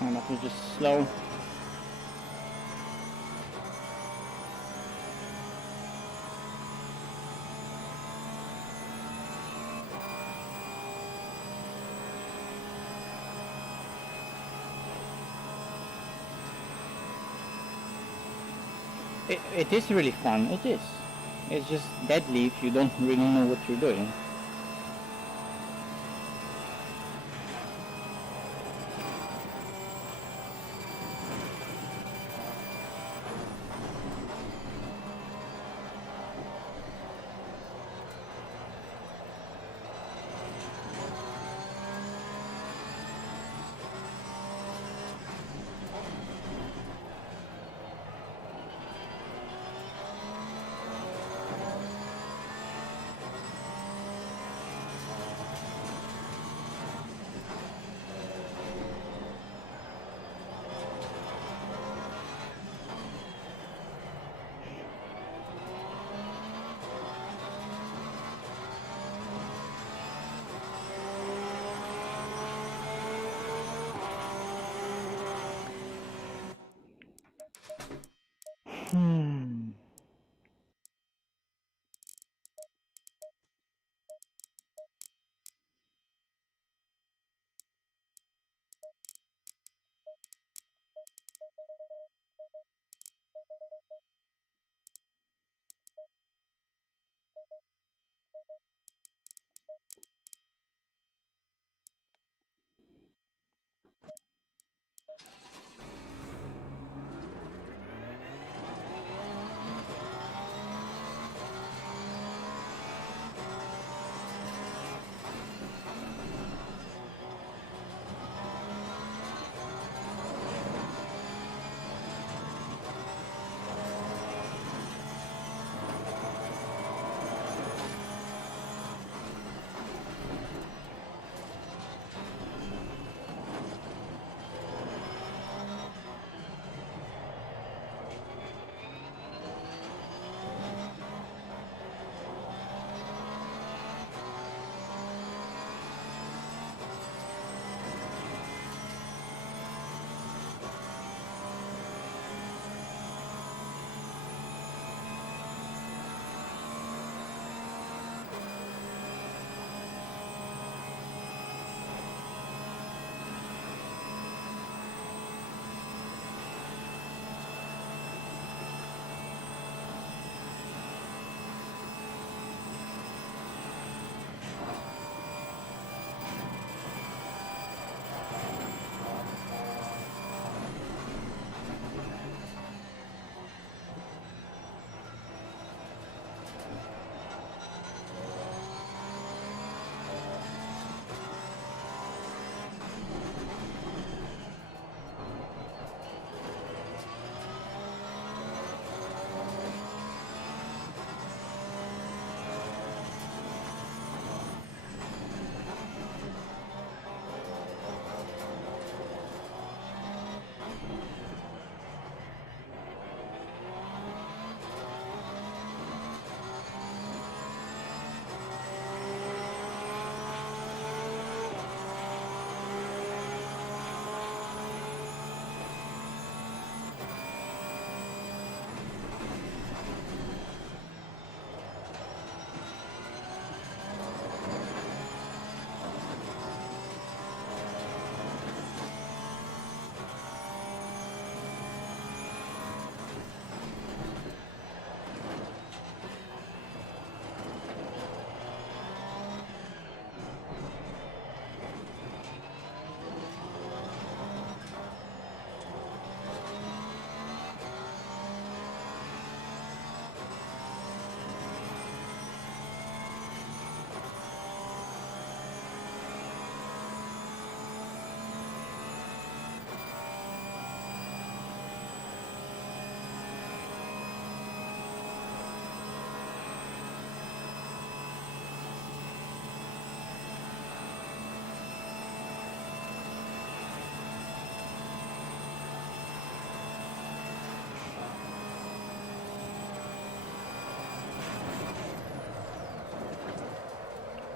And that was just slow. It is really fun, it is. It's just deadly if you don't really know what you're doing.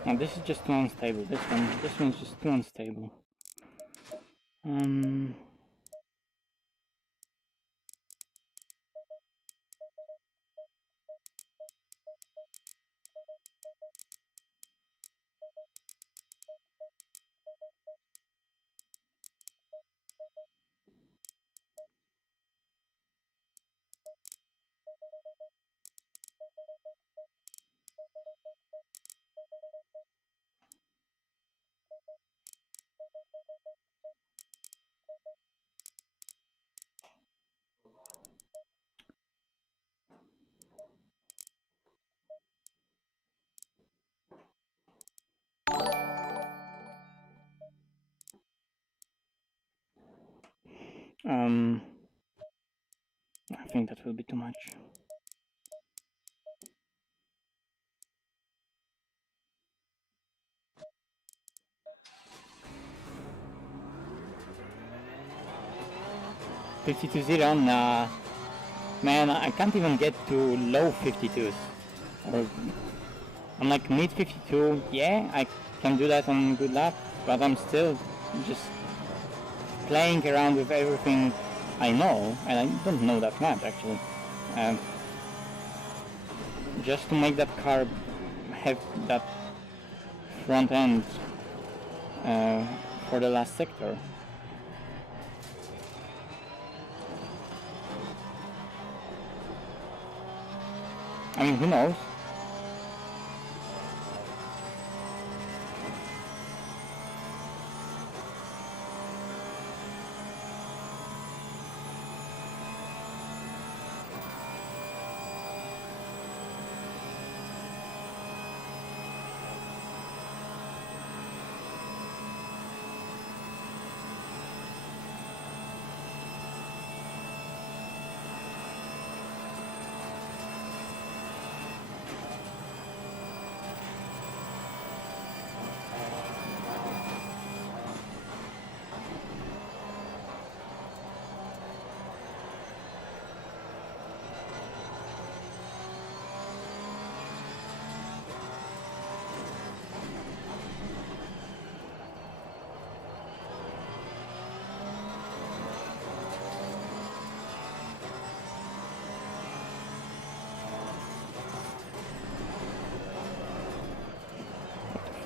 Now this is just too unstable. This one's just too unstable. I think that will be too much. $52.0, nah. Man, I can't even get to low 52s. Or I'm like mid 52, yeah, I can do that on good luck, but I'm still just playing around with everything I know, and I don't know that much actually. Just to make that car have that front end for the last sector. I mean, who knows?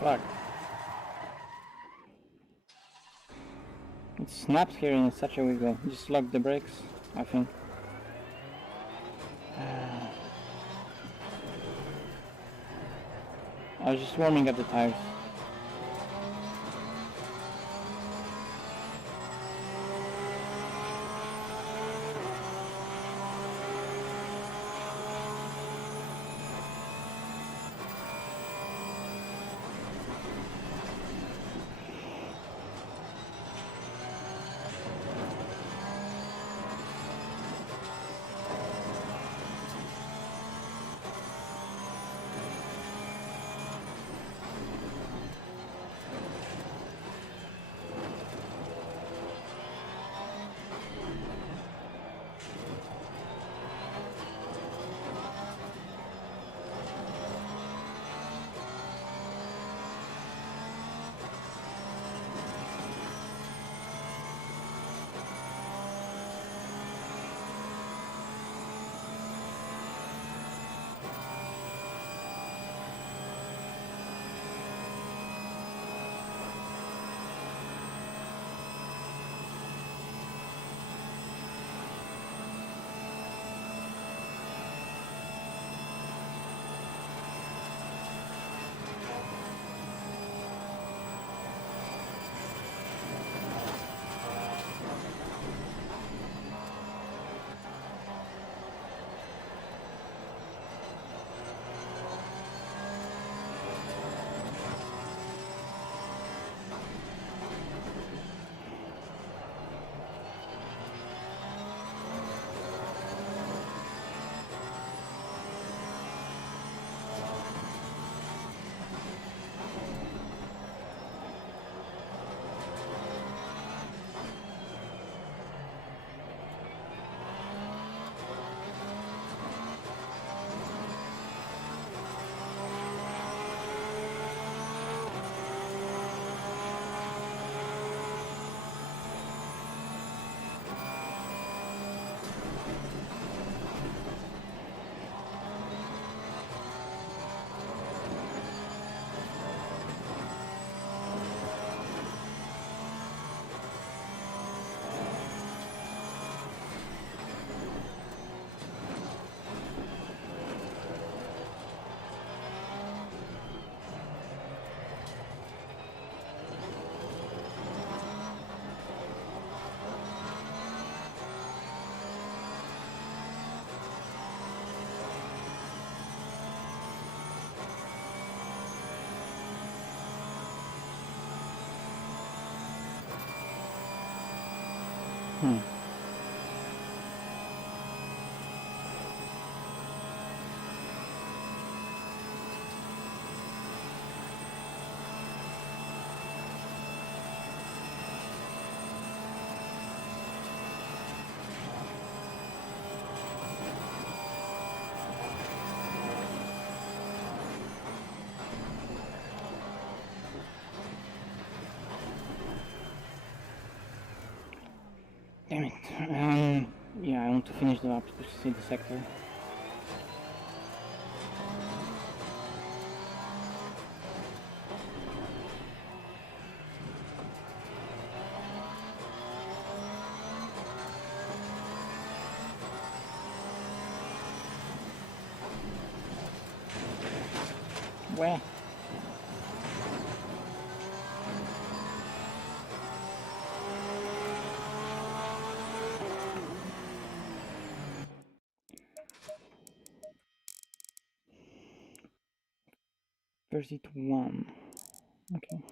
Fuck. It snaps here in such a weird way. Just lock the brakes, I think. I was just warming up the tires. Hmm. Damn it. Yeah, I want to finish the lap to see the sector. Where? Verse 1. Okay.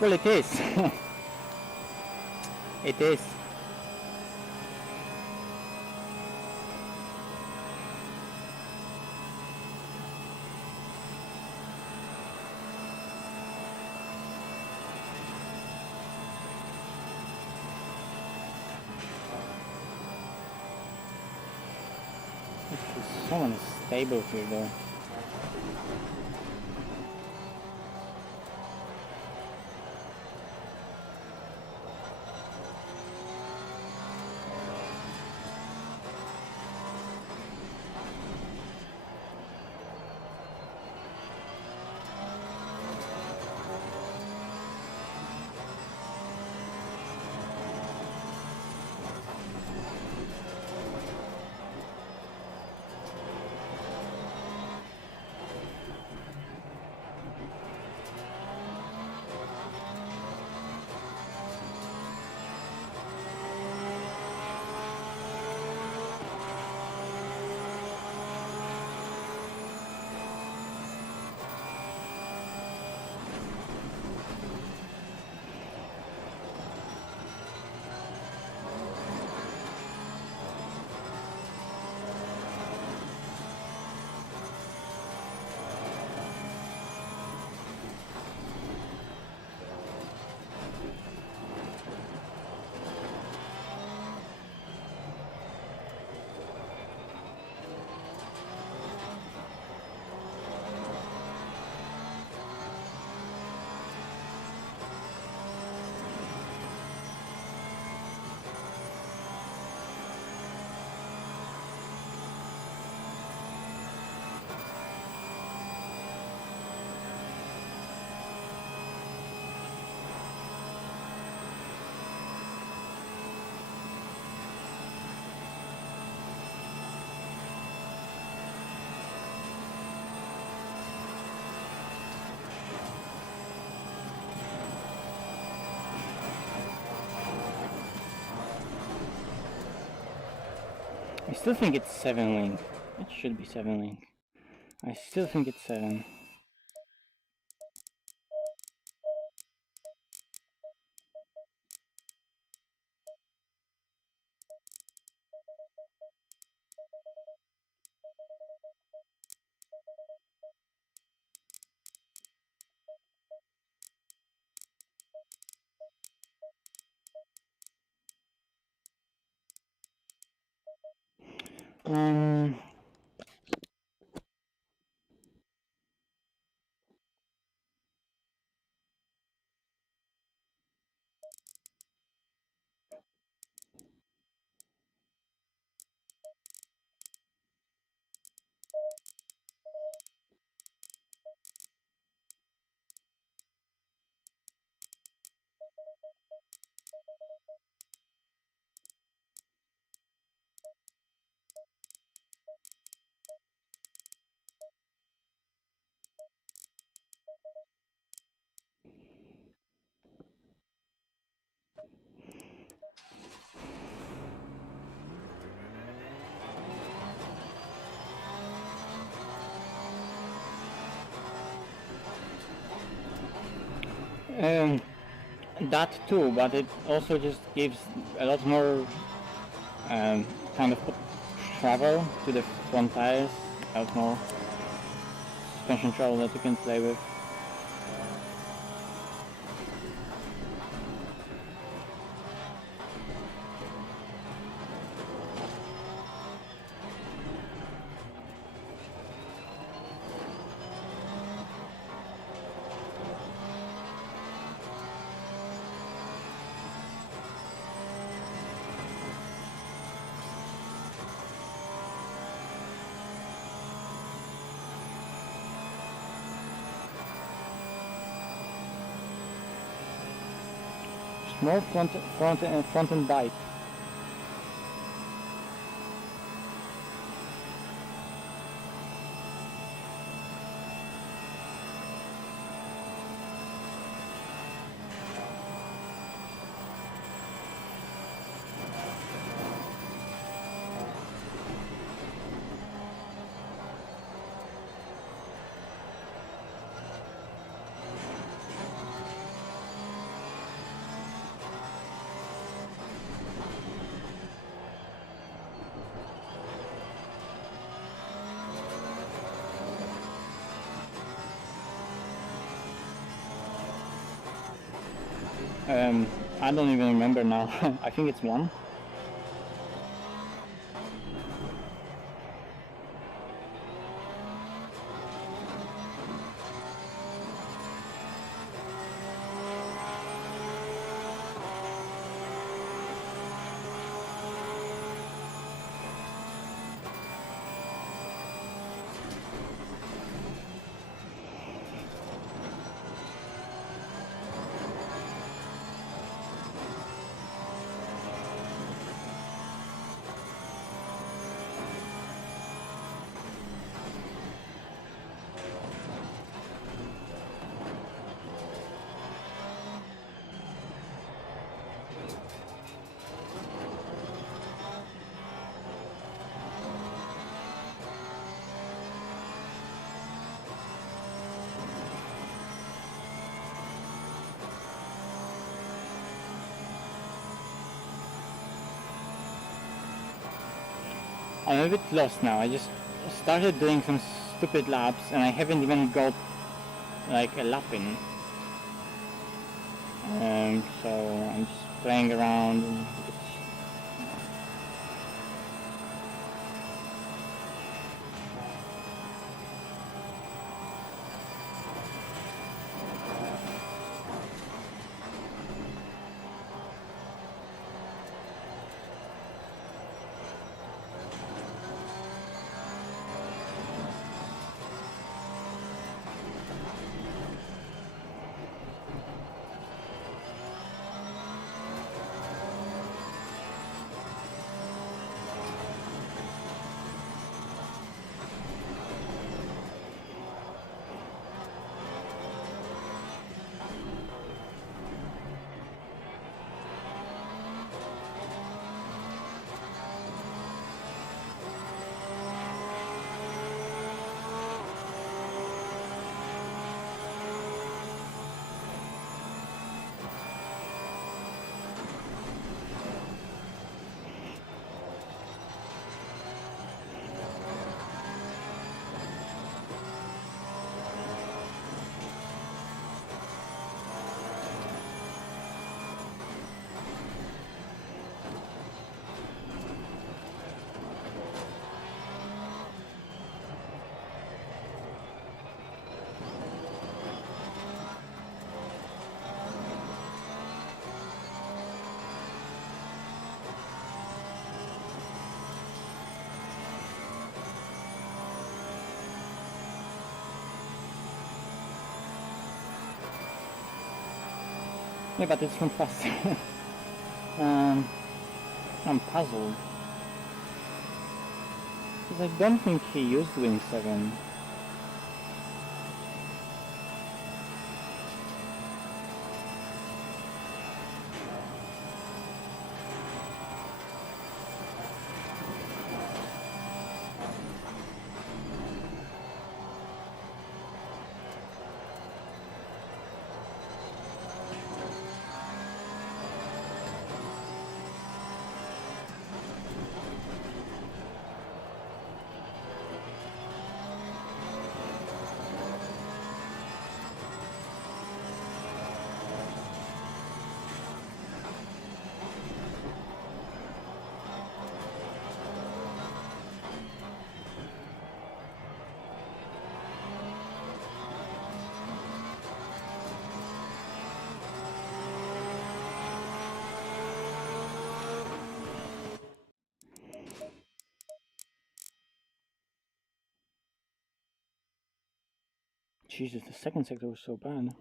Well, it is. It is. It feels so unstable here though. I still think it's 7 link. It should be 7 link. I still think it's 7. Um, um, that too, but it also just gives a lot more kind of travel to the front tires, a lot more suspension travel that you can play with. More front and bite. I don't even remember now. I think it's one. I'm a bit lost now. I just started doing some stupid laps and I haven't even got like a lap in. So I'm just playing around. And Yeah, but it's from faster. I'm puzzled. Because I don't think he used Win 7. Jesus, the second sector was so bad.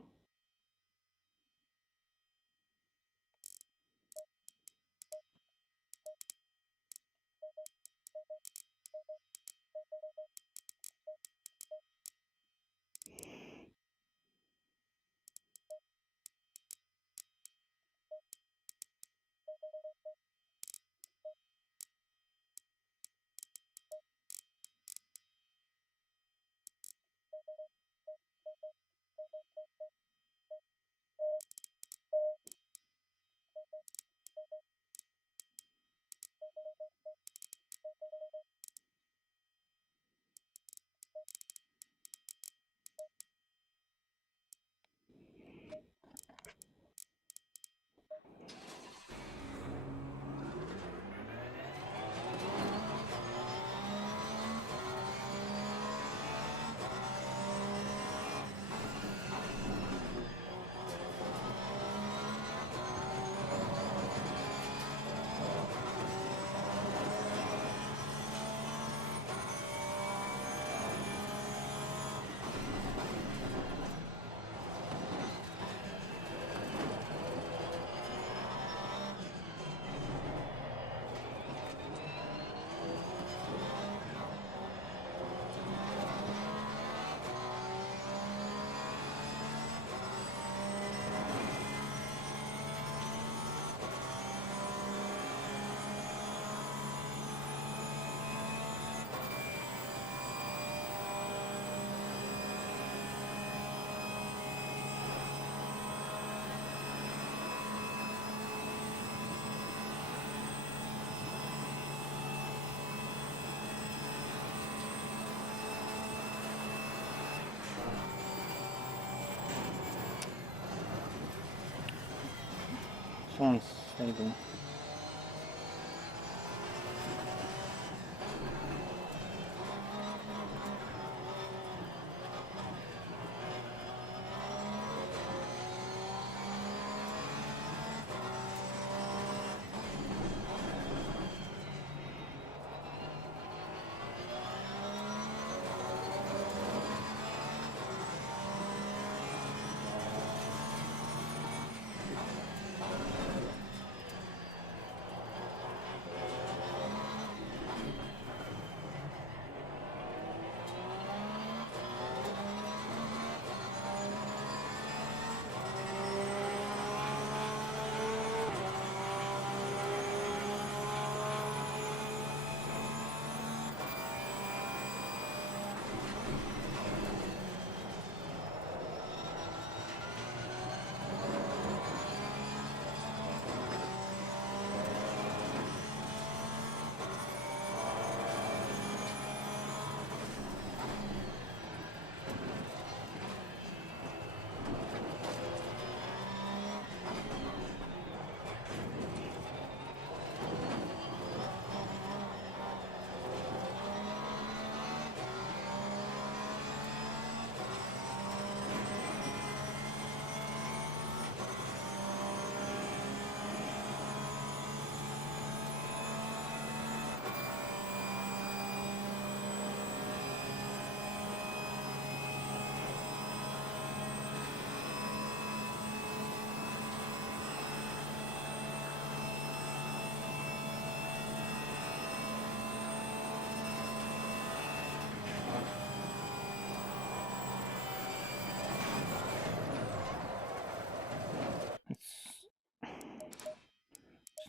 So unstable.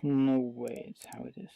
no way it's how it is.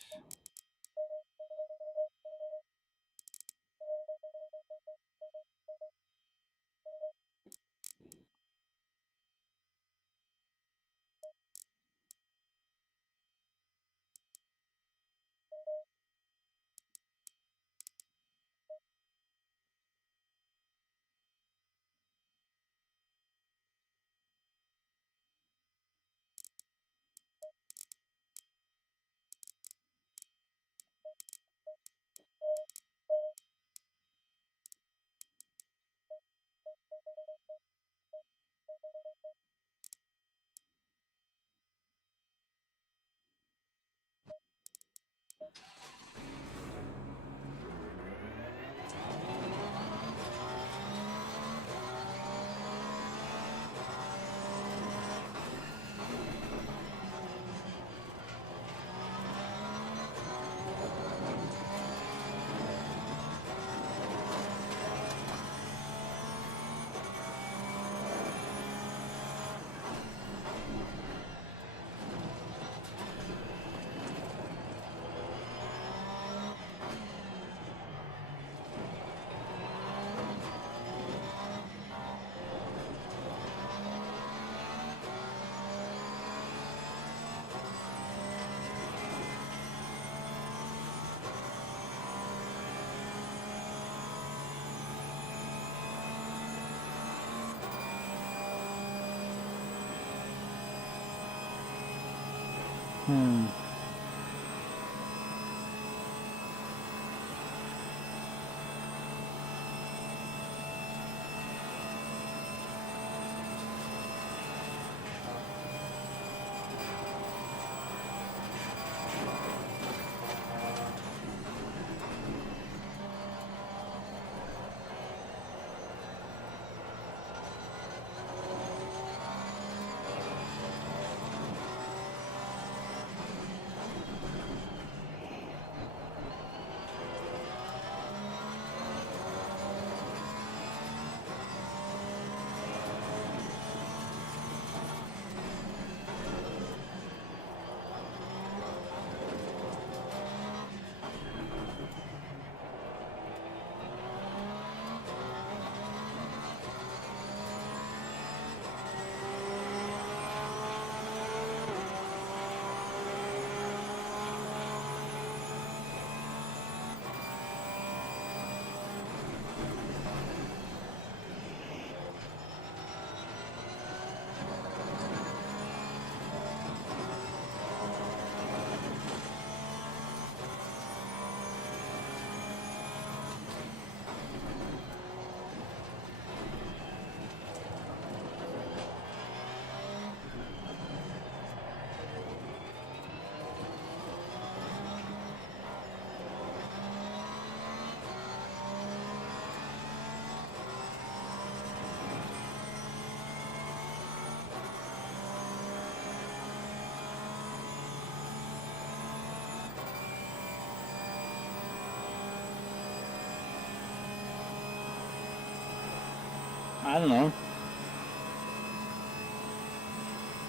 I don't know.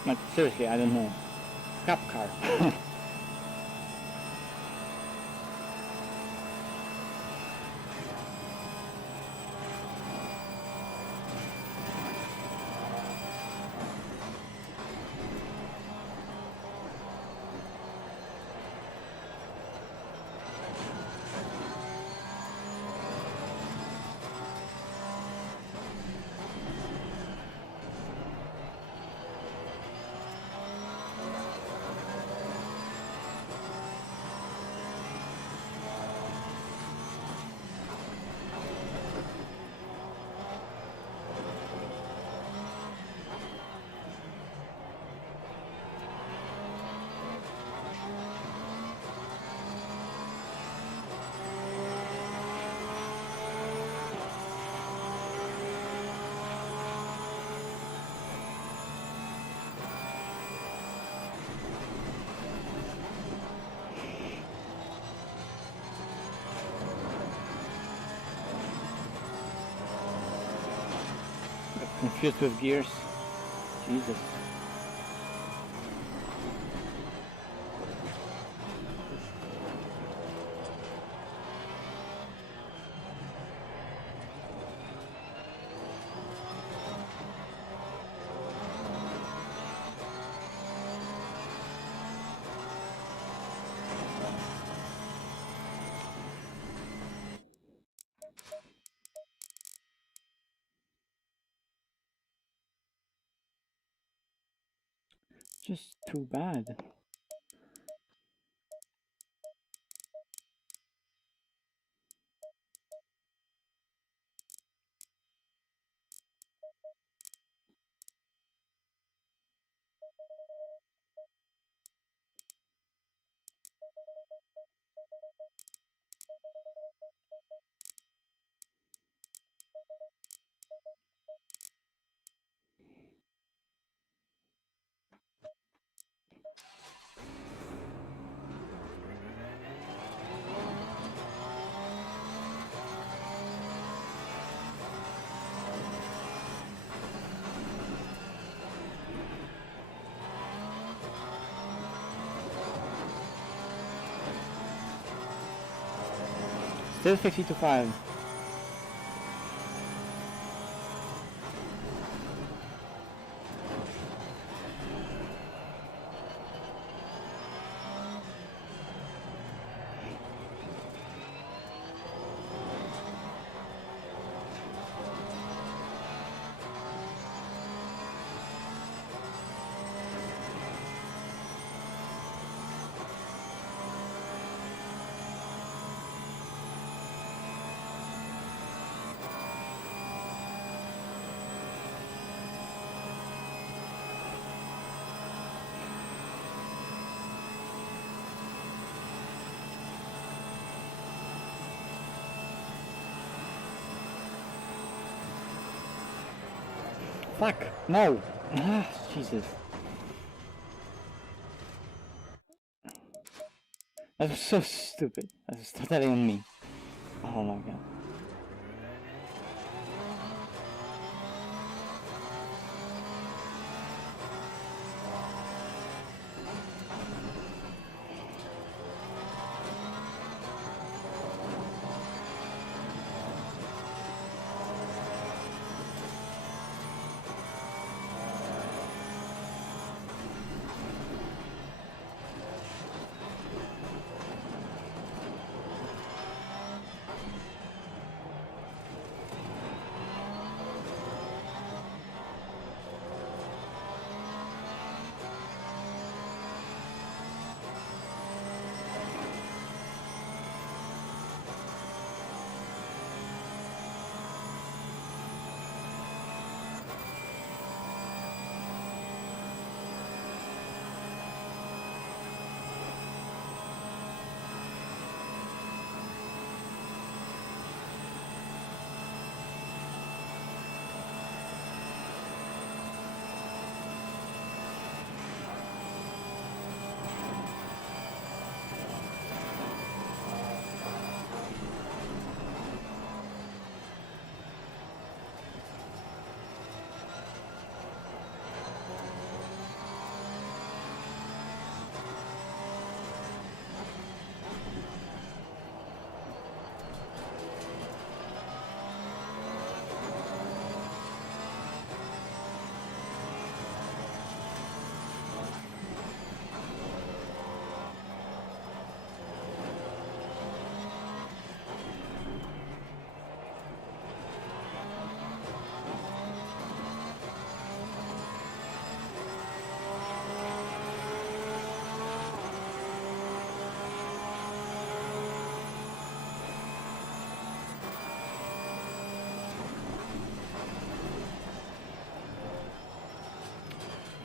Like, seriously, I don't know. Cup car. Confused with gears. Jesus. just too bad. Still 50 to 5. Fuck! No! Ah, Jesus. That was so stupid. That was totally on me. Oh my god.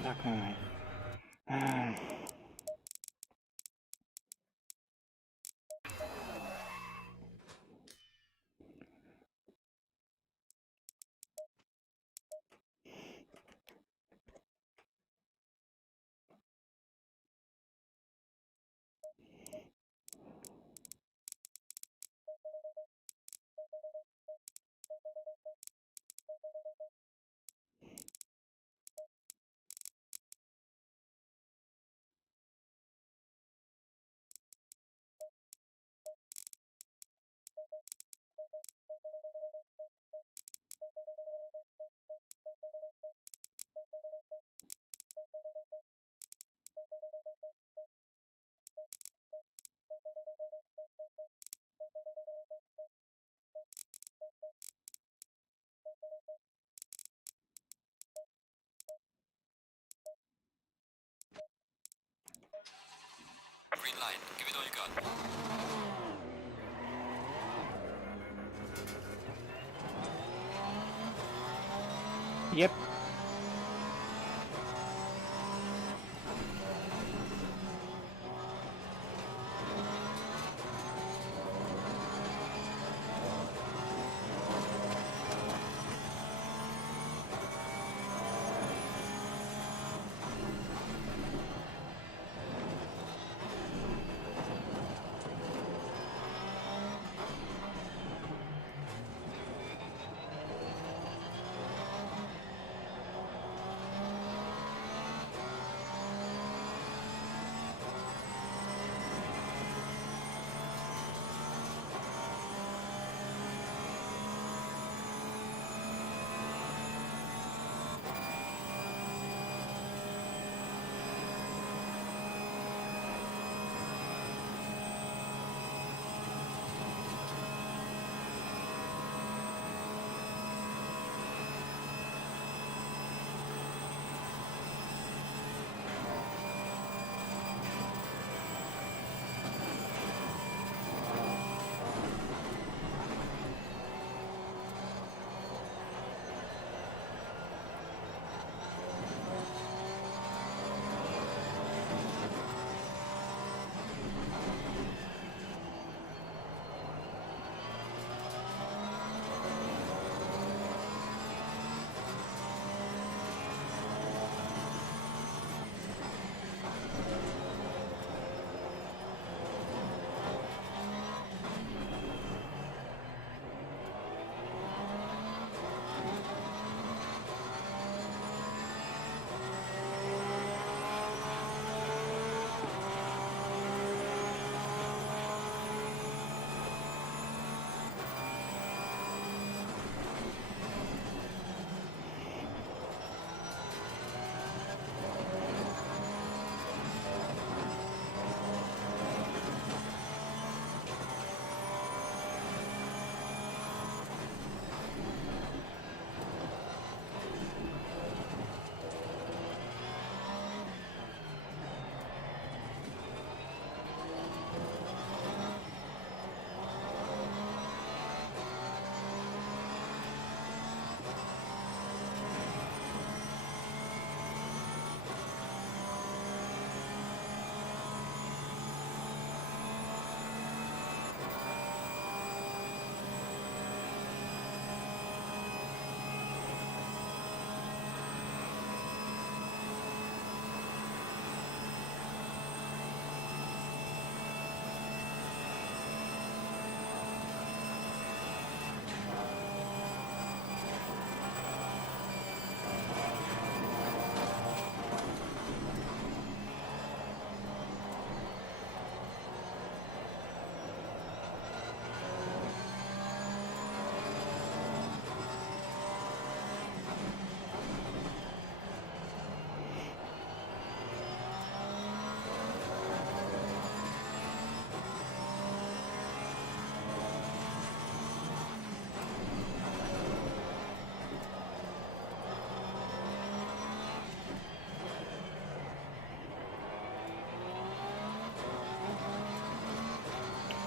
Fuck my life. light. Give it all you got. Yep.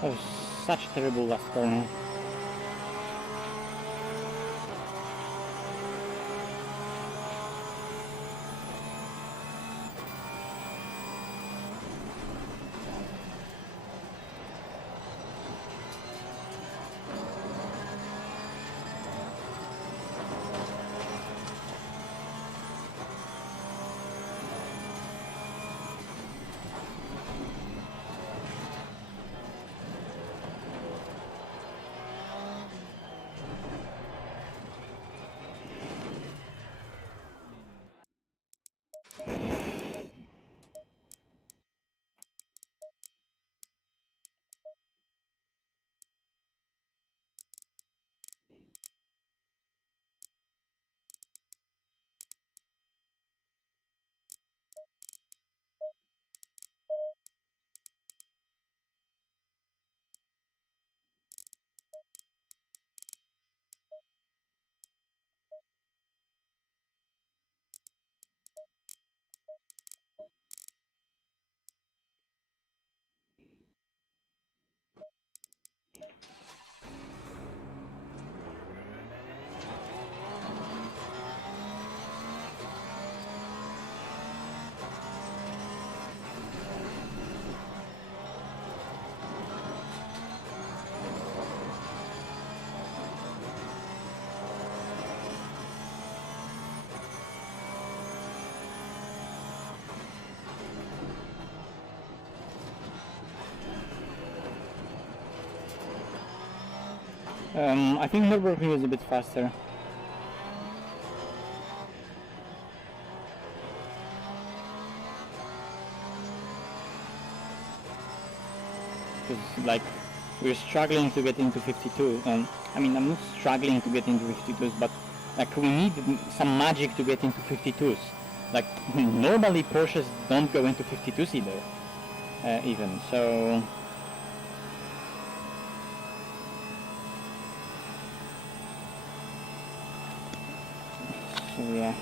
That was such a terrible last corner. I think Nürburgring is a bit faster. Because, like, we're struggling to get into 52, and I mean, I'm not struggling to get into 52s, but like, we need some magic to get into 52s. Like, normally Porsches don't go into 52s either, even, so yeah.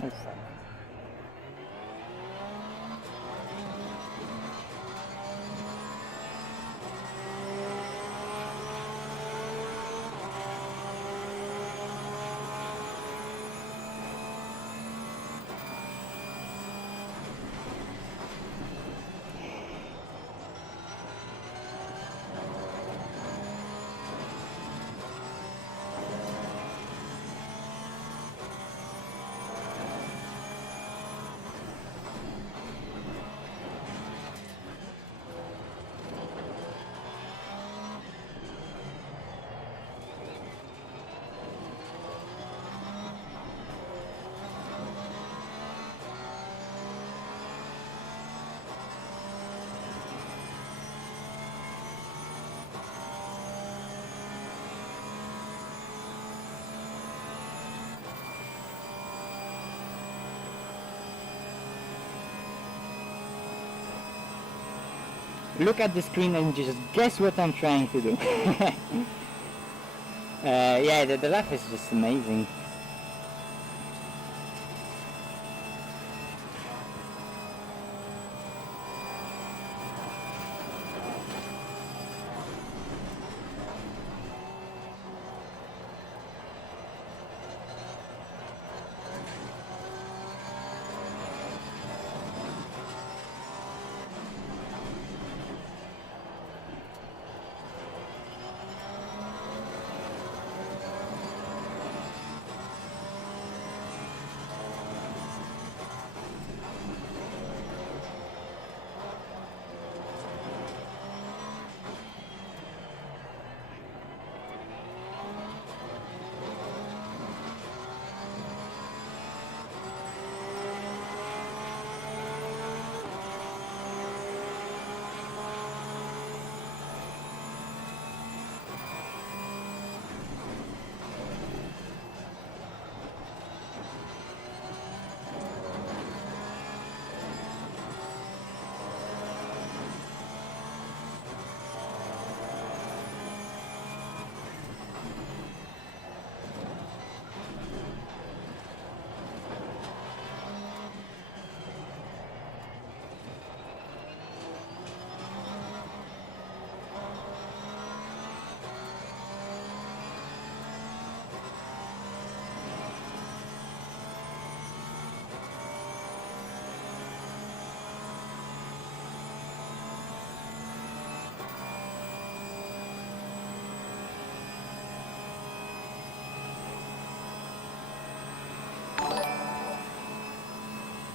Oh, fuck. Look at the screen and just guess what I'm trying to do. Yeah, the lap is just amazing.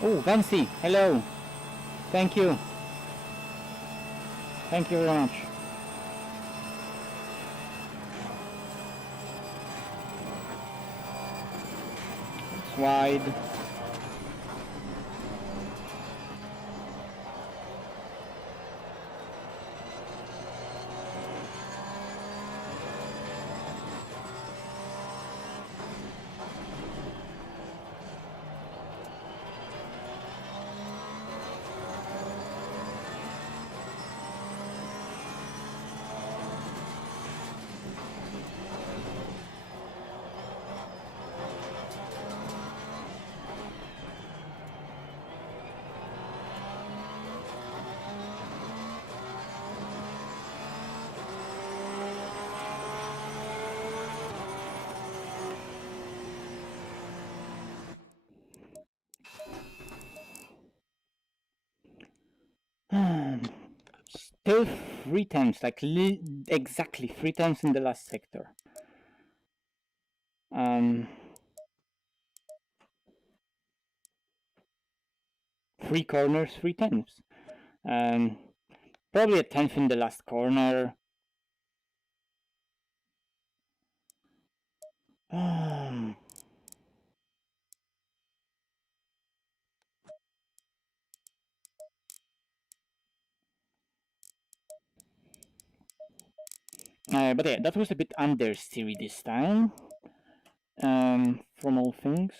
Oh, Vancy, hello. Thank you. Thank you very much. It's wide. Till 3 times, like exactly 3 times in the last sector. 3 corners, 3 times. Probably a 10th in the last corner. But yeah, that was a bit under Siri this time. From all things.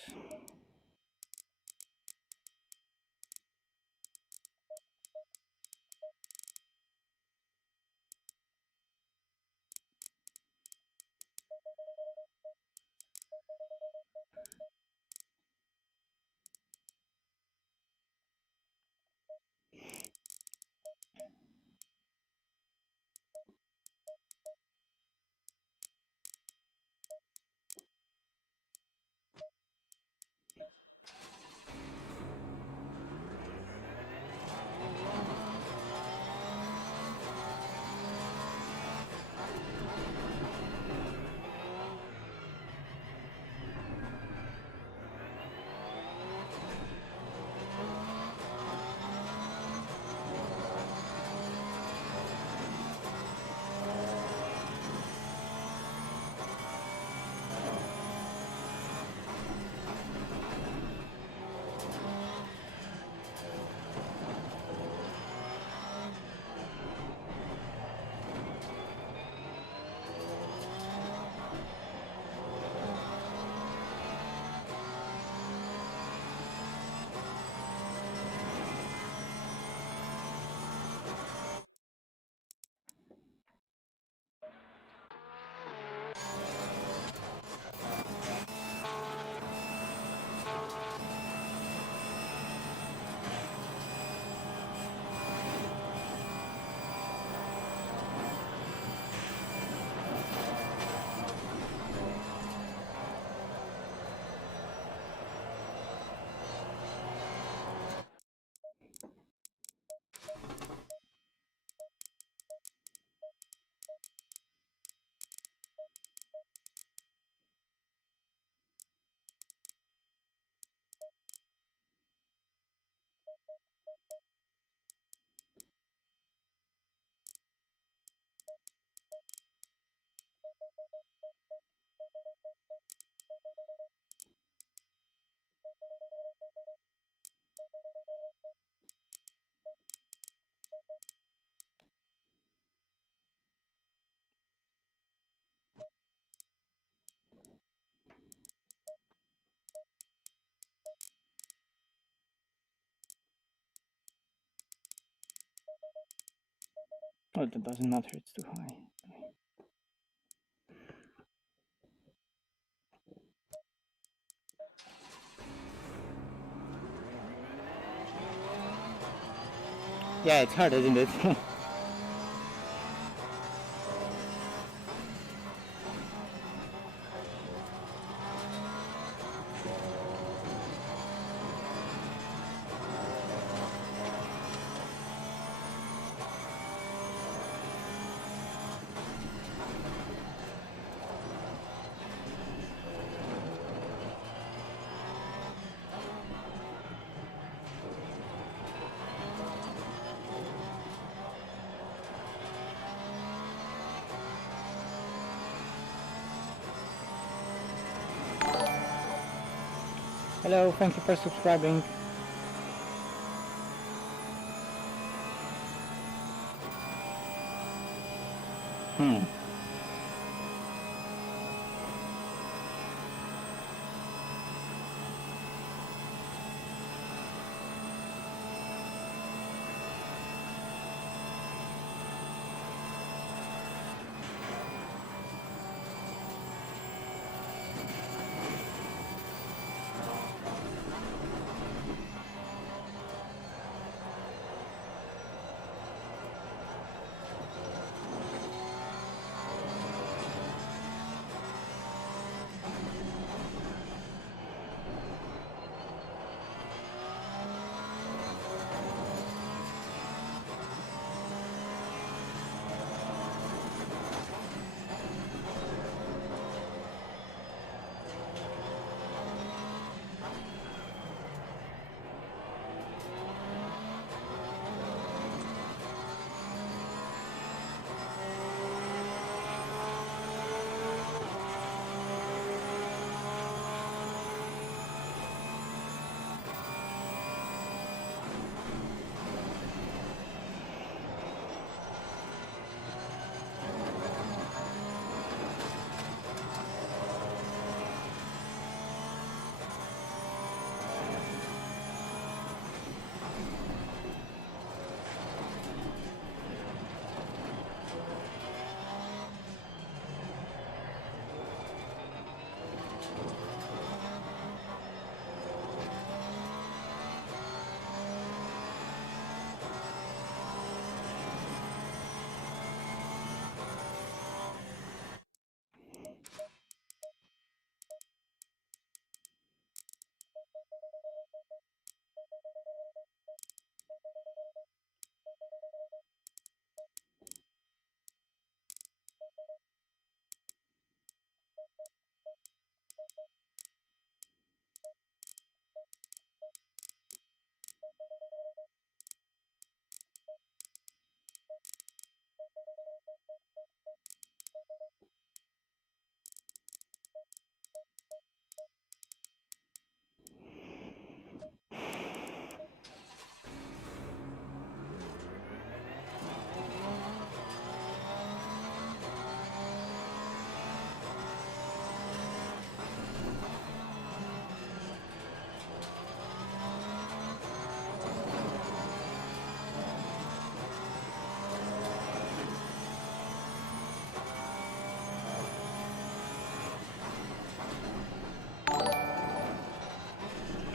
Oh, that doesn't matter, it's too high. Yeah, it's hard, isn't it? Hello, thank you for subscribing.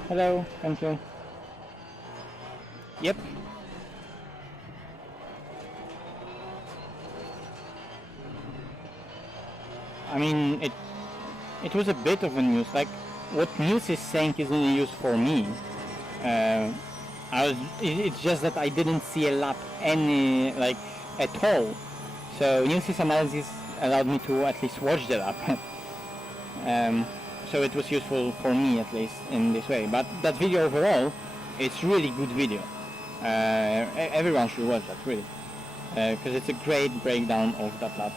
Hello, thank you. Yep. I mean, it was a bit of a news. Like, what news is saying isn't a news for me. It's just that I didn't see a lap at all. So Newsys analysis allowed me to at least watch the lap. So it was useful for me at least in this way. But that video overall, it's really good video. Everyone should watch that really, because it's a great breakdown of that lap.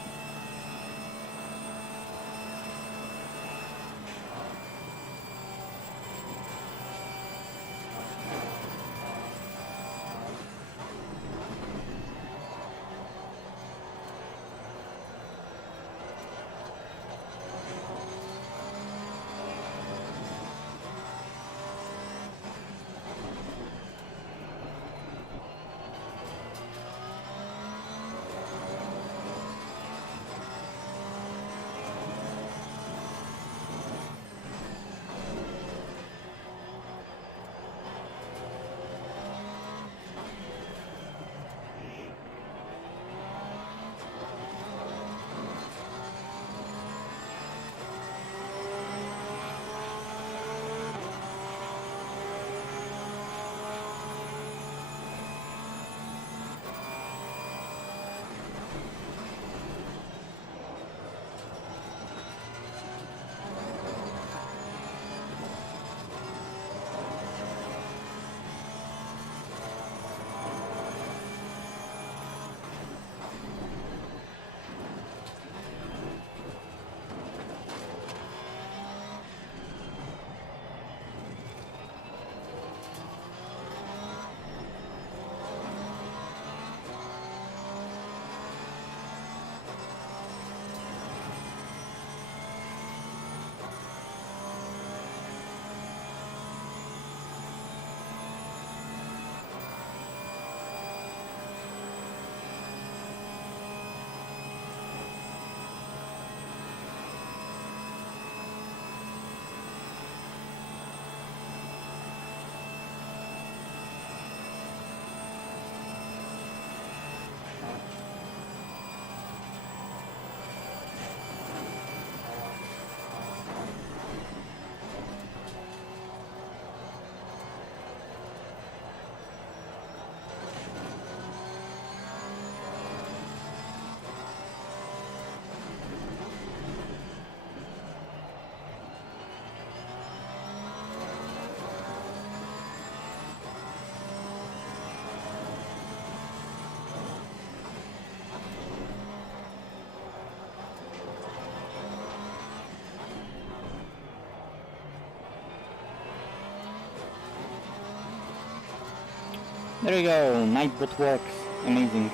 There we go, Nightbot works, amazing.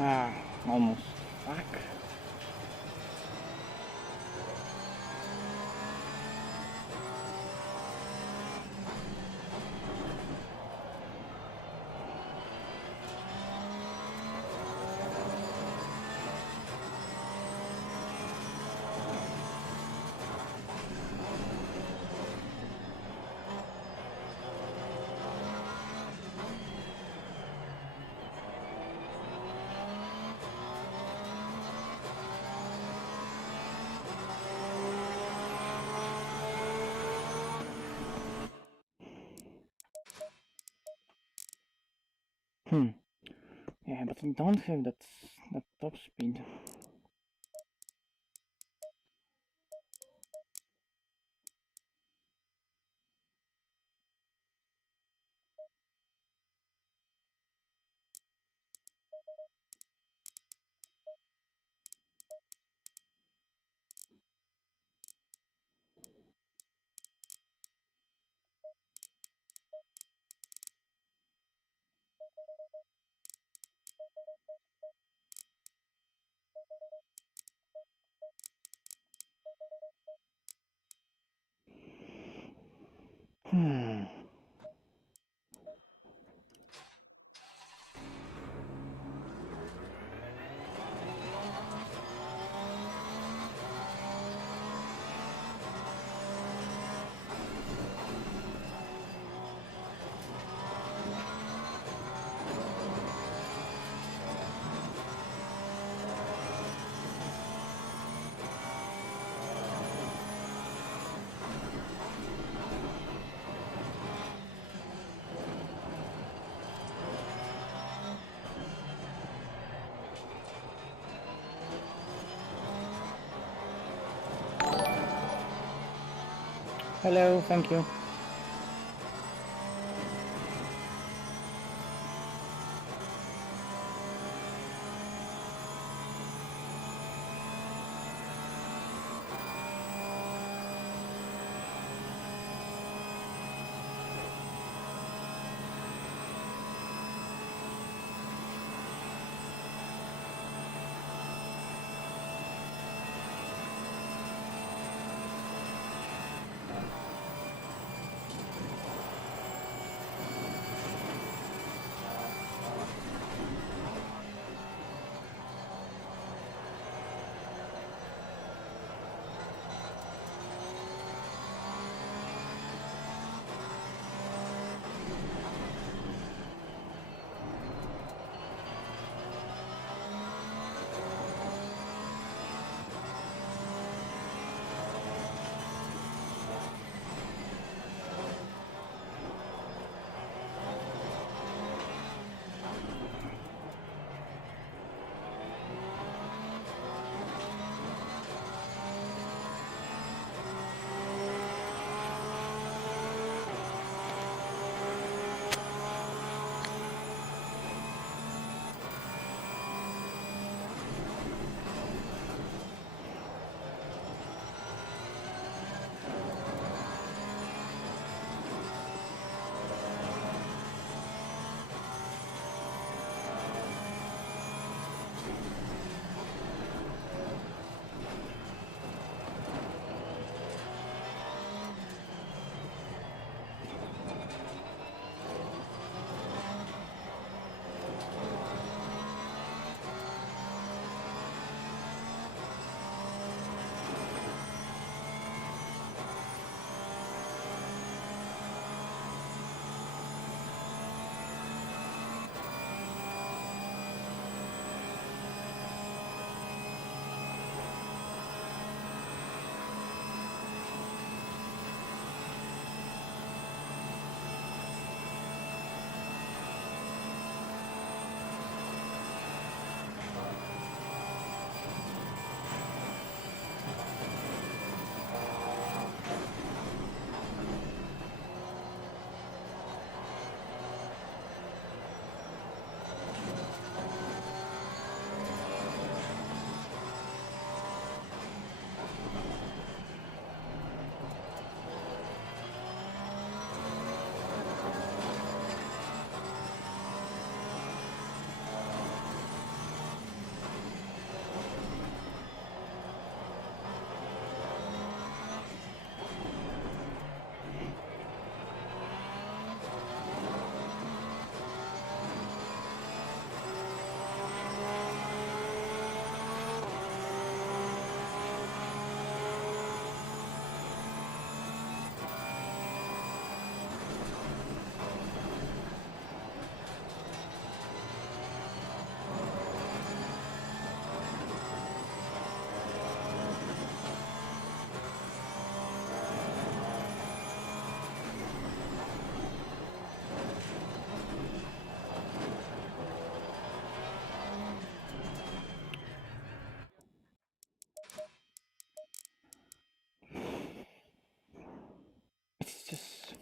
Ah, almost. Fuck. Yeah, but we don't have that top speed. Hmm. Hello, thank you.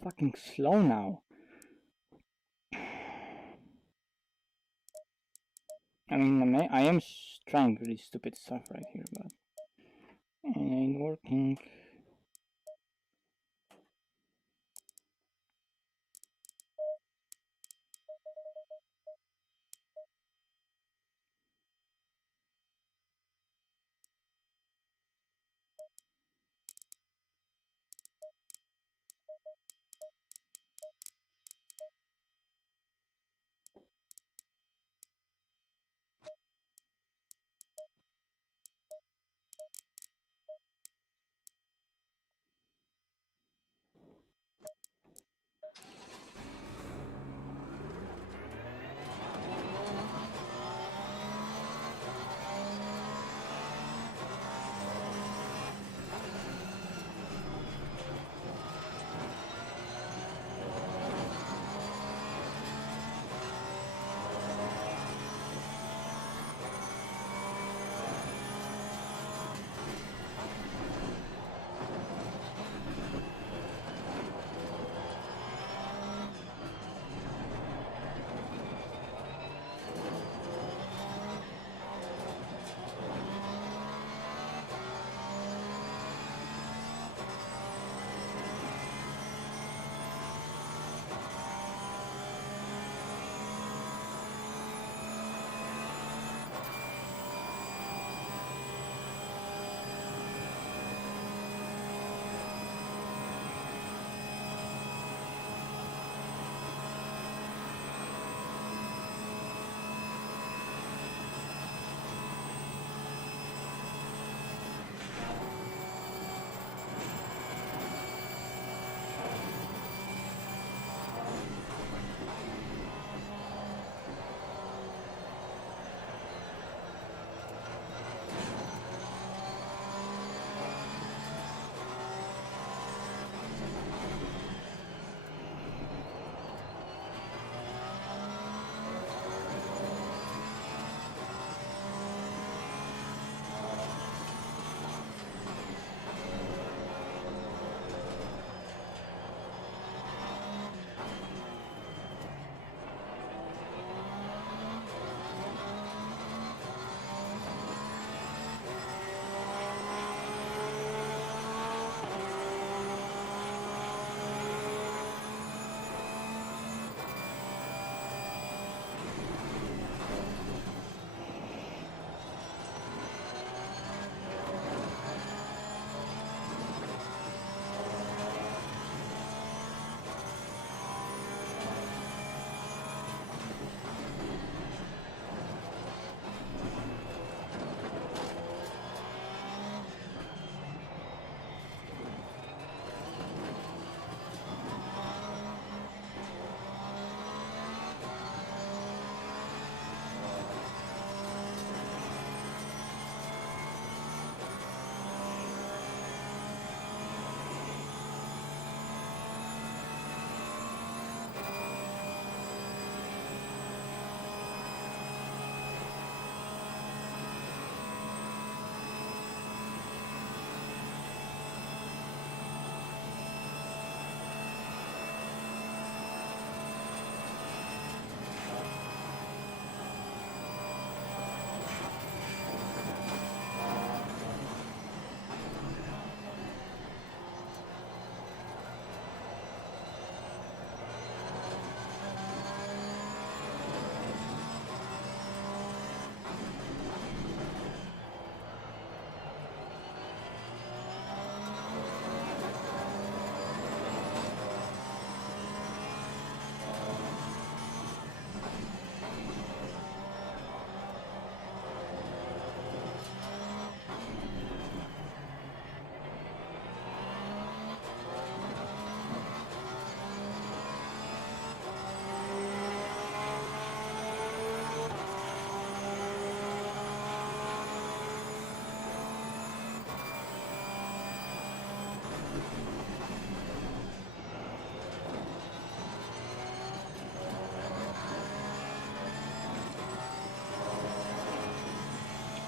fucking slow now. I mean, I am trying really stupid stuff right here, but it ain't working.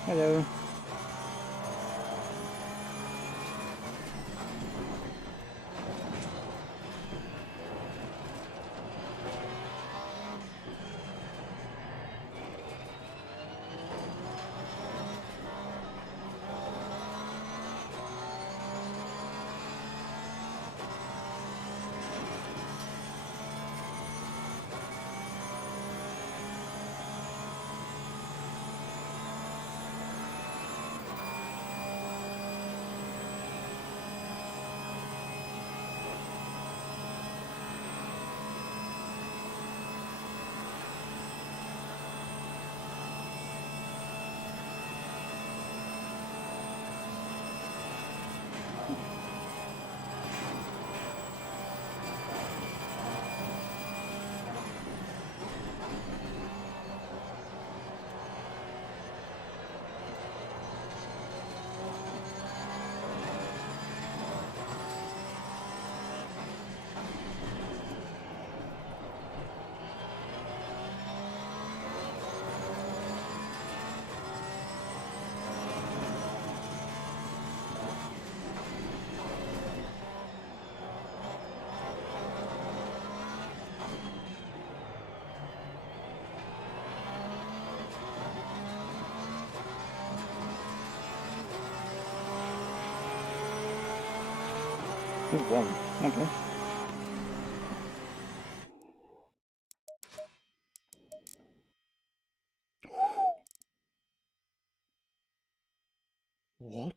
Hello. Oh, wow. Okay. What?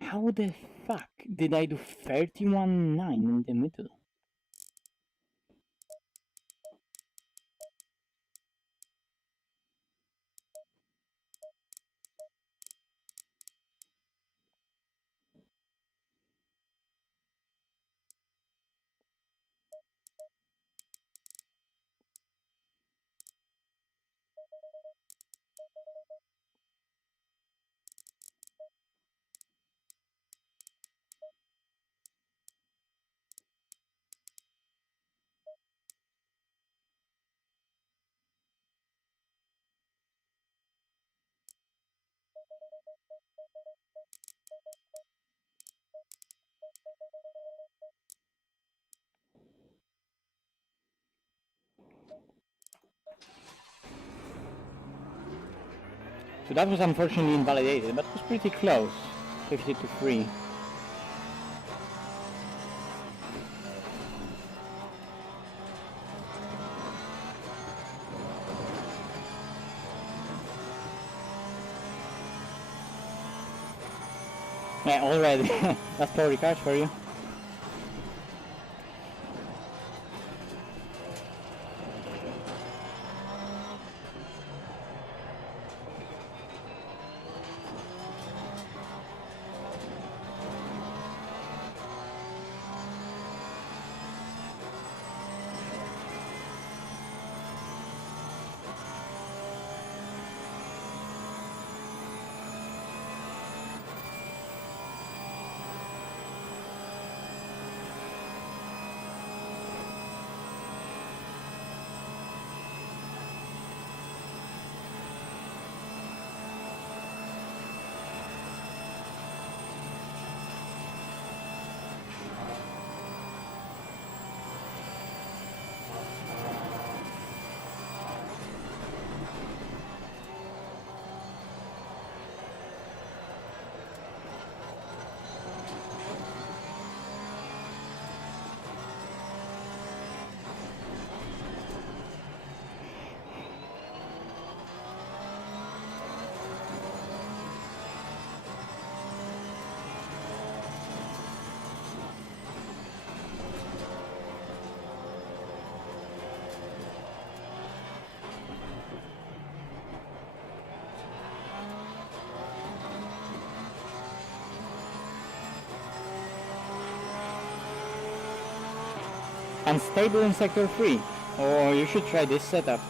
How the fuck did I do 31.9 in the middle? So that was unfortunately invalidated, but it was pretty close. 50 to 3. Yeah, already. That's PAUL RICARD for you. Unstable in sector 3. Or you should try this setup.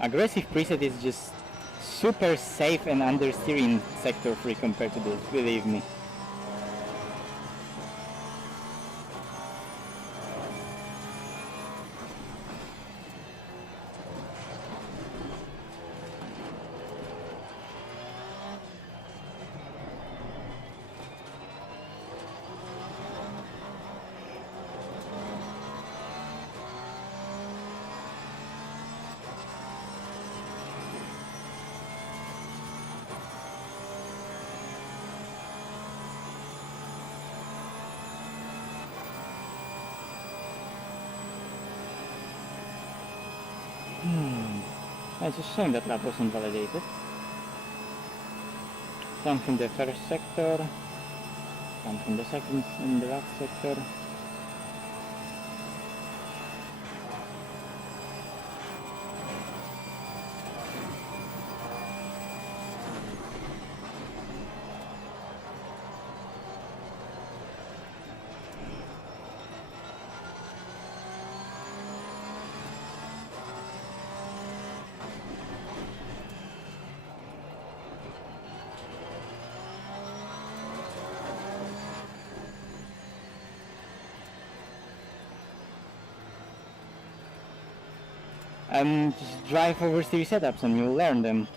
Aggressive preset is just super safe and understeering sector 3 compared to this, believe me. It's a shame that lap wasn't validated. Some from the first sector, some from the second and the last sector. Just drive over series setups and you'll learn them.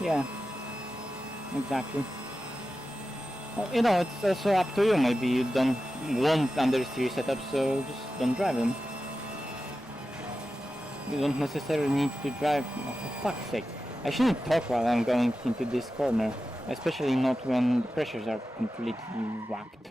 Yeah, exactly. Well, you know, it's also up to you. Maybe you don't want understeer setup, so just don't drive them. You don't necessarily need to drive. Oh, for fuck's sake! I shouldn't talk while I'm going into this corner, especially not when the pressures are completely whacked.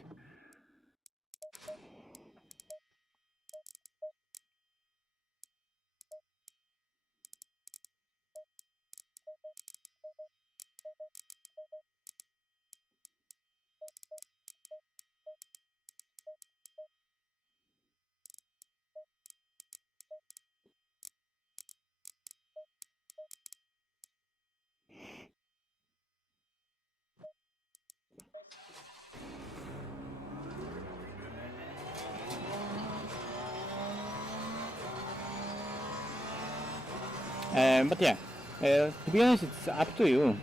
But yeah, to be honest, it's up to you.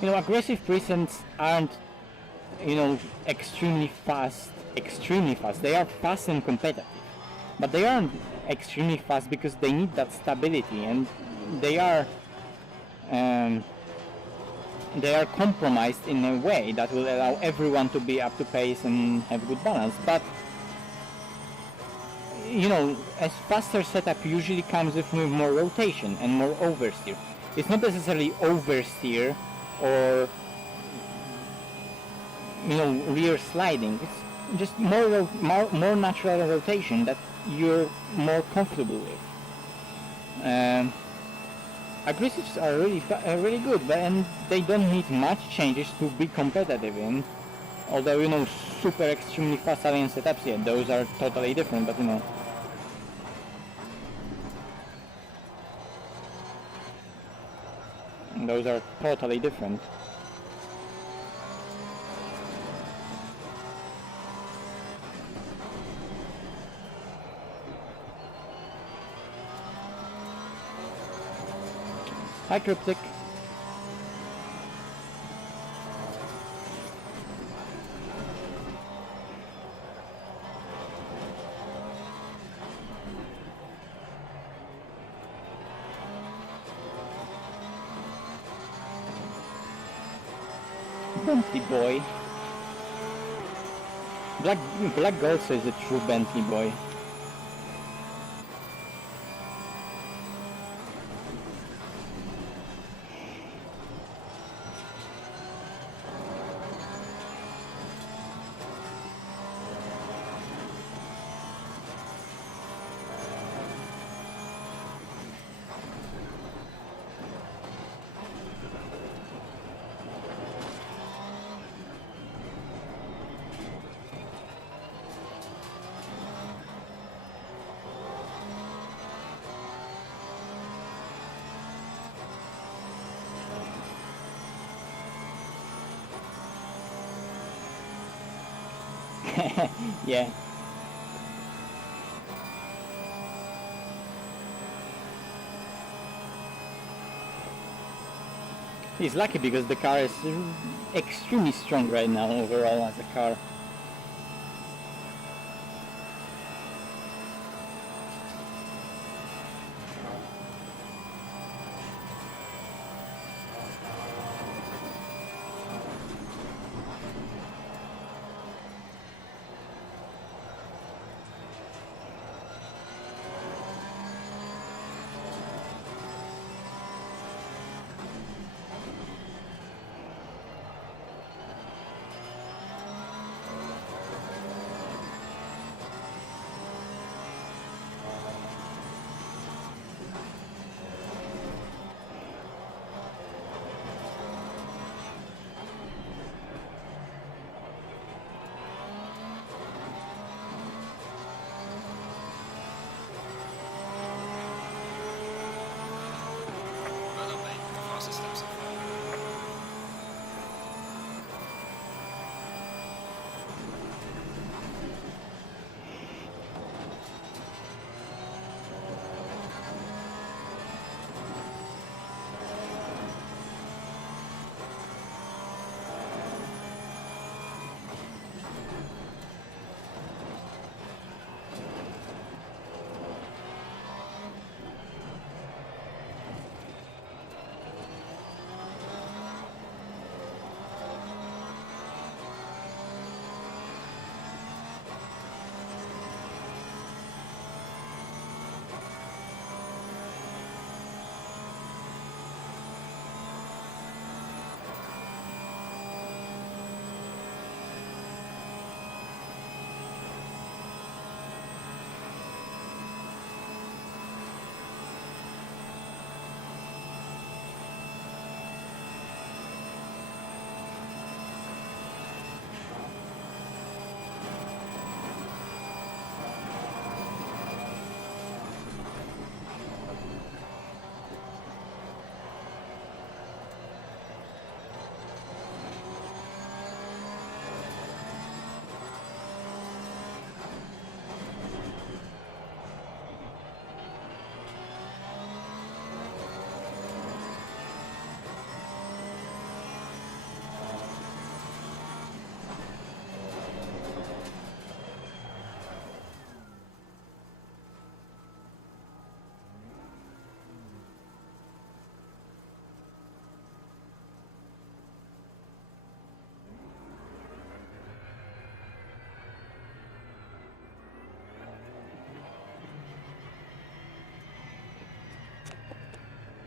You know, aggressive presents aren't, you know, extremely fast. They are fast and competitive, but they aren't extremely fast because they need that stability, and they are um, they are compromised in a way that will allow everyone to be up to pace and have good balance. But you know, a faster setup usually comes with more rotation and more oversteer. It's not necessarily oversteer or, you know, rear sliding. It's just more natural rotation that you're more comfortable with. Aggressives are really good, but and they don't need much changes to be competitive in. Although, you know, super extremely fast alien setups, yeah, those are totally different. But you know, those are totally different. Hi, Cryptic. Bentley boy. Black Gold says a true Bentley boy. Yeah. He's lucky because the car is extremely strong right now overall as a car.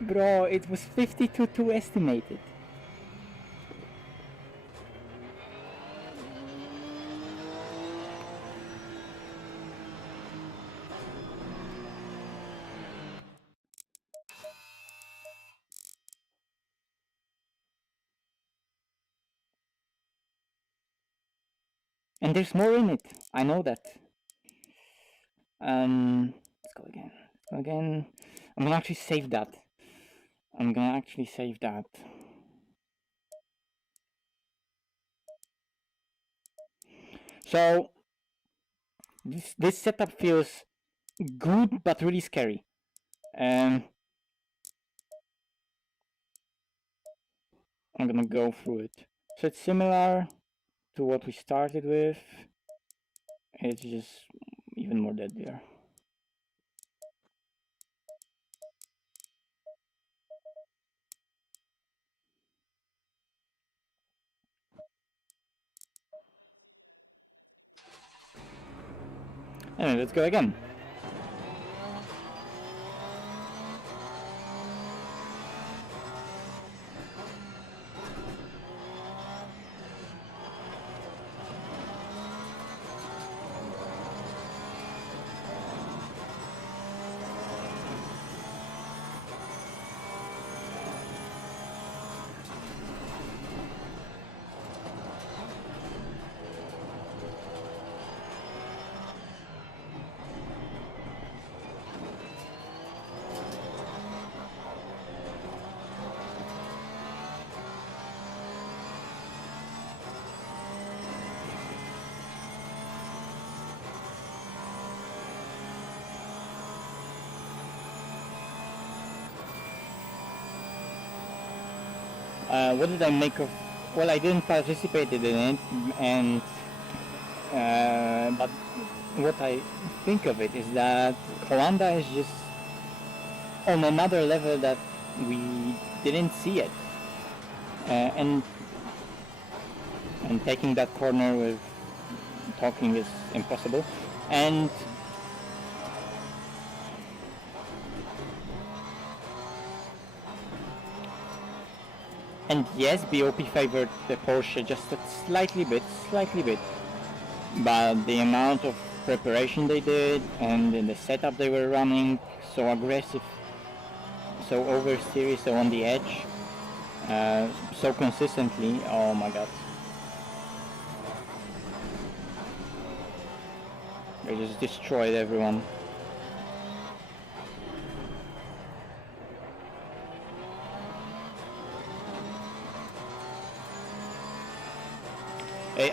Bro, it was 52.2 estimated. And there's more in it. I know that. Let's go again. Let's go again. I'm gonna actually save that. So this setup feels good but really scary. I'm gonna go through it. So it's similar to what we started with. It's just even more deadlier. Anyway, let's go again. What did I make of? Well, I didn't participate in it, and but what I think of it is that Holanda is just on another level that we didn't see yet, and taking that corner with talking is impossible, and yes, BOP favored the Porsche just a slightly bit, but the amount of preparation they did and the setup they were running, so aggressive, so oversteery, so on the edge, so consistently, oh my god. They just destroyed everyone.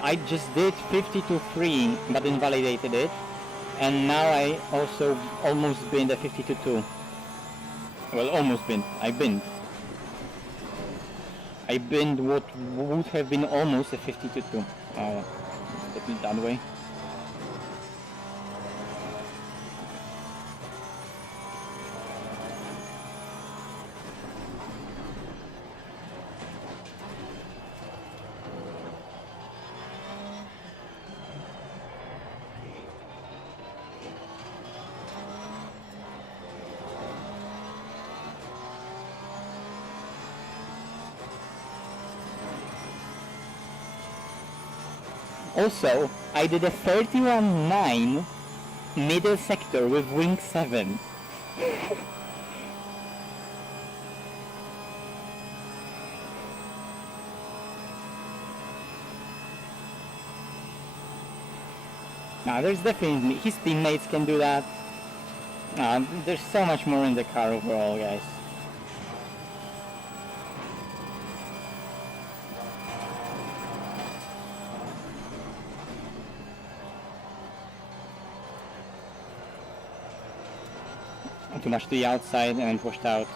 I just did 52.3 but invalidated it, and now I also almost binned a 52.2. Well, almost binned. I binned what would have been almost a 52.2. Let's put it that way. Also, I did a 31.9 middle sector with wing 7. Now, there's definitely, his teammates can do that. There's so much more in the car overall, guys. Too much to the outside and pushed out.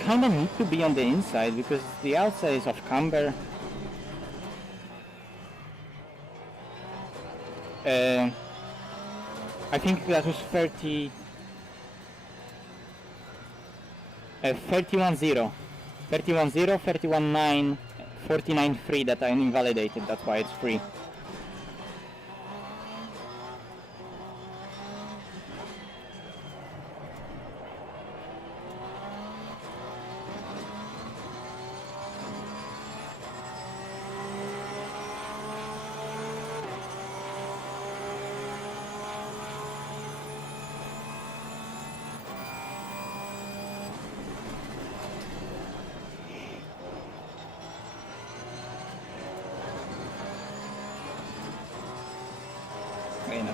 Kinda need to be on the inside because the outside is off camber. I think that was 31.0. 31.0, 31.9, 49.3 that I invalidated, that's why it's free.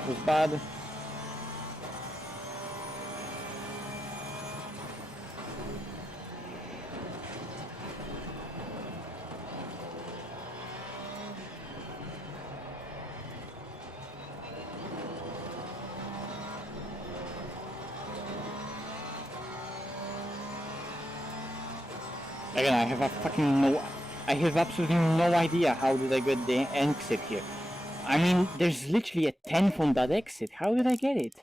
was bad. Again, I have absolutely no idea how did I get the exit here. I mean, there's literally a 10th on that exit. How did I get it?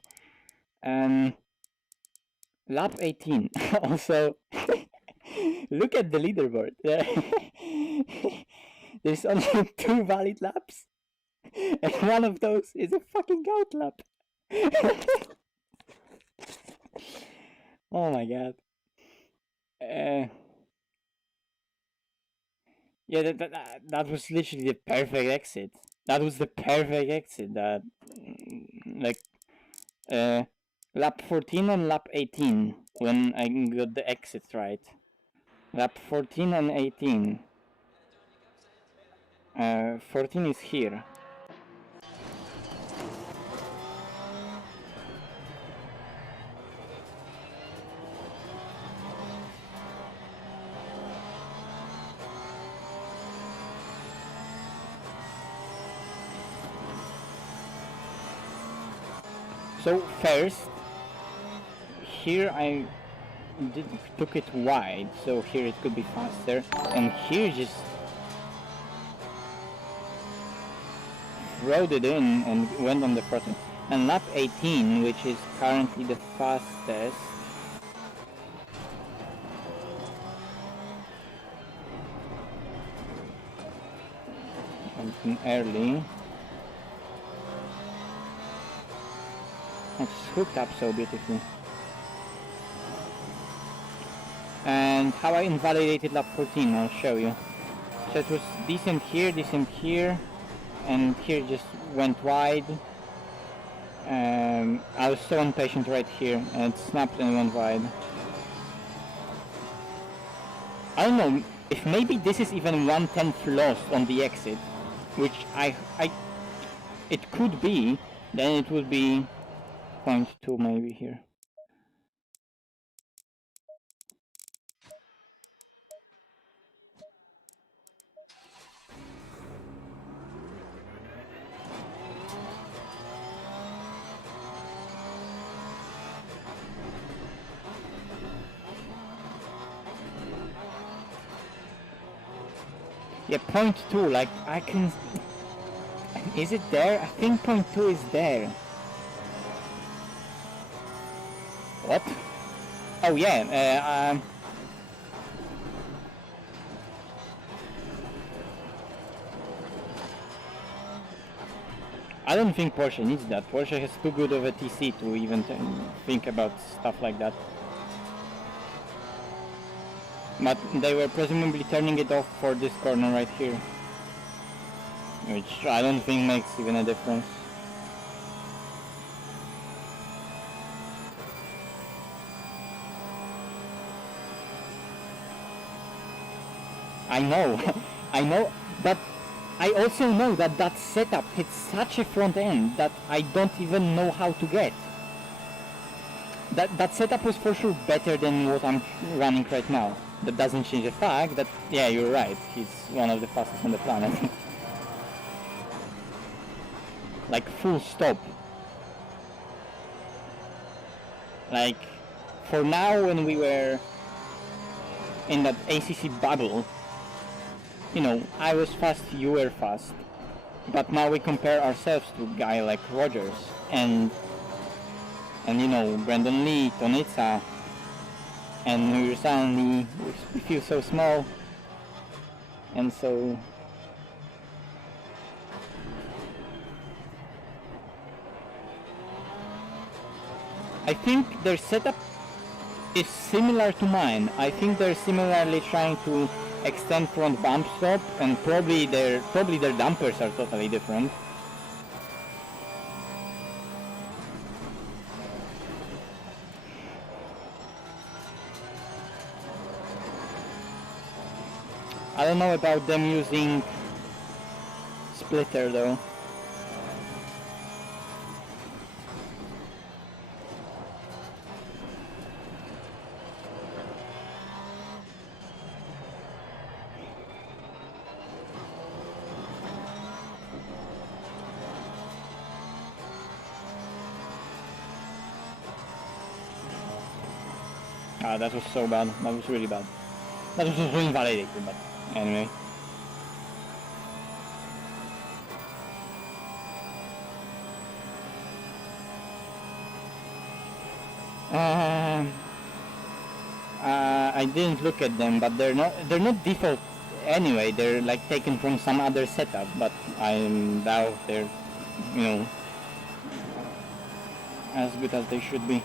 Lap 18. Also, look at the leaderboard. There's only 2 valid laps, and one of those is a fucking gout lap. Oh my god. Yeah, that was literally the perfect exit. That was the perfect exit. That, like, lap 14 and lap 18 when I got the exit right. Lap 14 and 18. 14 is here. So first, here I took it wide, so here it could be faster, and here just rode it in and went on the front. And lap 18, which is currently the fastest, something early. It's hooked up so beautifully. And how I invalidated lap 14, I'll show you. So it was decent here, and here just went wide. I was so impatient right here, and it snapped and went wide. I don't know if maybe this is even 1/10 lost on the exit, which it could be. Then it would be 0.2 maybe here. Yeah, 0.2, like, I can... Is it there? I think 0.2 is there. What? Oh yeah, I don't think Porsche needs that. Porsche has too good of a TC to even think about stuff like that. But they were presumably turning it off for this corner right here, which I don't think makes even a difference. I know, I know, but I also know that that setup hits such a front end that I don't even know how to get. That setup was for sure better than what I'm running right now. That doesn't change the fact that, yeah, you're right, he's one of the fastest on the planet. Like, full stop. Like, for now, when we were in that ACC bubble, you know, I was fast, you were fast. But now we compare ourselves to a guy like Rogers and you know, Brandon Lee, Tonitsa, and we suddenly we feel so small, and so I think their setup is similar to mine. I think they're similarly trying to extend front bump stop, and probably their dampers are totally different. I don't know about them using splitter though. That was so bad. That was really bad. That was also invalidated, but anyway. I didn't look at them, but they're not default anyway. They're like taken from some other setup, but I doubt they're, you know, as good as they should be.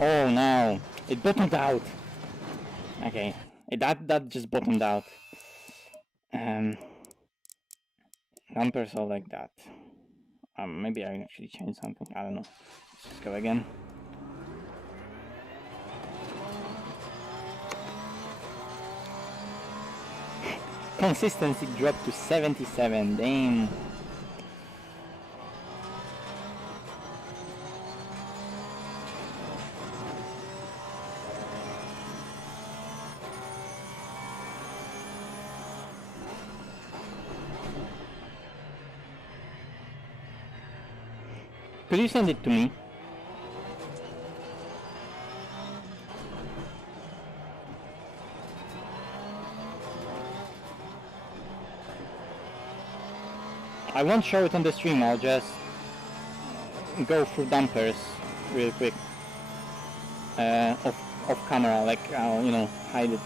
Oh no, it bottomed out. Okay, that just bottomed out. Numbers are like that. Maybe I can actually change something. I don't know. Let's just go again. Consistency dropped to 77. Damn. Could you send it to me? I won't show it on the stream, I'll just go through dampers real quick. Off camera, like I'll, you know, hide it.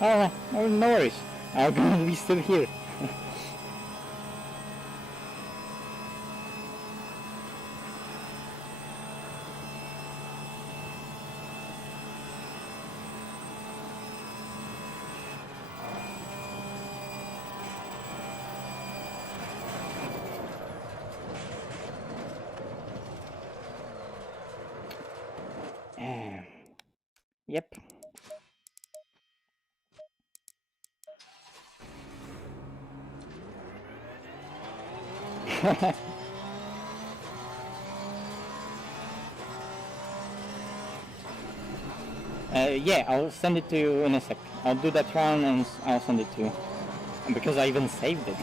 Oh, no worries. I'm gonna be still here. Yep. Yeah, I'll send it to you in a sec. I'll do that run and I'll send it to you. Because I even saved it.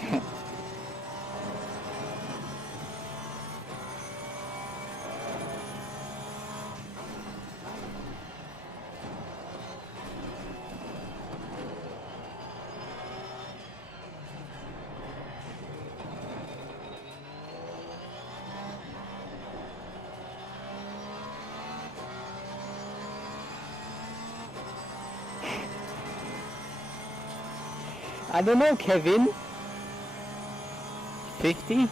I don't know, Kevin. 50?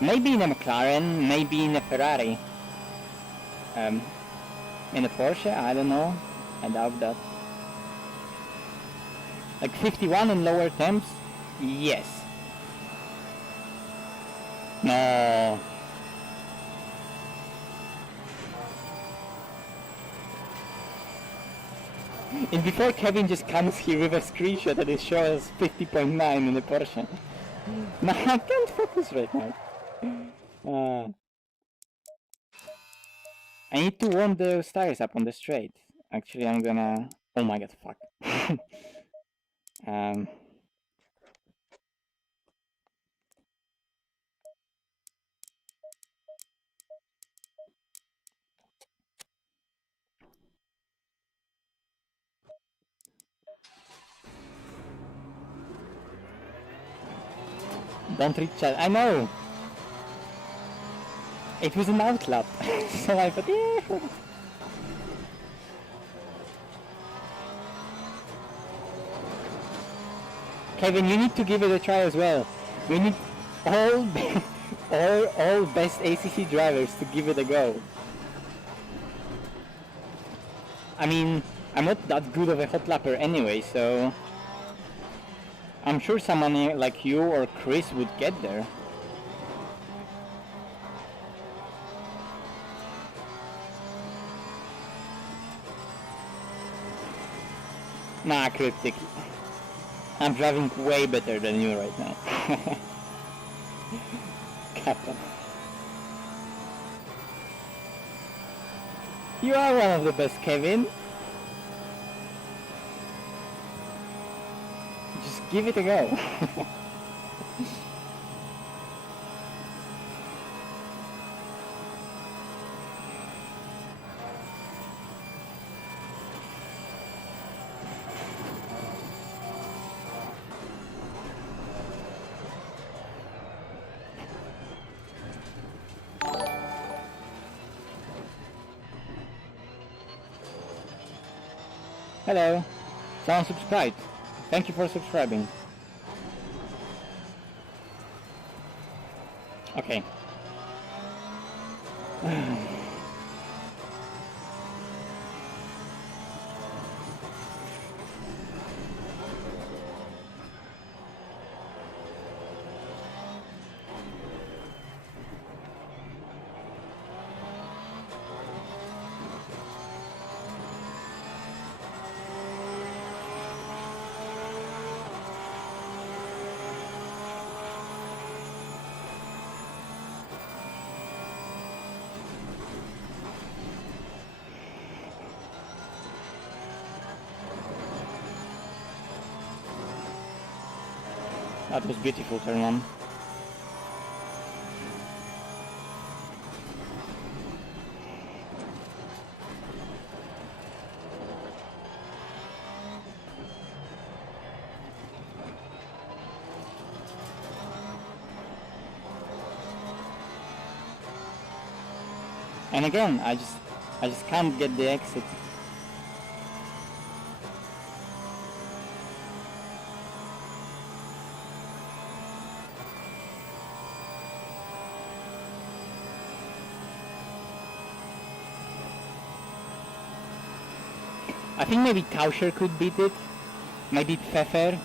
Maybe in a McLaren, maybe in a Ferrari. In a Porsche, I don't know. I doubt that. Like 51 in lower temps? Yes. No. And before Kevin just comes here with a screenshot and it shows 50.9 in the Porsche. No, I can't focus right now. I need to warm those tires up on the straight. Actually, I'm gonna... Oh my god, fuck. Don't reach out. I know! It was an outlap. So I thought, yeah. Kevin, you need to give it a try as well. We need all best ACC drivers to give it a go. I mean, I'm not that good of a hot lapper anyway, so I'm sure someone like you or Chris would get there. Nah, Cryptic. I'm driving way better than you right now. Captain. You are one of the best, Kevin. Just give it a go. Hello. Someone subscribed. Thank you for subscribing. Okay. That was beautiful, turn on. And again, I just can't get the exit. I think maybe Tauscher could beat it. Maybe Pfeffer.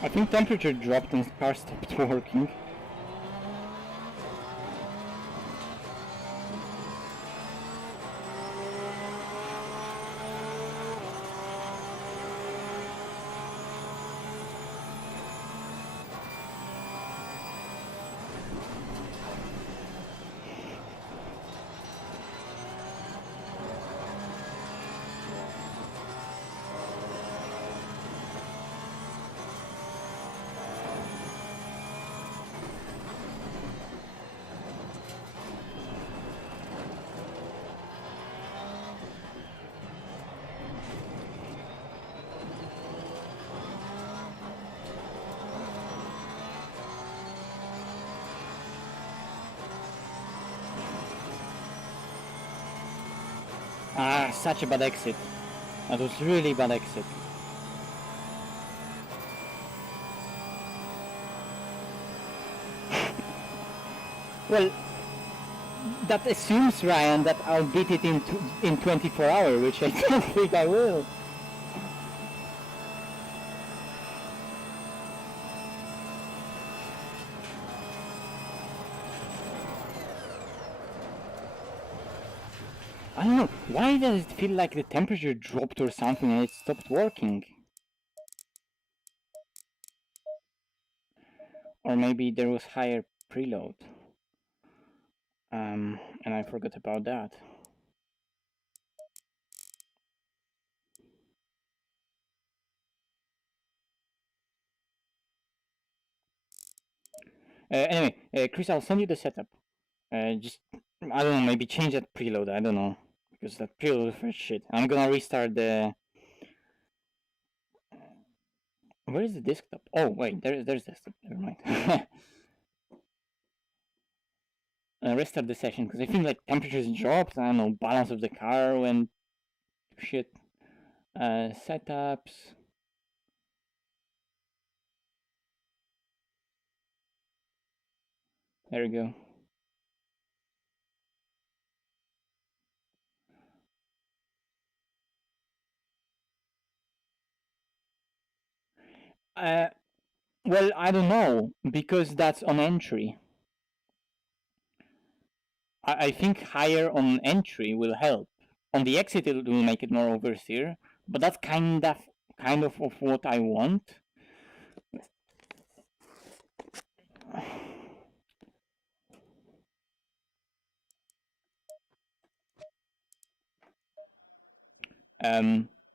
I think temperature dropped and car stopped working. Ah, such a bad exit. That was really bad exit. Well, that assumes, Ryan, that I'll beat it in 24 hours, which I don't think I will. I don't know, why does it feel like the temperature dropped or something and it stopped working? Or maybe there was higher preload. And I forgot about that. Anyway, Chris, I'll send you the setup. Just, I don't know, maybe change that preload, I don't know. Because that preload is shit. I'm gonna restart the... Where is the desktop? Oh, wait, there's desktop, never mind. Restart the session, because I think like temperatures dropped, I don't know, balance of the car went shit. Setups. There we go. Well, I don't know, because that's on entry. I think higher on entry will help. On the exit, it will make it more oversteer, but that's kind of what I want.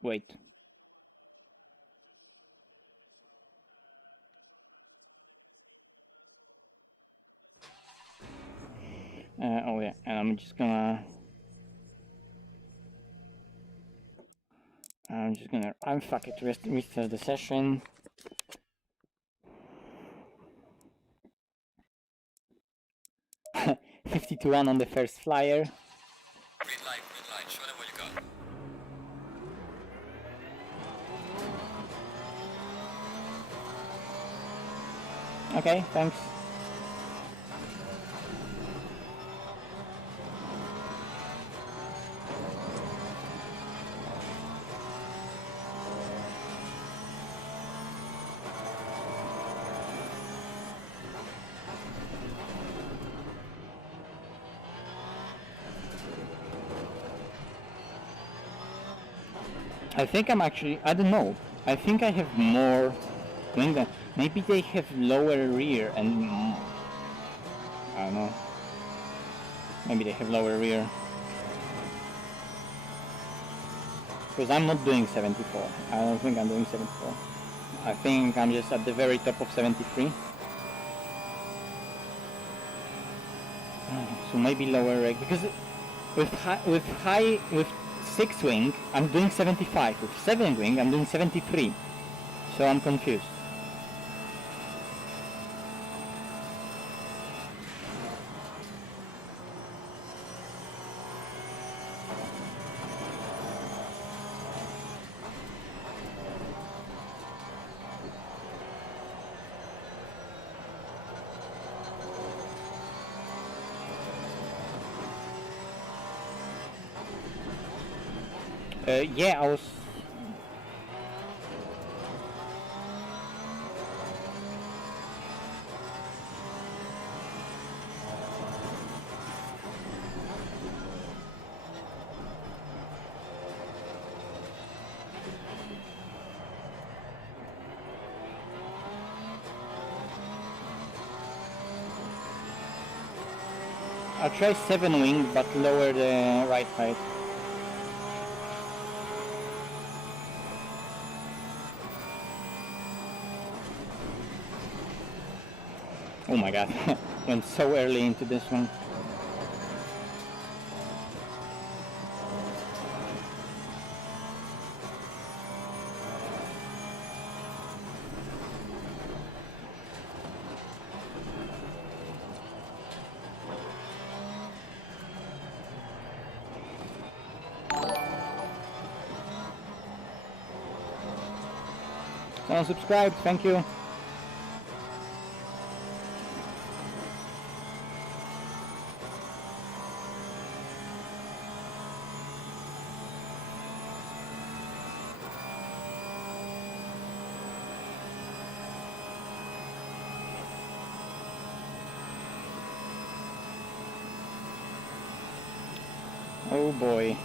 Wait. Oh yeah, and I'm just gonna fuck it, restart the session. $50-1 on the first flyer. Green light, show them what you got. Okay, thanks. I think I'm actually, I don't know. I think I have more wing than, maybe they have lower rear and, I don't know. Maybe they have lower rear. Because I'm not doing 74. I don't think I'm doing 74. I think I'm just at the very top of 73. So maybe lower reg, because with 6 wing I'm doing 75. With 7 wing I'm doing 73. So I'm confused. Yeah, I was... I'll try 7 wing, but lower the right height. Oh my god, went so early into this one. Someone subscribed, thank you. Oh boy.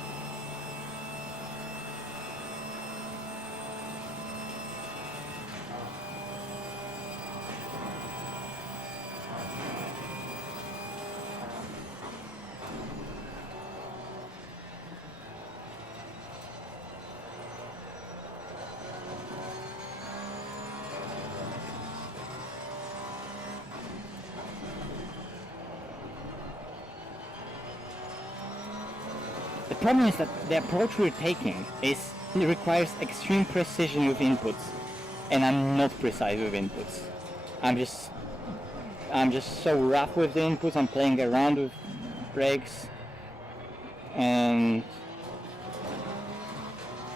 The problem is that the approach we're taking requires extreme precision with inputs, and I'm not precise with inputs. I'm just so rough with the inputs. I'm playing around with brakes, and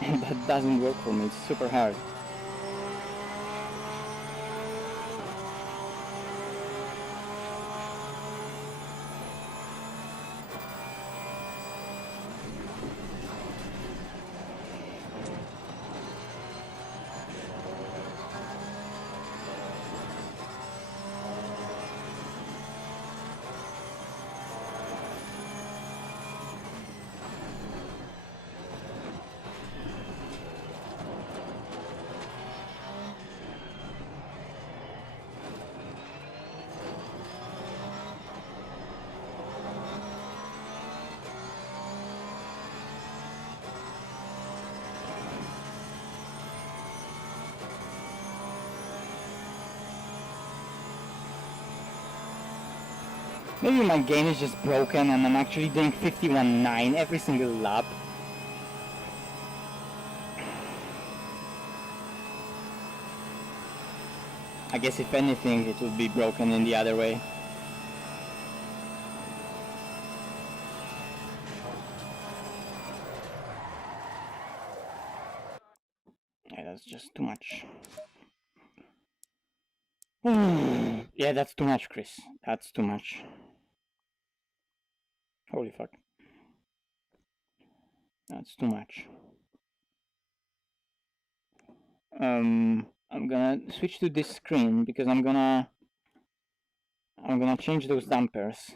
that doesn't work for me. It's super hard. Maybe my game is just broken and I'm actually doing 51.9 every single lap. I guess if anything it would be broken in the other way. Yeah, that's just too much. Yeah, that's too much, Chris. That's too much. Holy fuck. That's too much. I'm gonna switch to this screen because I'm gonna change those dampers.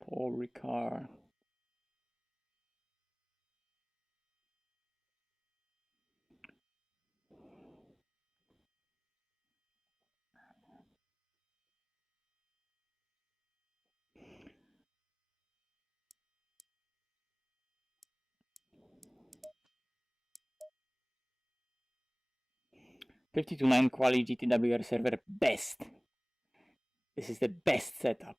Paul Ricard. $52.9 quality GTWR server best. This is the best setup.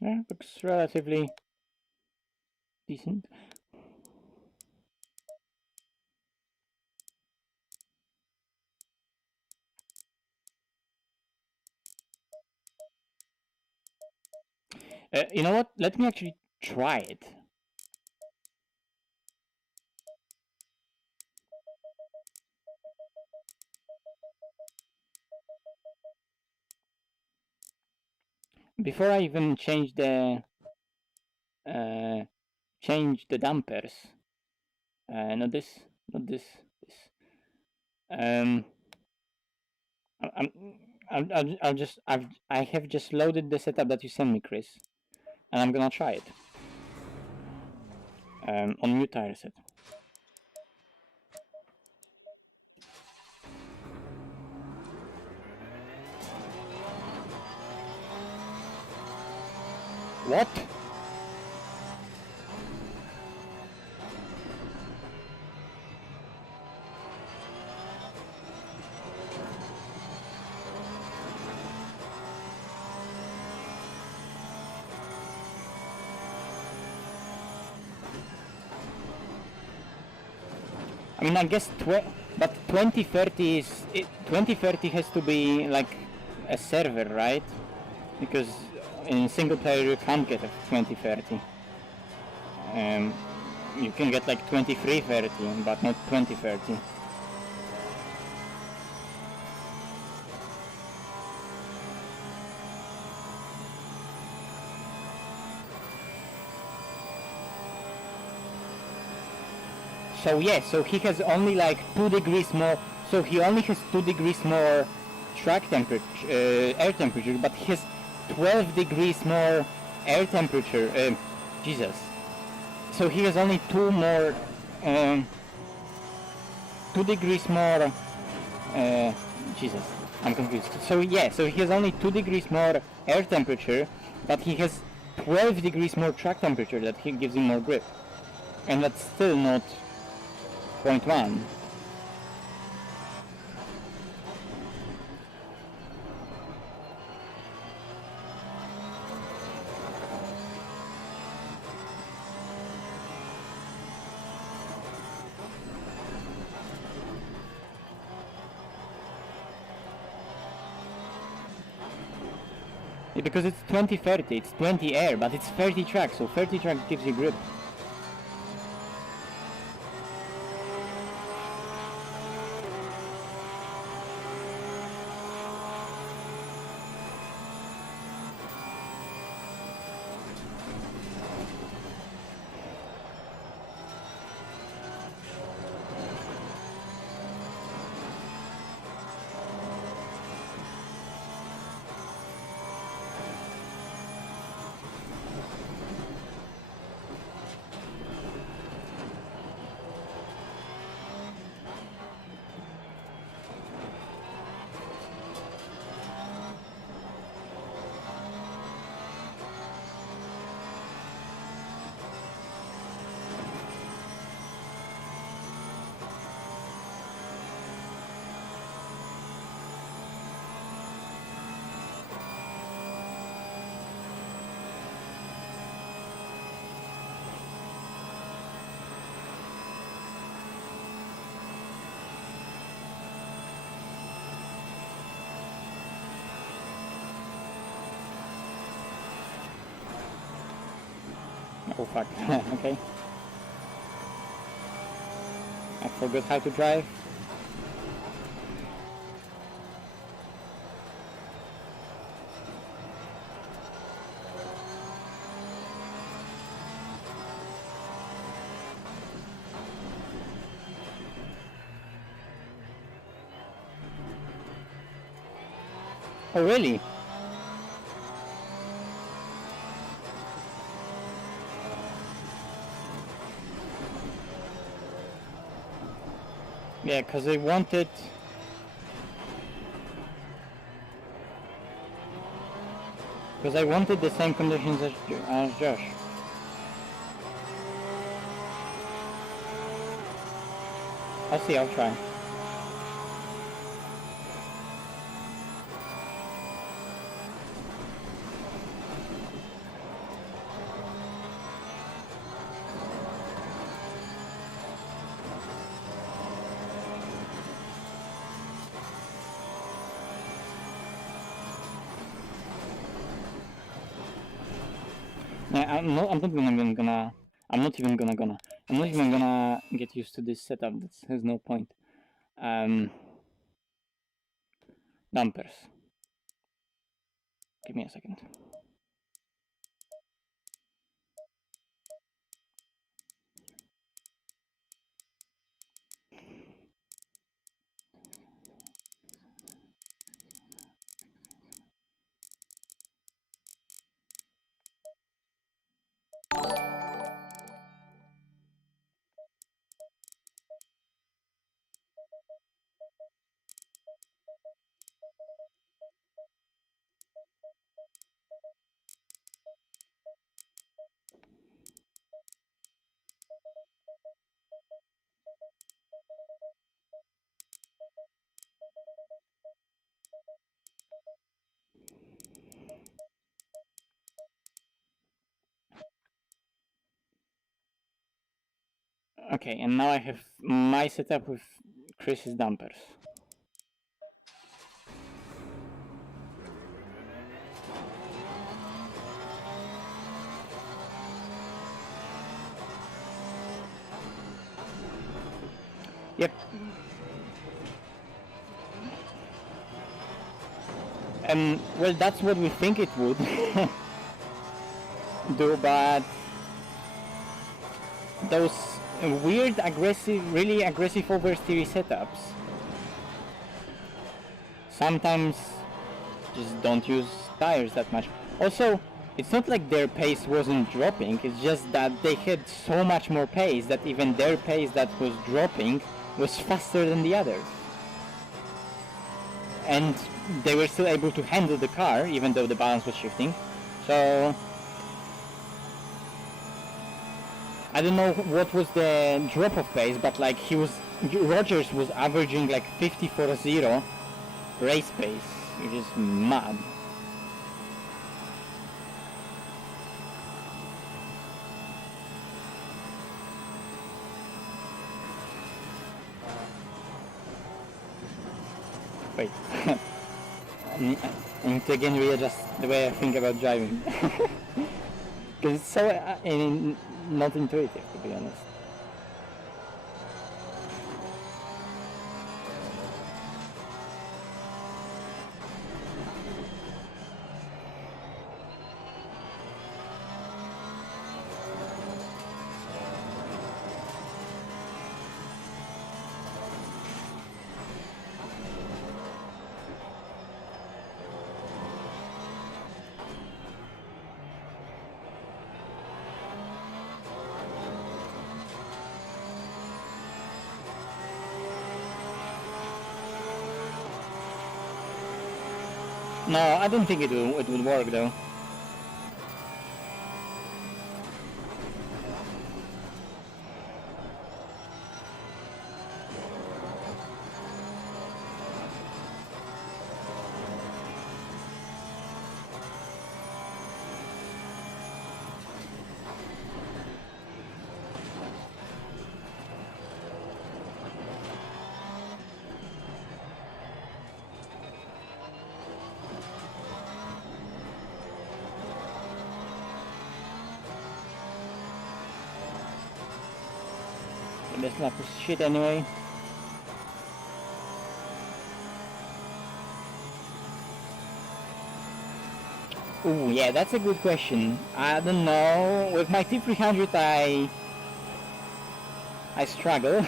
Yeah, looks relatively decent. You know what? Let me actually try it. Before I even change the dampers. Not this, not this. This. I have just loaded the setup that you sent me, Chris, and I'm gonna try it. On new tire set. What? I mean, I guess but 2030 is 2030 has to be like a server, right? Because in single player you can't get a 2030. You can get like 2330, but not 2030. So yeah, so he has only like 2 degrees more, so he only has 2 degrees more track temperature, air temperature, but he has 12 degrees more air temperature, Jesus. So he has only 2 more, 2 degrees more, Jesus, I'm confused. So yeah, so he has only 2 degrees more air temperature, but he has 12 degrees more track temperature that he gives him more grip. And that's still not 0.1. Yeah, because it's 2030, it's 20 air, but it's 30 track, so 30 track gives you grip. Oh fuck, okay. I forgot how to drive. Oh really? Yeah, because I wanted... Because I wanted the same conditions as Josh. I'll see, I'll try. Yeah, I'm not even gonna get used to this setup. There's no point. Dampers. Give me a second. Okay, and now I have my setup with Chris's dampers. Yep. Well, that's what we think it would do, but those weird, really aggressive oversteer setups sometimes just don't use tires that much. Also, it's not like their pace wasn't dropping, it's just that they had so much more pace that even their pace that was dropping was faster than the others. And they were still able to handle the car, even though the balance was shifting. So I don't know what was the drop of pace, but like Rogers was averaging like 50-0 race pace, which is mad. Wait. I need to again readjust the way I think about driving. Because it's so not intuitive, to be honest. No, I don't think it would work though. So this map is shit anyway. Ooh, yeah, that's a good question. I don't know. With my T300, I struggle.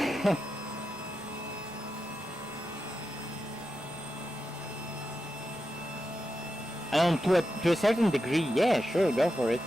To a certain degree, yeah, sure, go for it.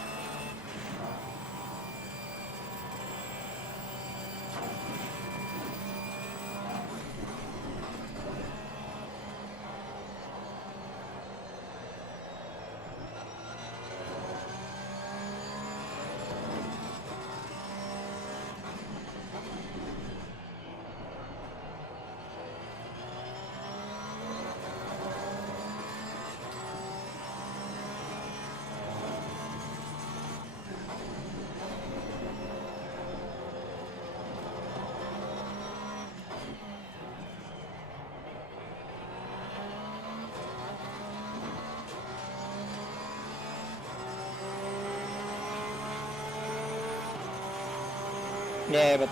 Yeah, but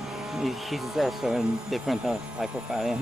he's also in different high profile, yeah.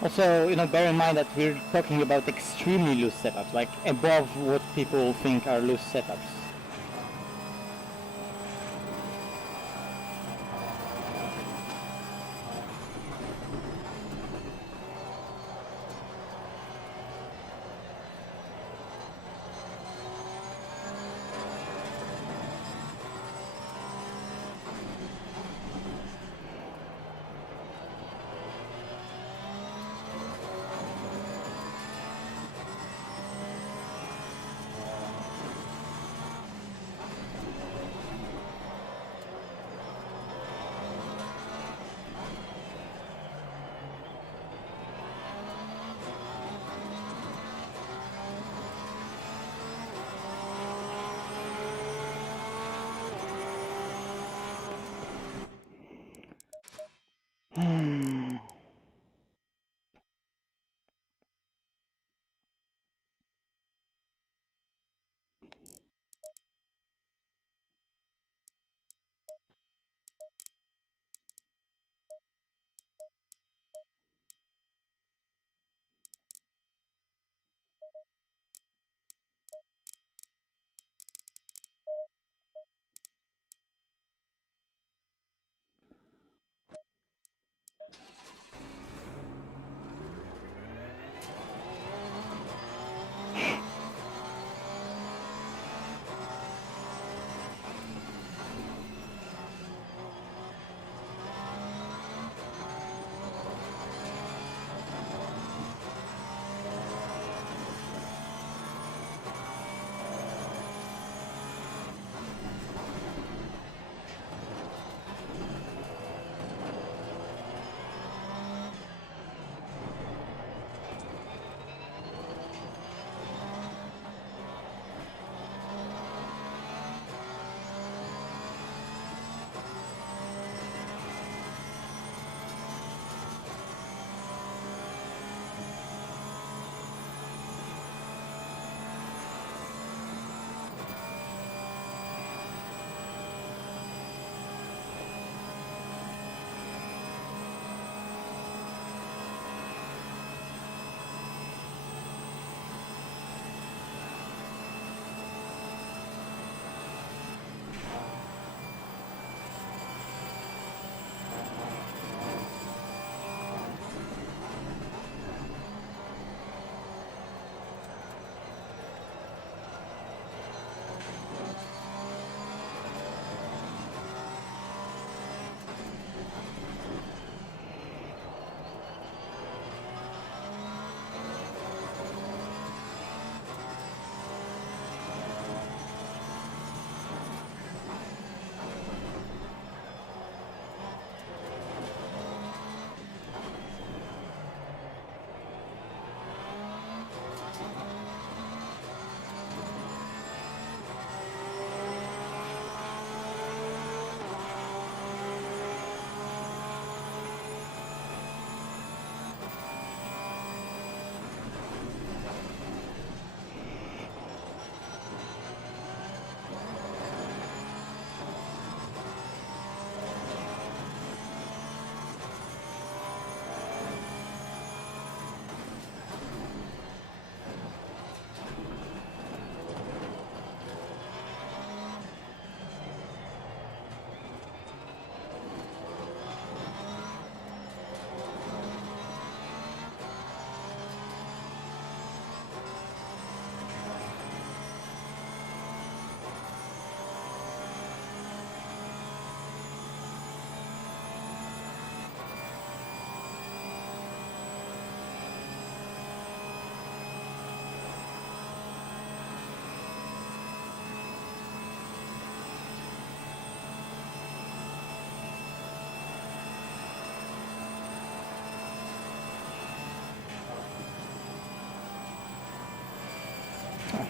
Also, bear in mind that we're talking about extremely loose setups, like above what people think are loose setups.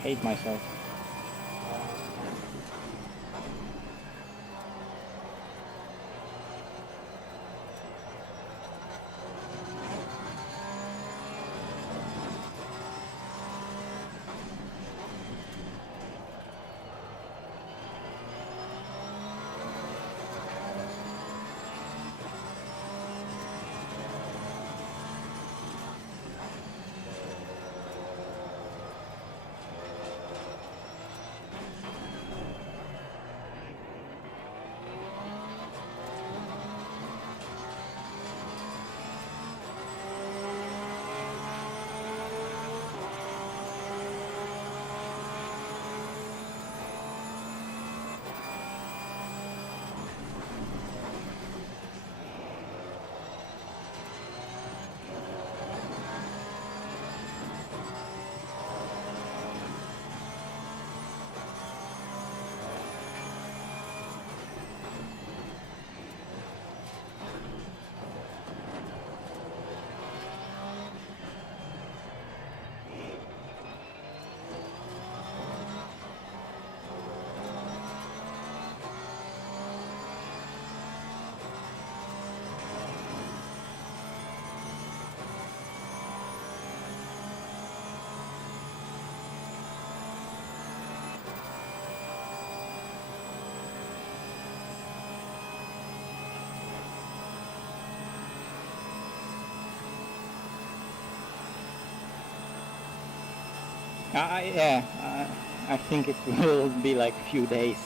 hate myself. Yeah, I think it will be like a few days.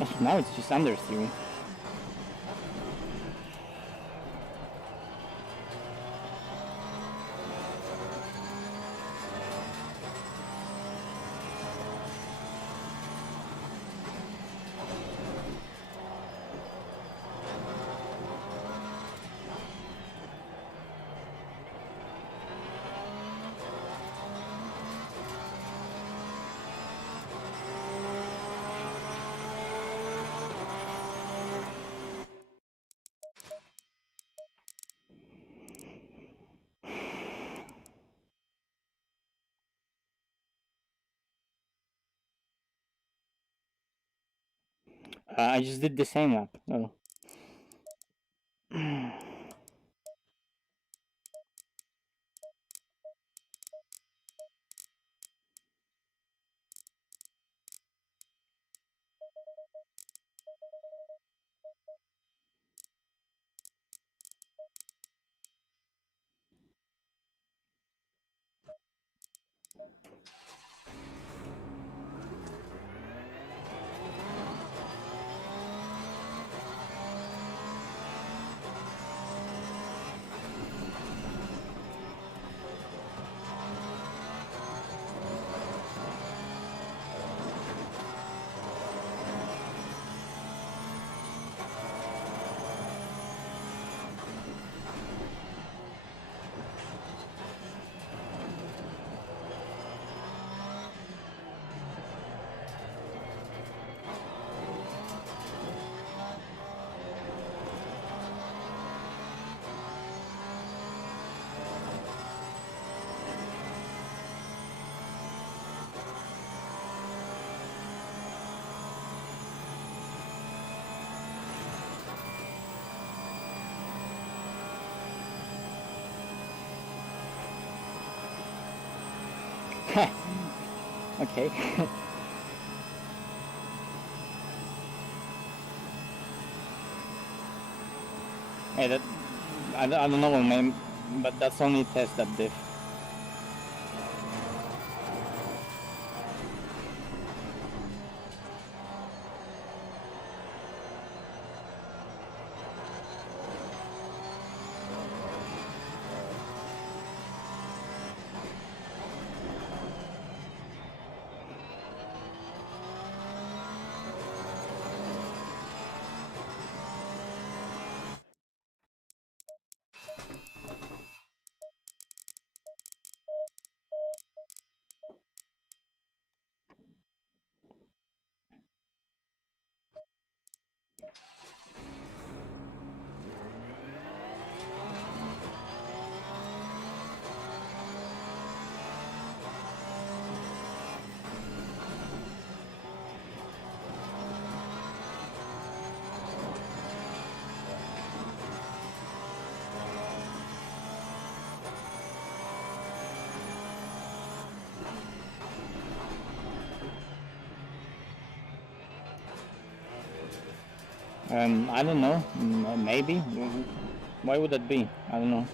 Also, now it's just understeering. I just did the same lap. Oh. Okay. Hey, that I don't know, man, but that's only test that diff. I don't know. Maybe. Why would that be? I don't know.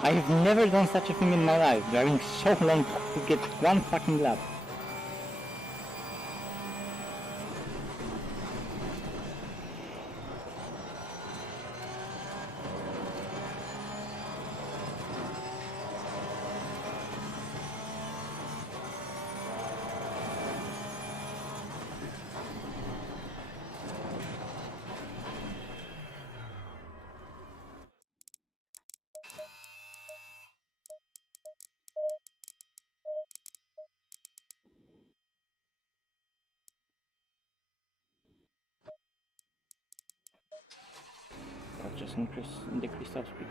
I have never done such a thing in my life, driving so long to get one fucking lap. I'll just decrease top speed.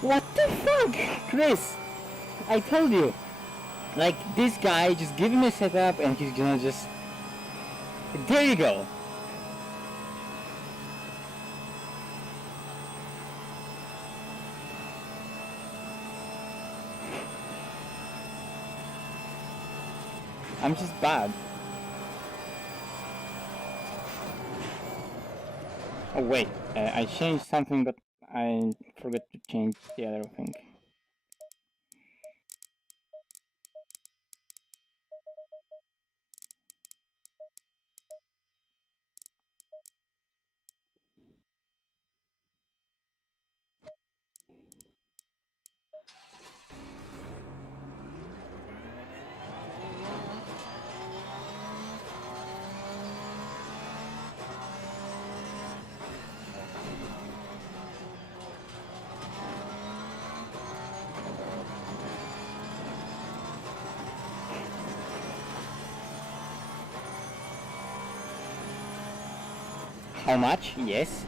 What the fuck, Chris? I told you. Like, this guy, just give him a setup and he's gonna just... There you go. I'm just bad. Oh wait, I changed something but I forgot to change the other thing. How much? Yes.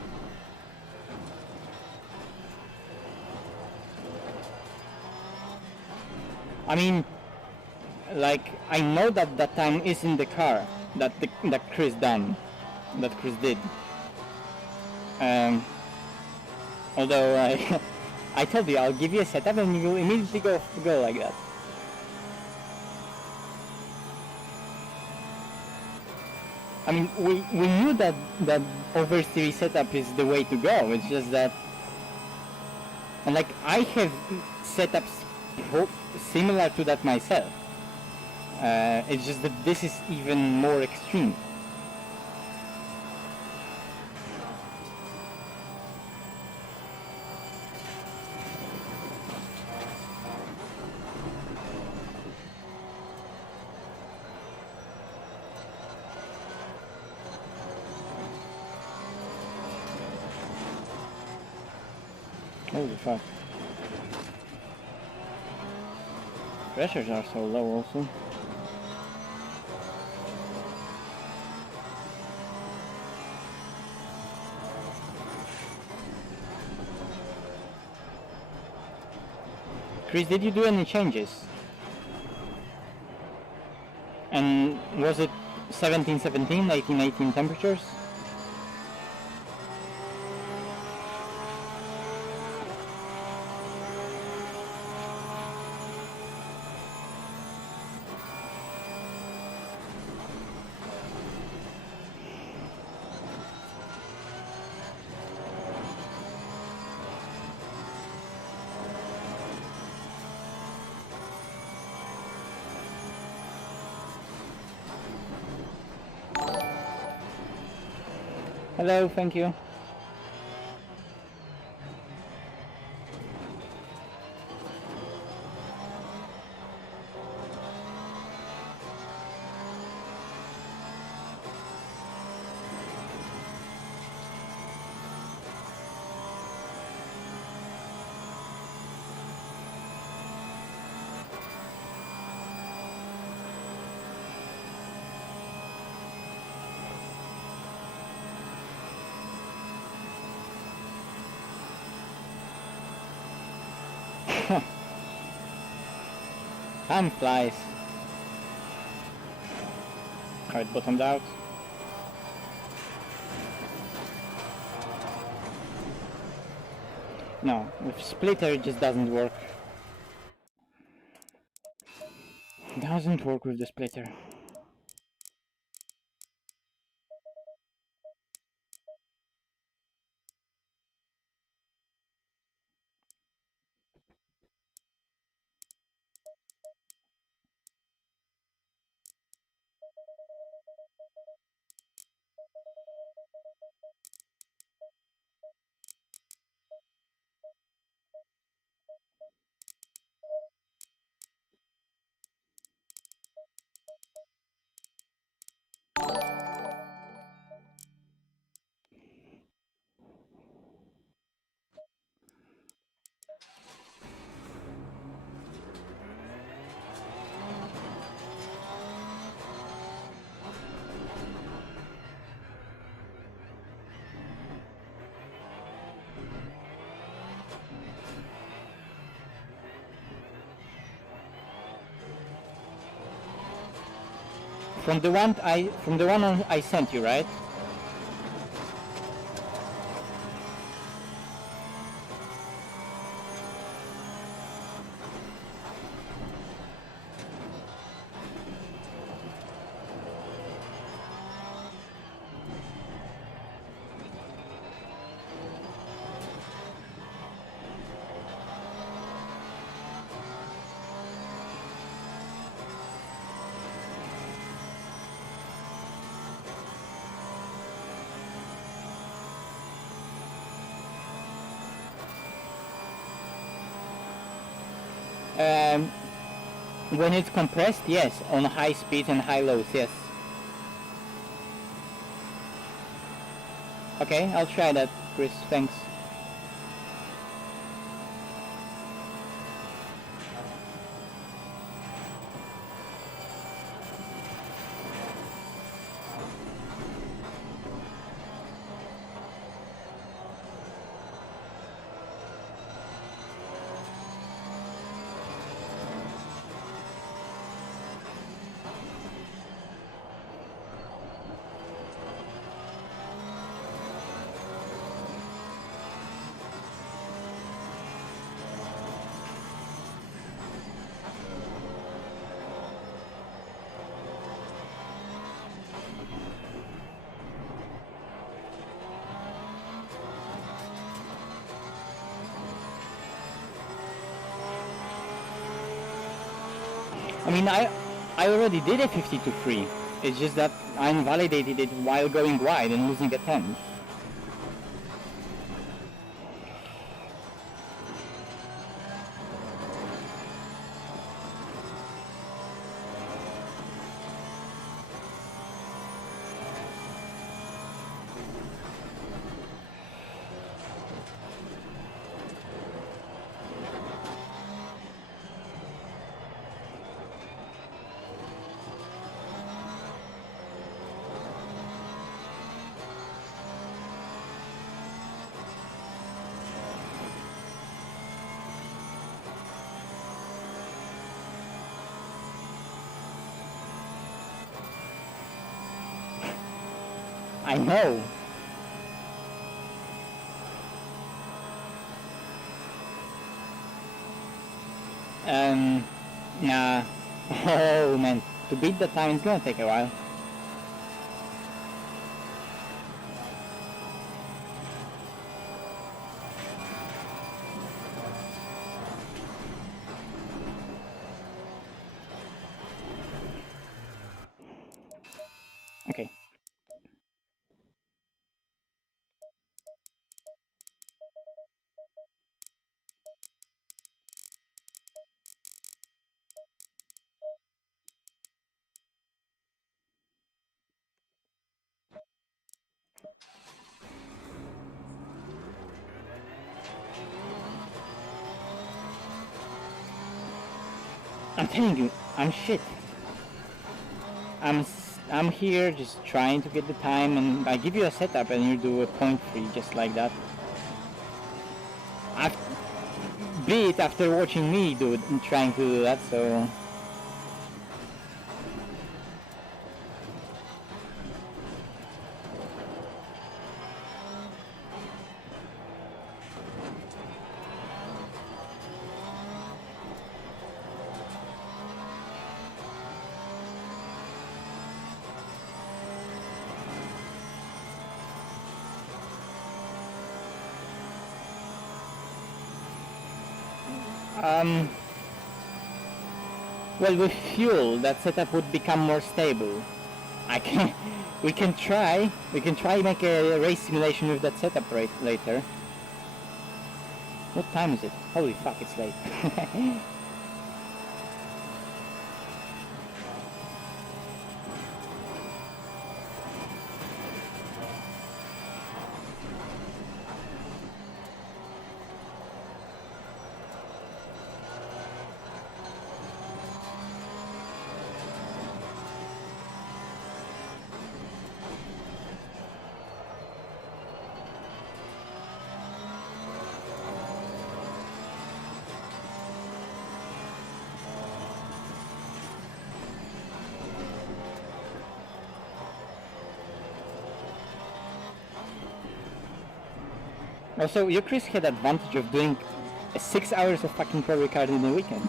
I mean, like, I know that that time is in the car that Chris did. Although I told you I'll give you a setup and you will immediately go like that. I mean, we knew that oversteer setup is the way to go. It's just that, and like, I have setups similar to that myself. It's just that this is even more extreme. Holy fuck. Pressures are so low also. Chris, did you do any changes? And was it 1717, 1818 temperatures? Hello, thank you. Time flies. Alright, bottomed out. No, with splitter it just doesn't work. Doesn't work with the splitter. From the one I sent you, right? When it's compressed, yes. On high speeds and high loads, yes. Okay, I'll try that, Chris. Thanks. I mean, I already did a 52-3. It's just that I invalidated it while going wide and losing a 10. I know. Nah. Oh man, to beat the time it's gonna take a while. Okay. I'm telling you, I'm shit. I'm here just trying to get the time, and I give you a setup and you do a point free just like that. Be it after watching me do it and trying to do that, so well, with fuel, that setup would become more stable. We can try make a race simulation with that setup later. What time is it? Holy fuck, it's late. Also, you Chris had advantage of doing 6 hours of fucking Pro Ricard in a weekend.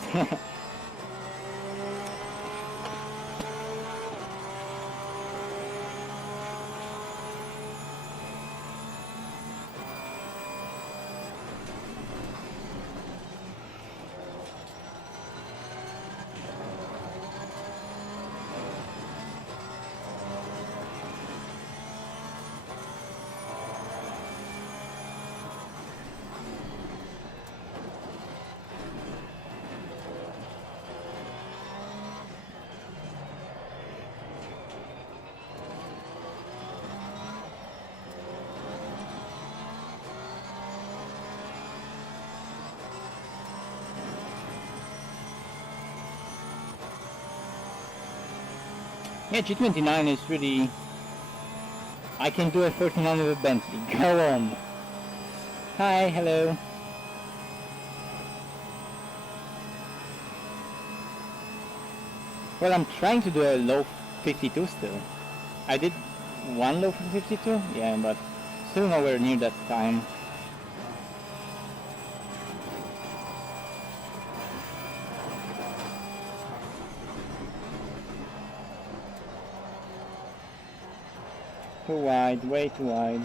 Yeah, G29 is really... I can do a 49 with a Bentley. Go on. Hi, hello. Well, I'm trying to do a low 52 still. I did one low for 52, yeah, but still nowhere near that time. Too wide, way too wide.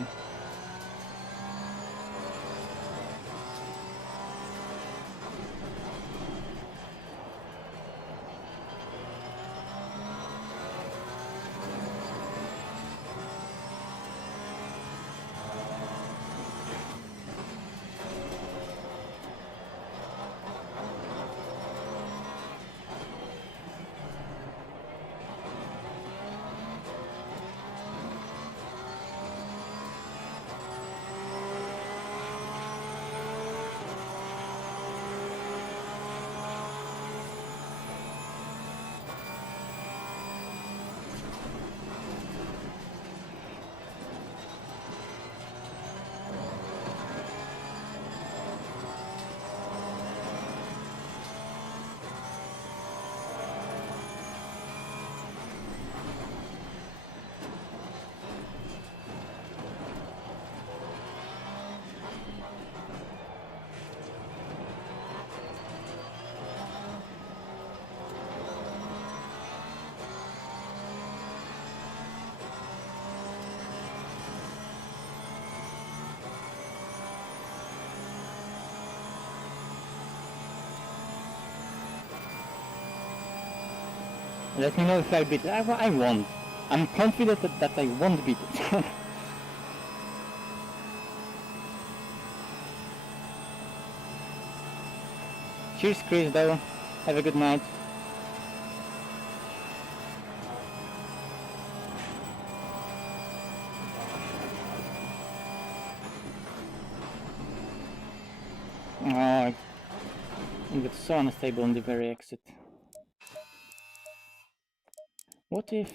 Let me know if I beat it. I won't. I'm confident that I won't beat it. Cheers, Chris, though. Have a good night. Oh, it got so unstable on the very exit. What if...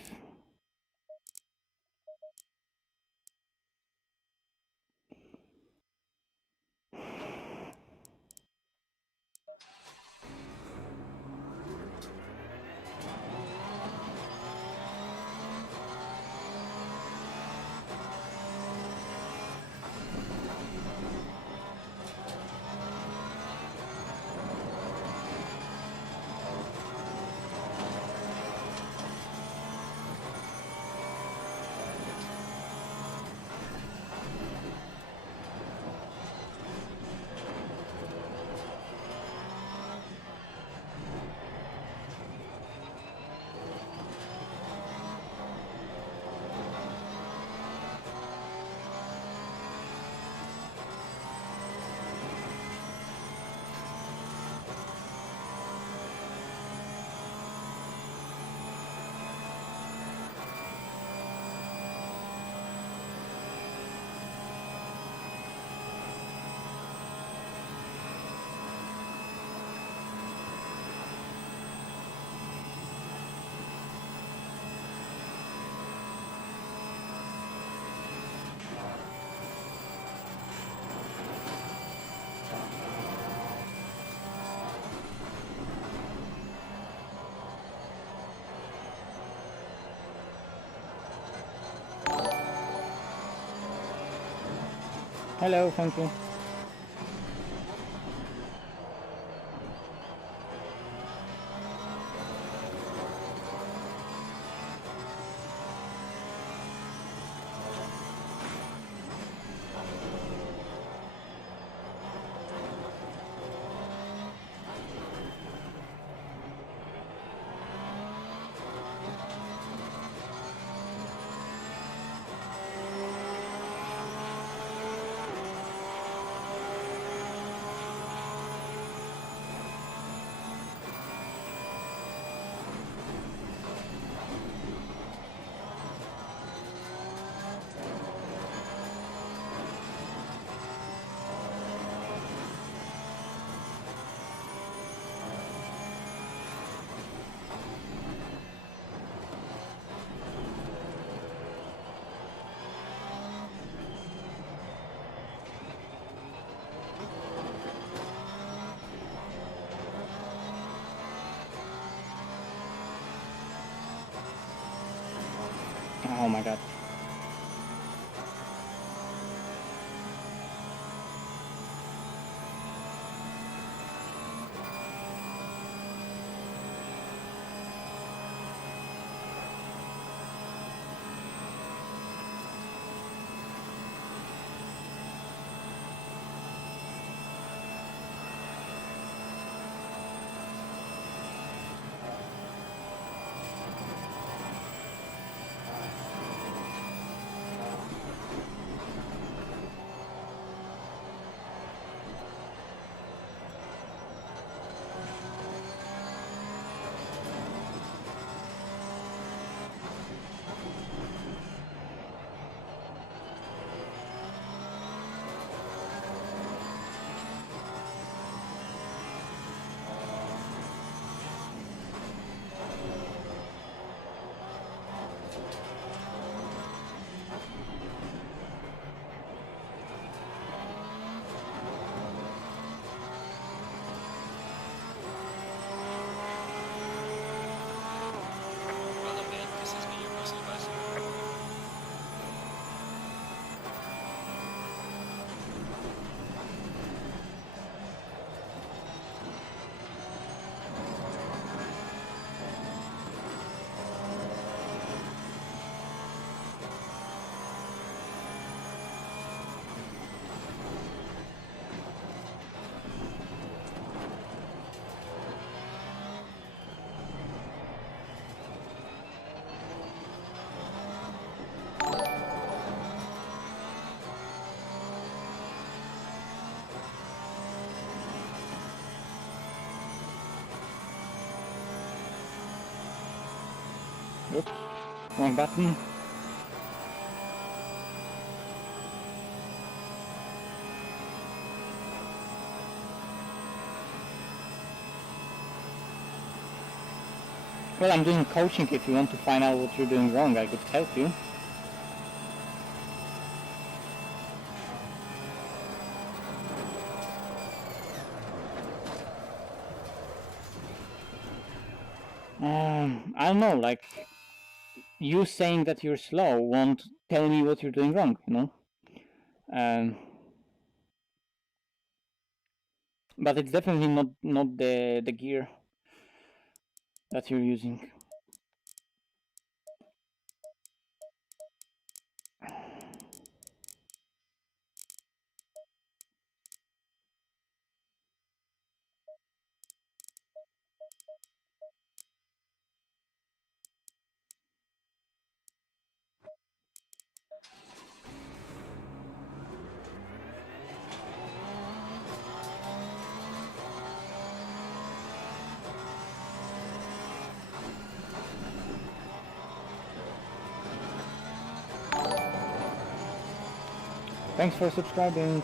Hello, thank you. Oh my god. Oops, wrong button. Well, I'm doing coaching. If you want to find out what you're doing wrong, I could help you. I don't know, like, you saying that you're slow won't tell me what you're doing wrong, you know? But it's definitely not the gear that you're using. Thanks for subscribing.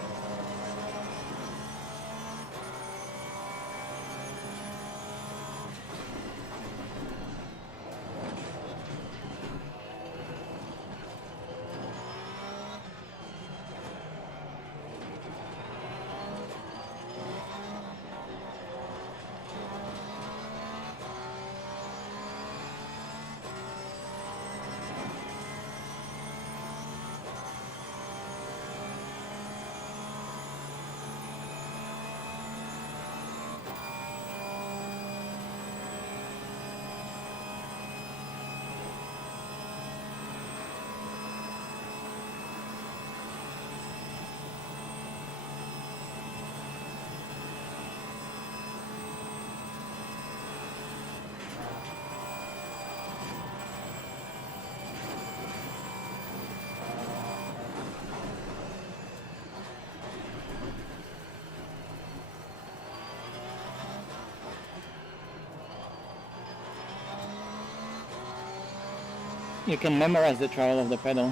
You can memorize the travel of the pedal.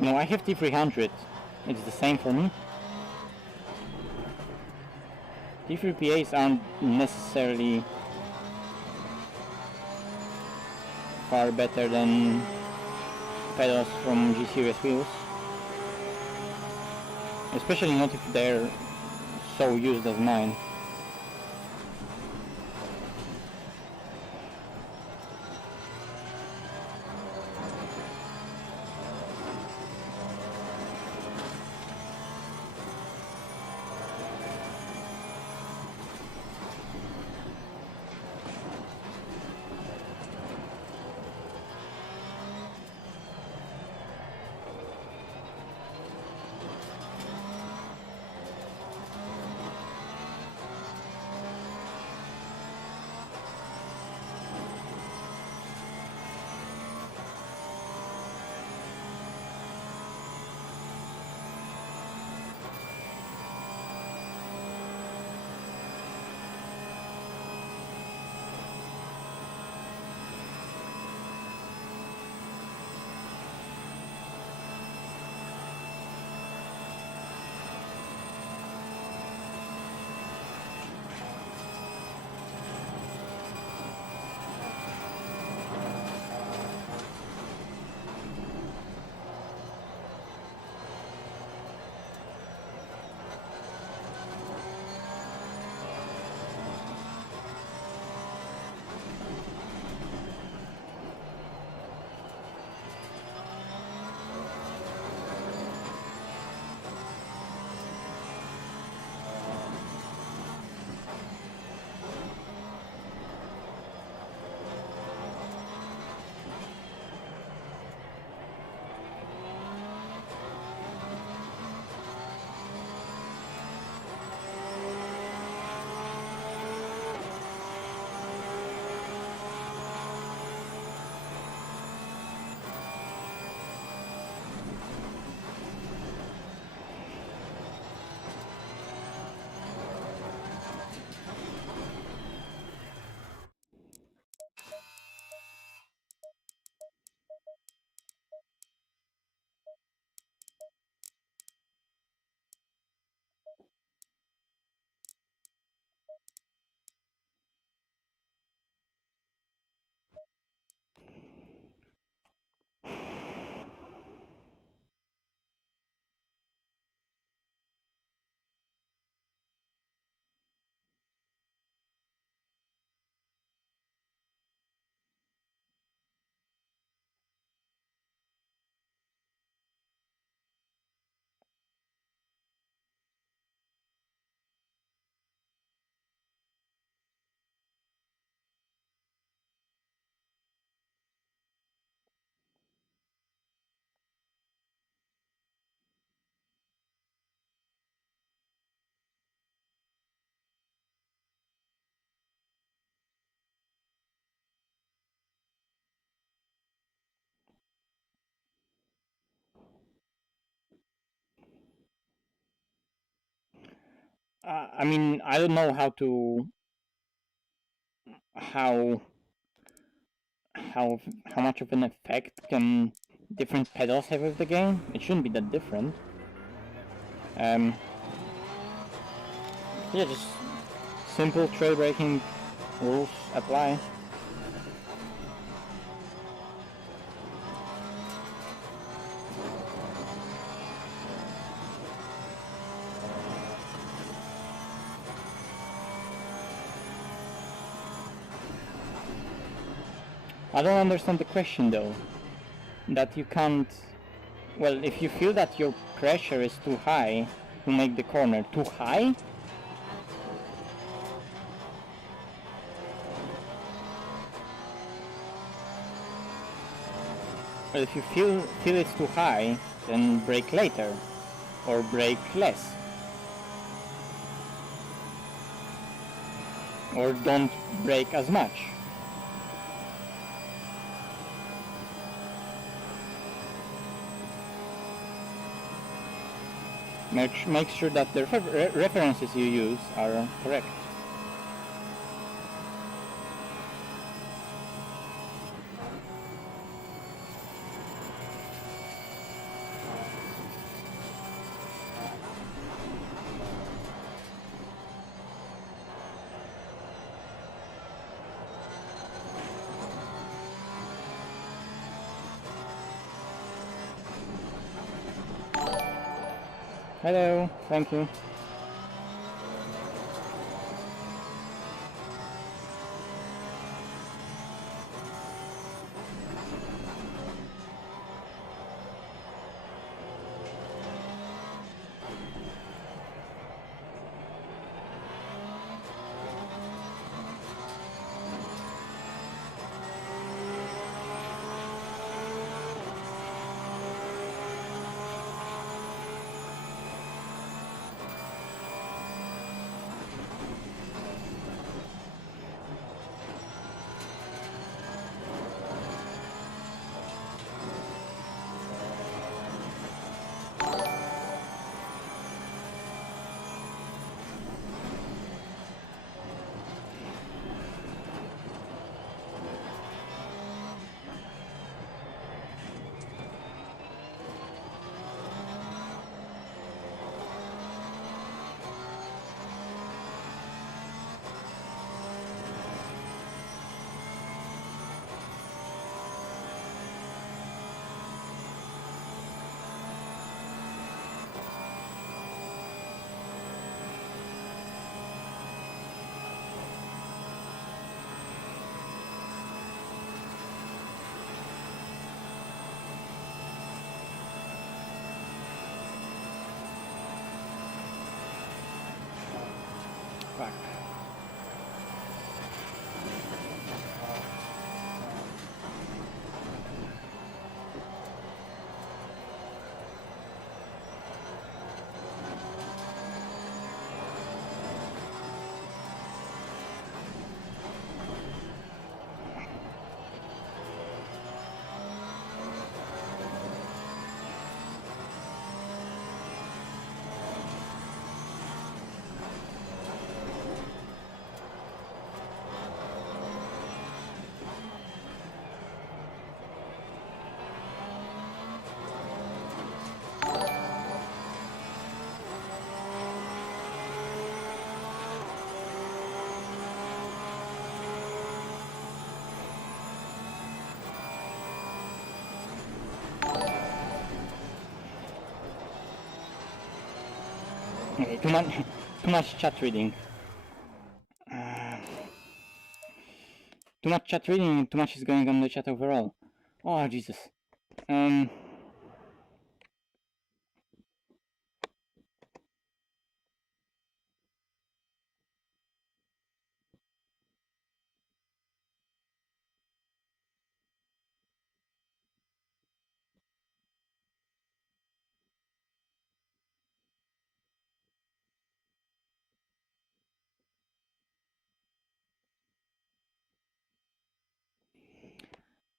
No, I have T300. It's the same for me. T3PAs aren't necessarily far better than pedals from G-Series wheels. Especially not if they're so used as mine. I mean, I don't know how how how much of an effect can different pedals have with the game. It shouldn't be that different. Yeah, just simple trail braking rules apply. I don't understand the question though. That you can't... Well, if you feel that your pressure is too high to make the corner too high, well, if you feel it's too high, then brake later or brake less, or don't brake as much. Make sure that the references you use are correct. Hello, thank you. Fuck. Okay, too much chat reading. Too much chat reading, too much is going on in the chat overall. Oh, Jesus.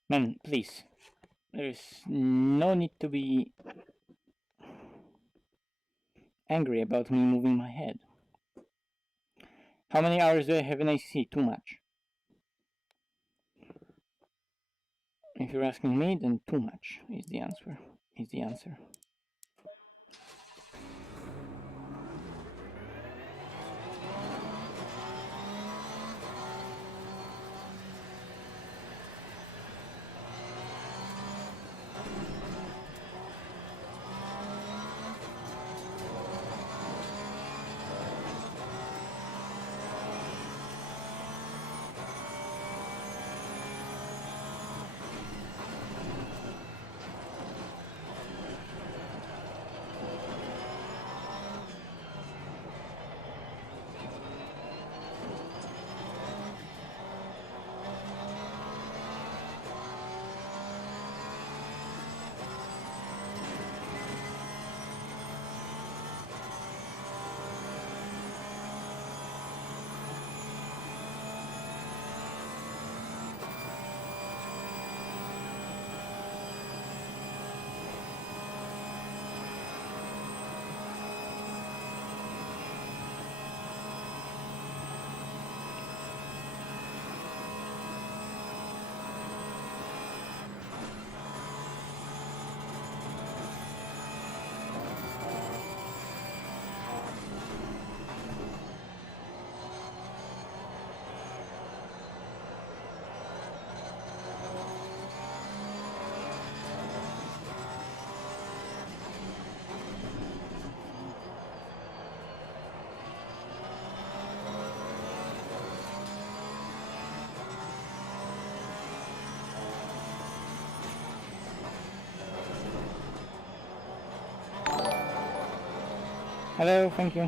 Man, please. There is no need to be angry about me moving my head. How many hours do I have in ACC? Too much. If you're asking me, then too much is the answer. Hello, thank you.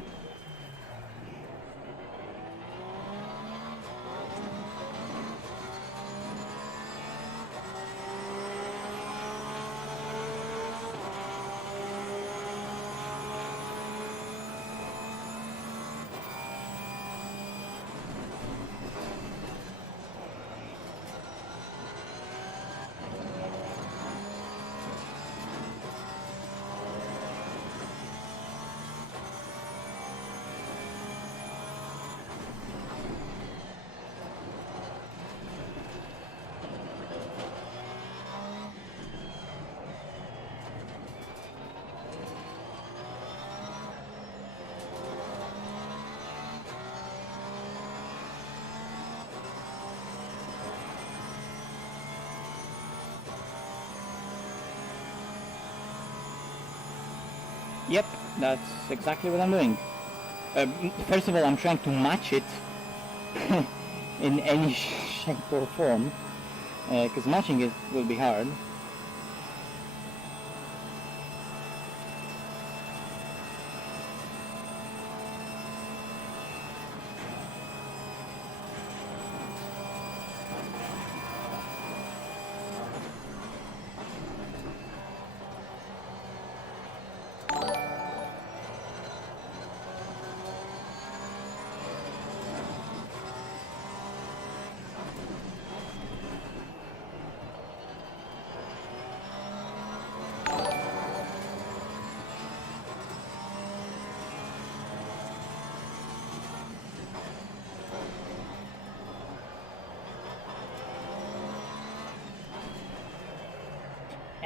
Yep, that's exactly what I'm doing. First of all, I'm trying to match it in any shape or form, because matching it will be hard.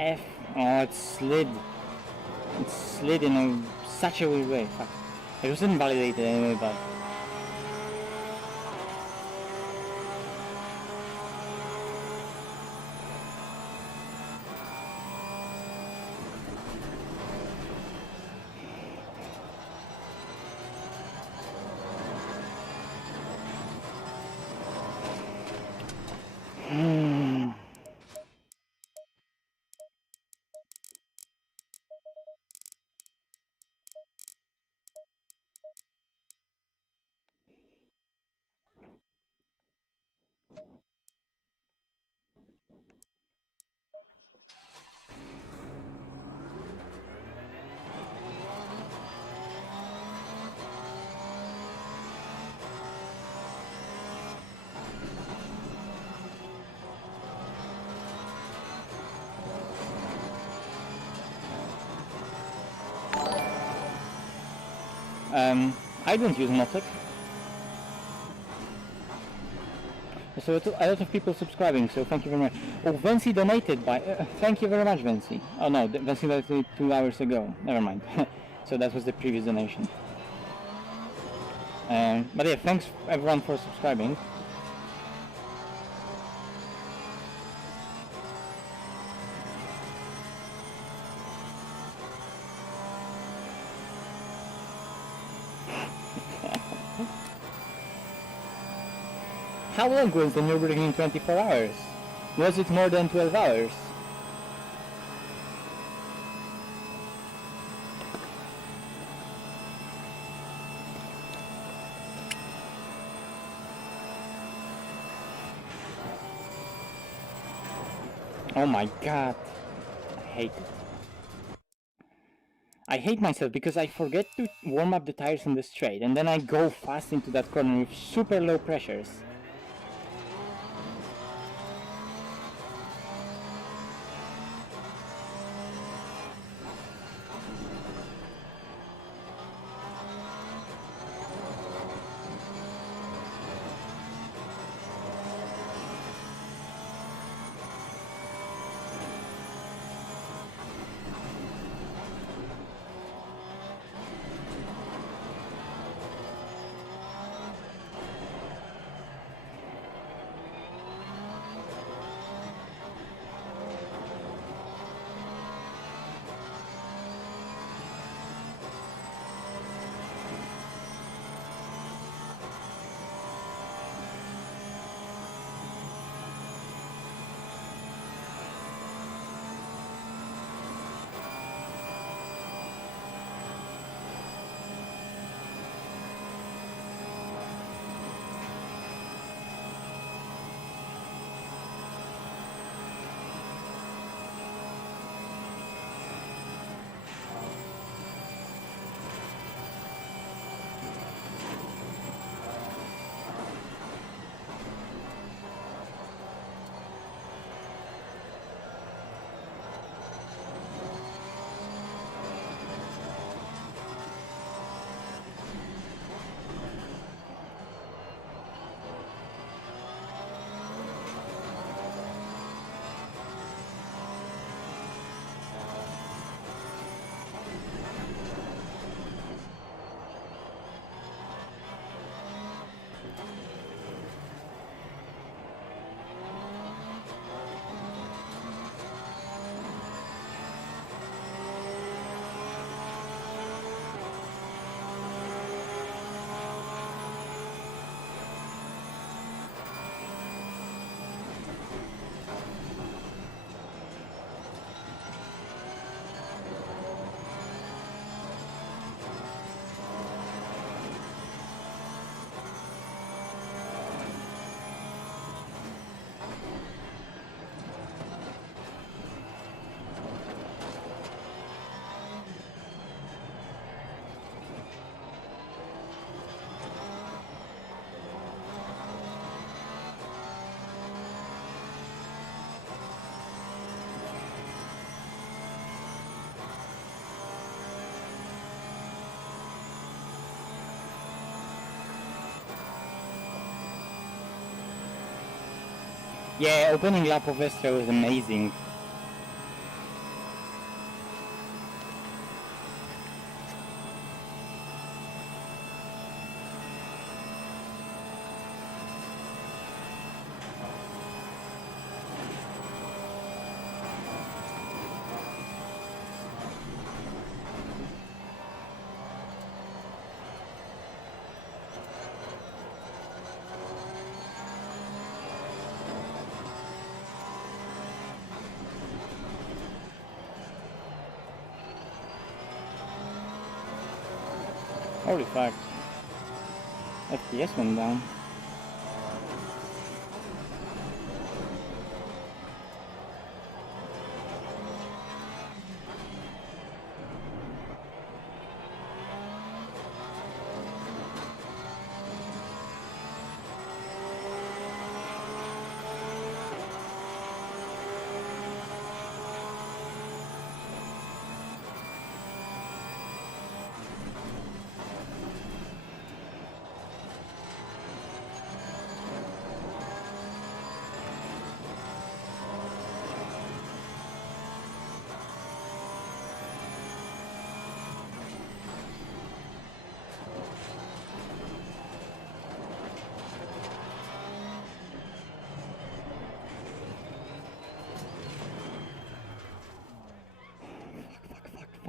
F. Oh, it slid. It slid in such a weird way. Fuck. It wasn't validated anyway, but... I don't use Motec. So a lot of people subscribing, so thank you very much. Oh, Vency donated by... thank you very much, Vency. Oh no, Vency donated 2 hours ago. Never mind. So that was the previous donation. But yeah, thanks everyone for subscribing. How long was the Nürburgring 24 hours? Was it more than 12 hours? Oh my god. I hate it. I hate myself because I forget to warm up the tires in the straight and then I go fast into that corner with super low pressures. Yeah, opening lap of Vestra was amazing. Holy fuck. FPS went down.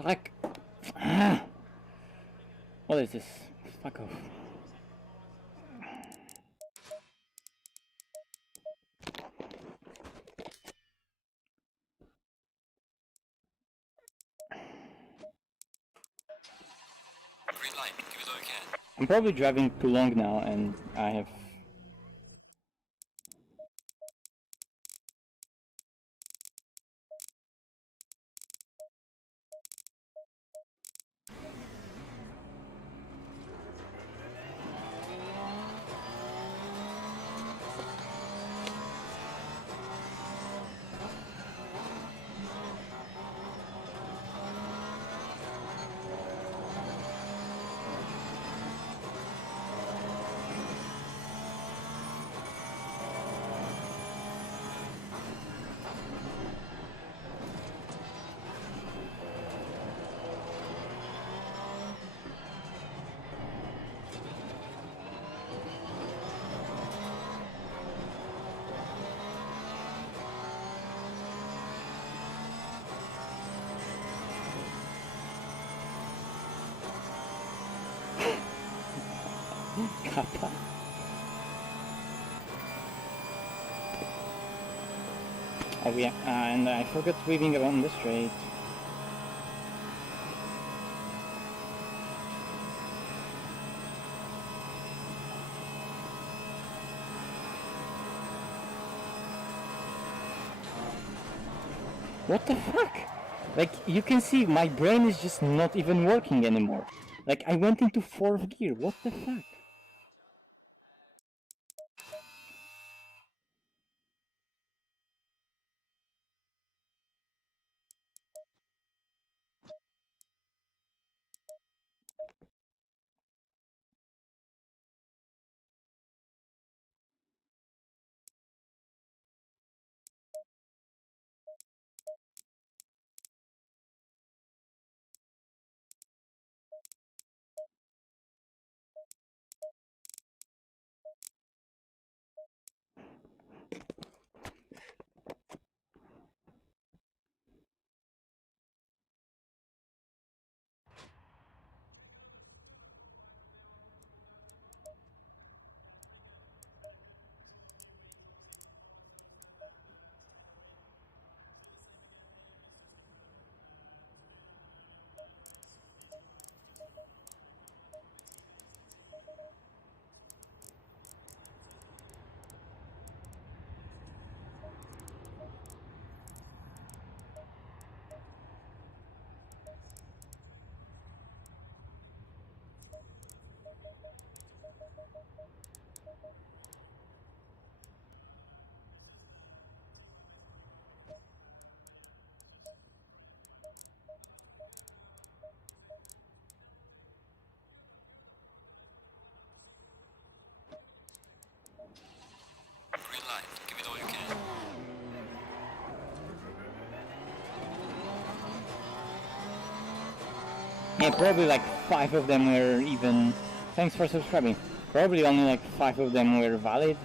Fuck. What is this? Fuck off. Green light, give it all you can. I'm probably driving too long now, and I have... Kappa. Oh yeah, and I forgot weaving around the straight. What the fuck? Like, you can see my brain is just not even working anymore. Like, I went into 4th gear, what the fuck? Green light, give it all you can. Yeah, probably like 5 of them were even... Thanks for subscribing. Probably only like 5 of them were valid.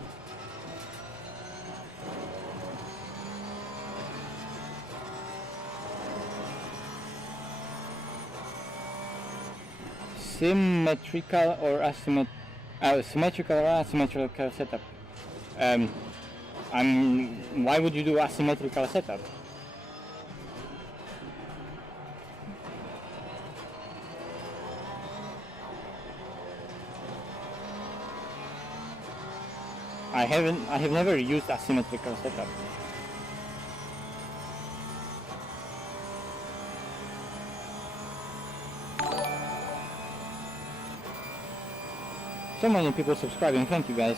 Symmetrical or symmetrical or asymmetrical setup. Why would you do asymmetrical setup? I have never used asymmetrical setup. So many people subscribing, thank you guys.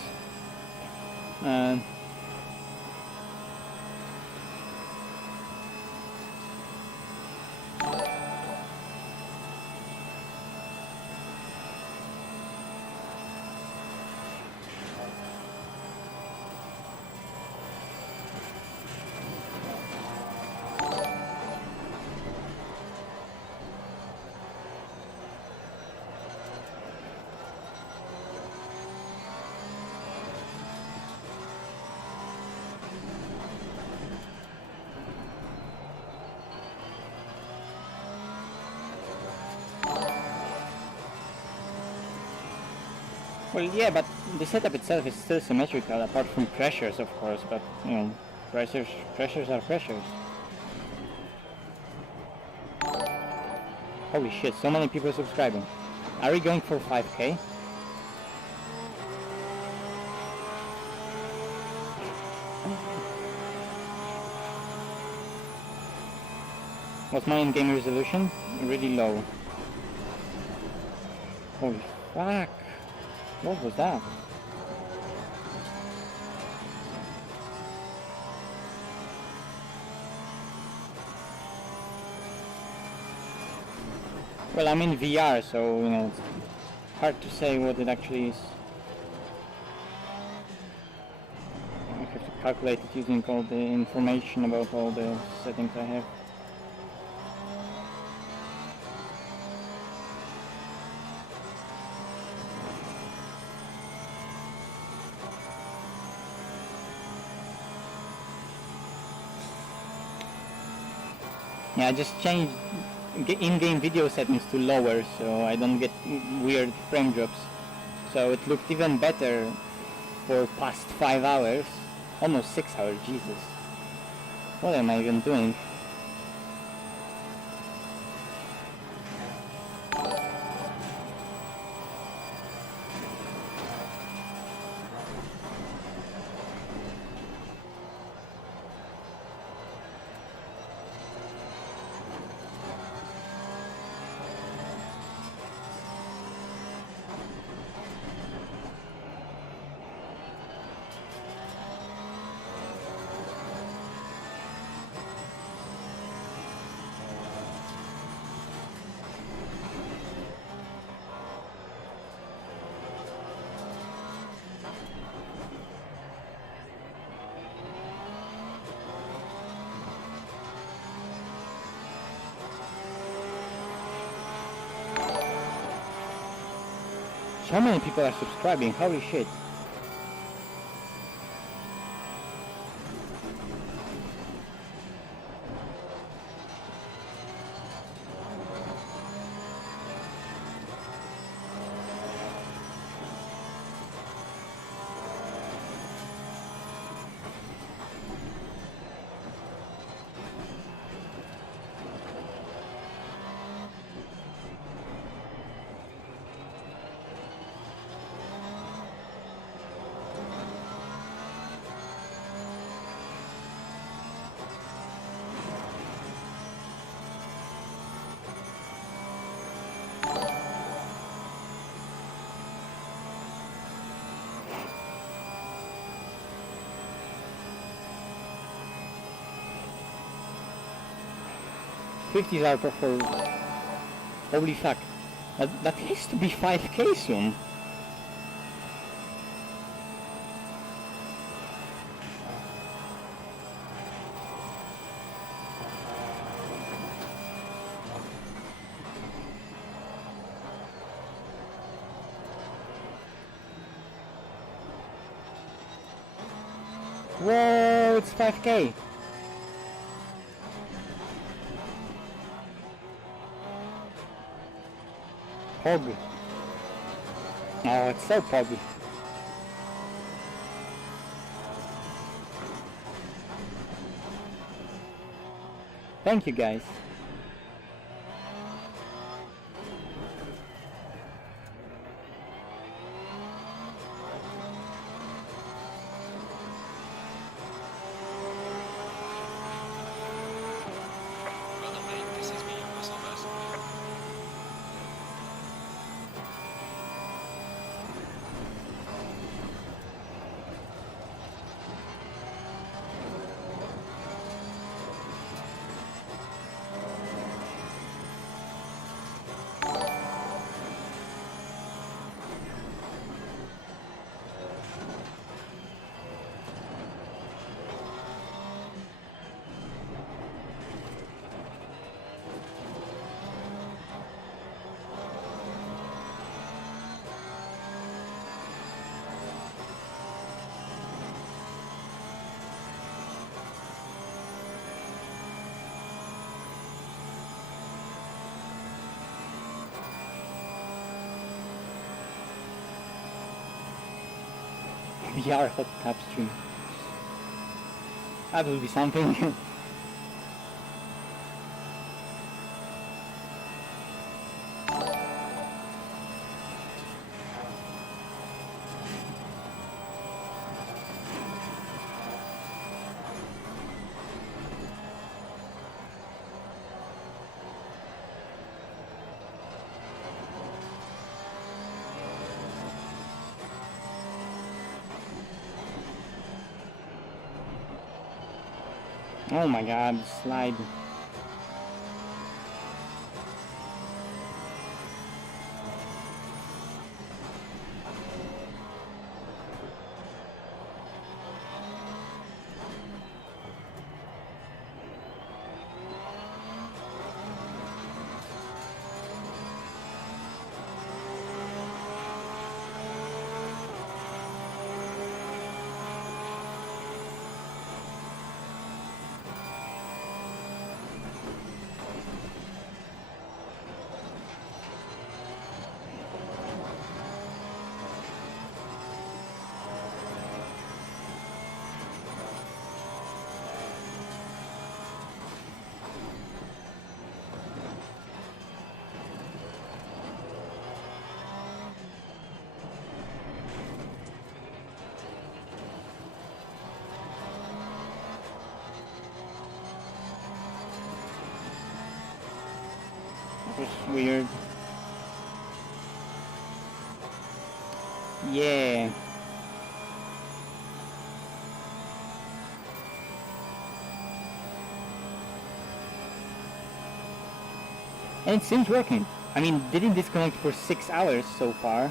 Well, yeah, but the setup itself is still symmetrical, apart from pressures, of course. But you know, pressures are pressures. Holy shit! So many people subscribing. Are we going for 5K? What's my in-game resolution? Really low. Holy fuck! What was that? Well, I'm in VR, so you know, it's hard to say what it actually is. I have to calculate it using all the information about all the settings I have. Yeah, I just changed in-game video settings to lower, so I don't get weird frame drops. So it looked even better for past 5 hours. Almost 6 hours, Jesus. What am I even doing? So many people are subscribing, holy shit. $50 are for... Holy fuck. That has to be 5K soon. Whoa, it's 5K. Pog. Oh, it's so poggy. Thank you guys. Brother mate, this is me, your muscle mercenary. VR hot tub stream. That will be something. Oh my god, slide. That was weird. Yeah. And it seems working. I mean, didn't disconnect for 6 hours so far.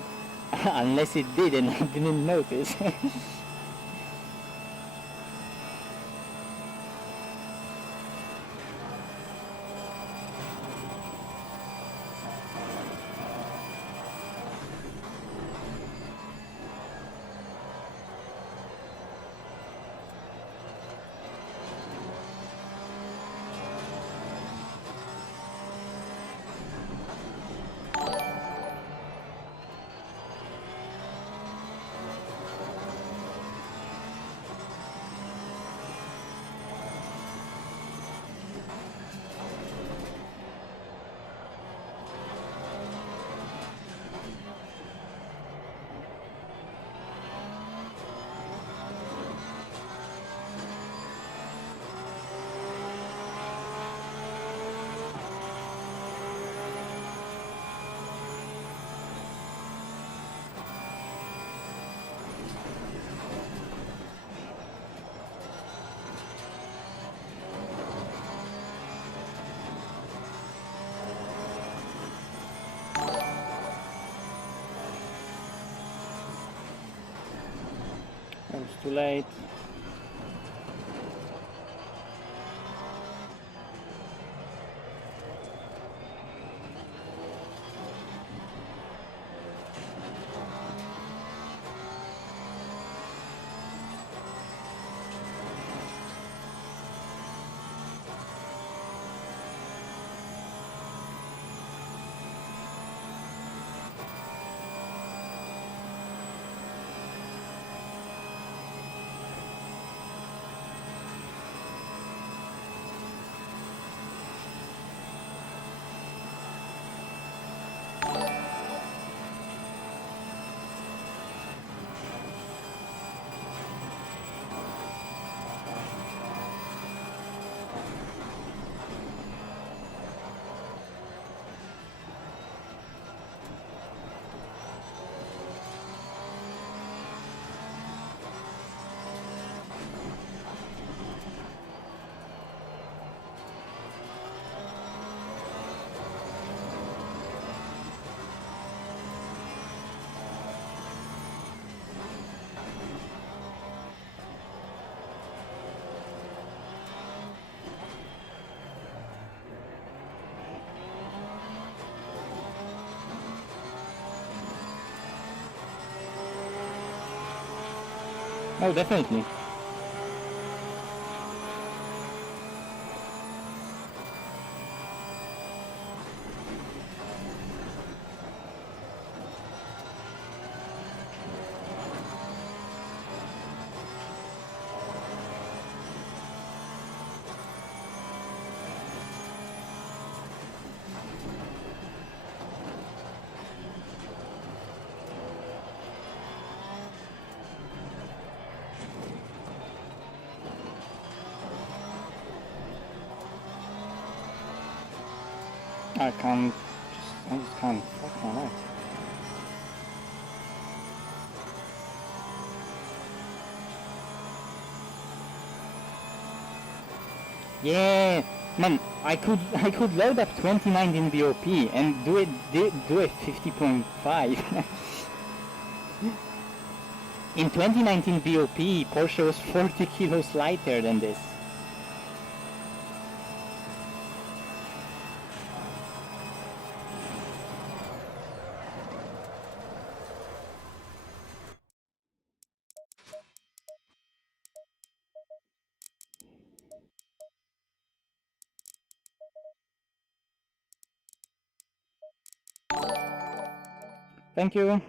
Unless it did and I didn't notice. It was too late. Oh, definitely. I just can't. Fuck my life. Yeah, man, I could load up 2019 BOP and do it 50.5. In 2019 BOP, Porsche was 40 kilos lighter than this. Thank you.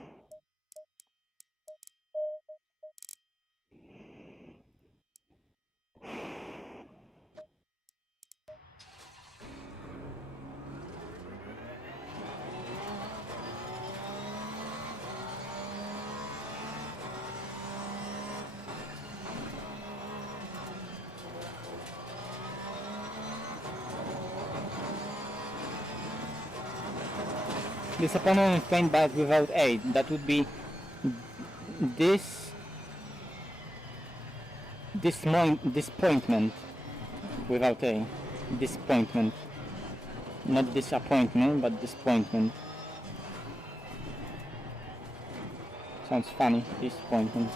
This opponent is playing bad without 8. That would be disappointment without A. Disappointment. Not disappointment, but disappointment. Sounds funny. Disappointment.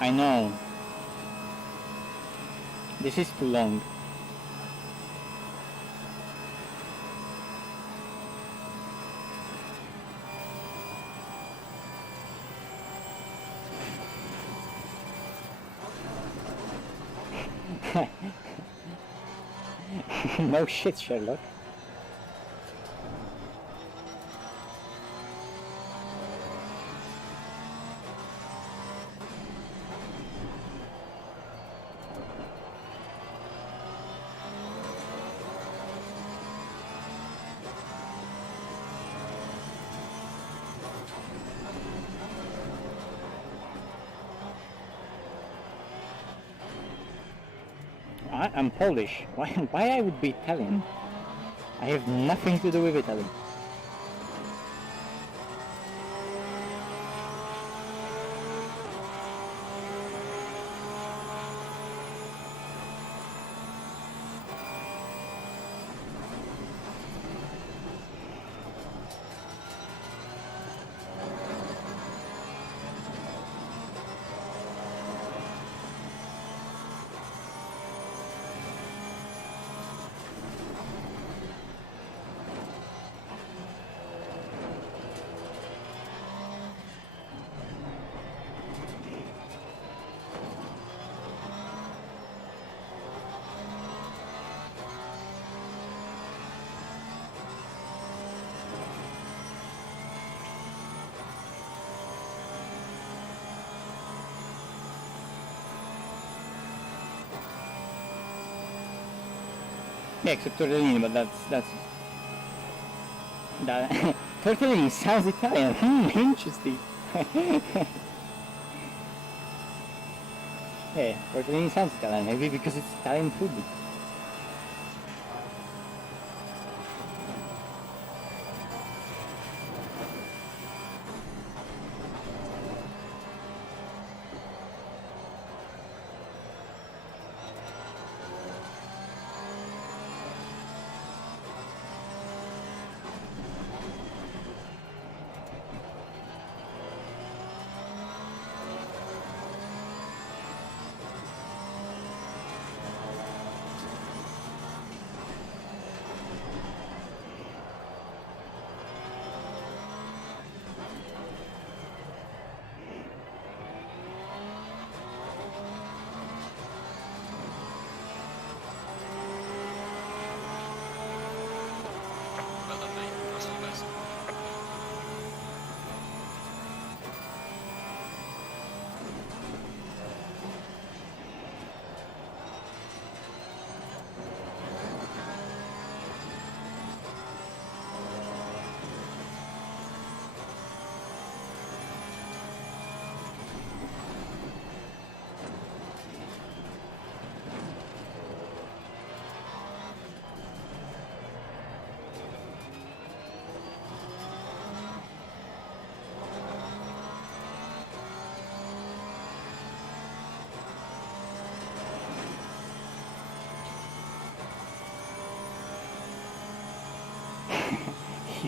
I know. This is too long. No shit, Sherlock. I'm Polish. Why I would be Italian? I have nothing to do with Italy. Yeah, except tortellini, but that's that. Tortellini sounds Italian. Interesting. Yeah, tortellini sounds Italian. Maybe because it's Italian food.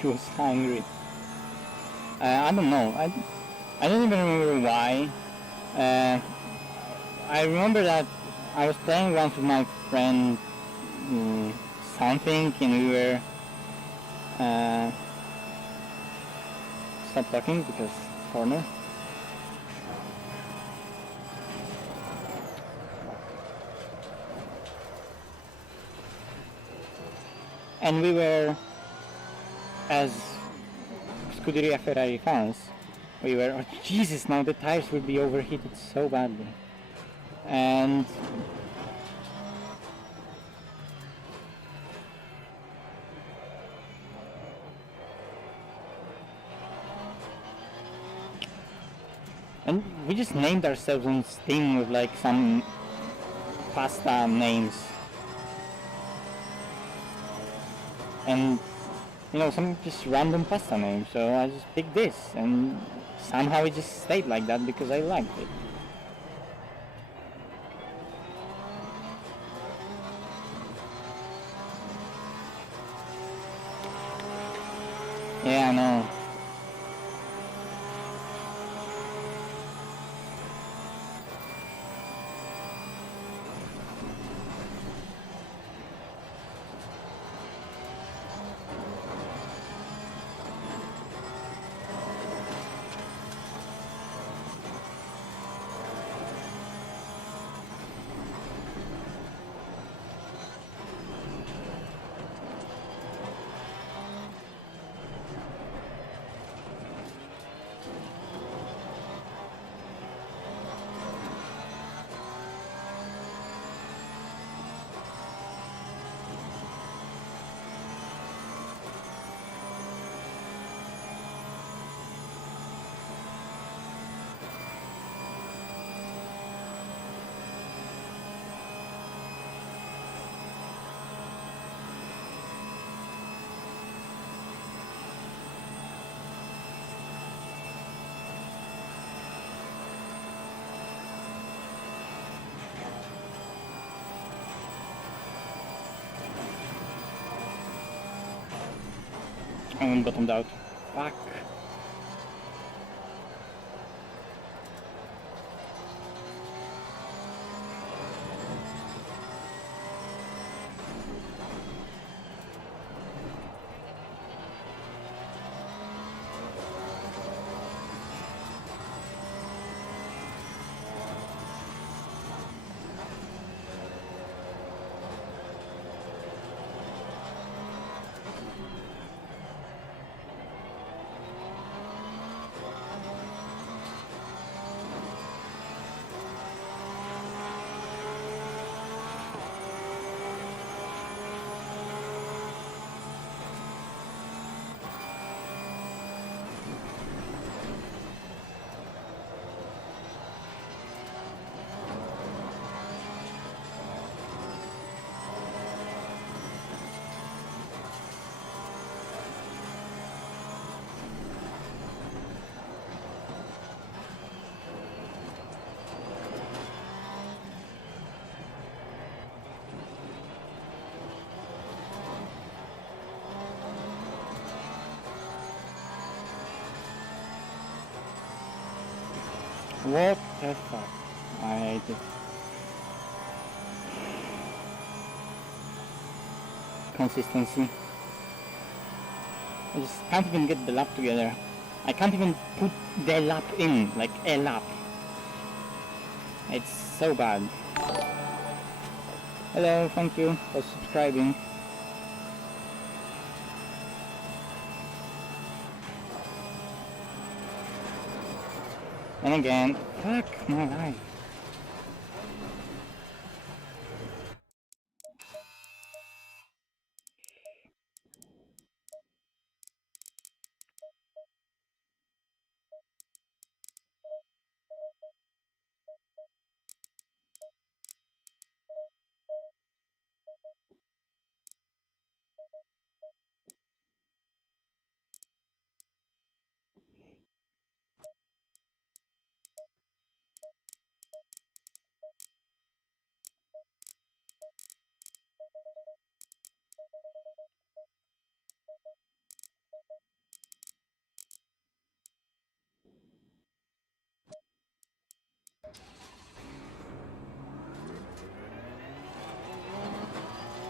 was hungry. I don't know. I don't even remember why. I remember that I was playing once with my friend something, and we were stop talking because corner. And we were, as Scuderia Ferrari fans, we were, oh Jesus, now the tires will be overheated so badly. And we just named ourselves on Steam with like some pasta names. And you know, some just random pasta name, so I just picked this, and somehow it just stayed like that because I liked it. Yeah, I know. I'm bottomed out. Fuck. What the fuck? I hate it. Consistency. I just can't even get the lap together. I can't even put the lap in, like a lap. It's so bad. Hello, thank you for subscribing. And again, fuck my life.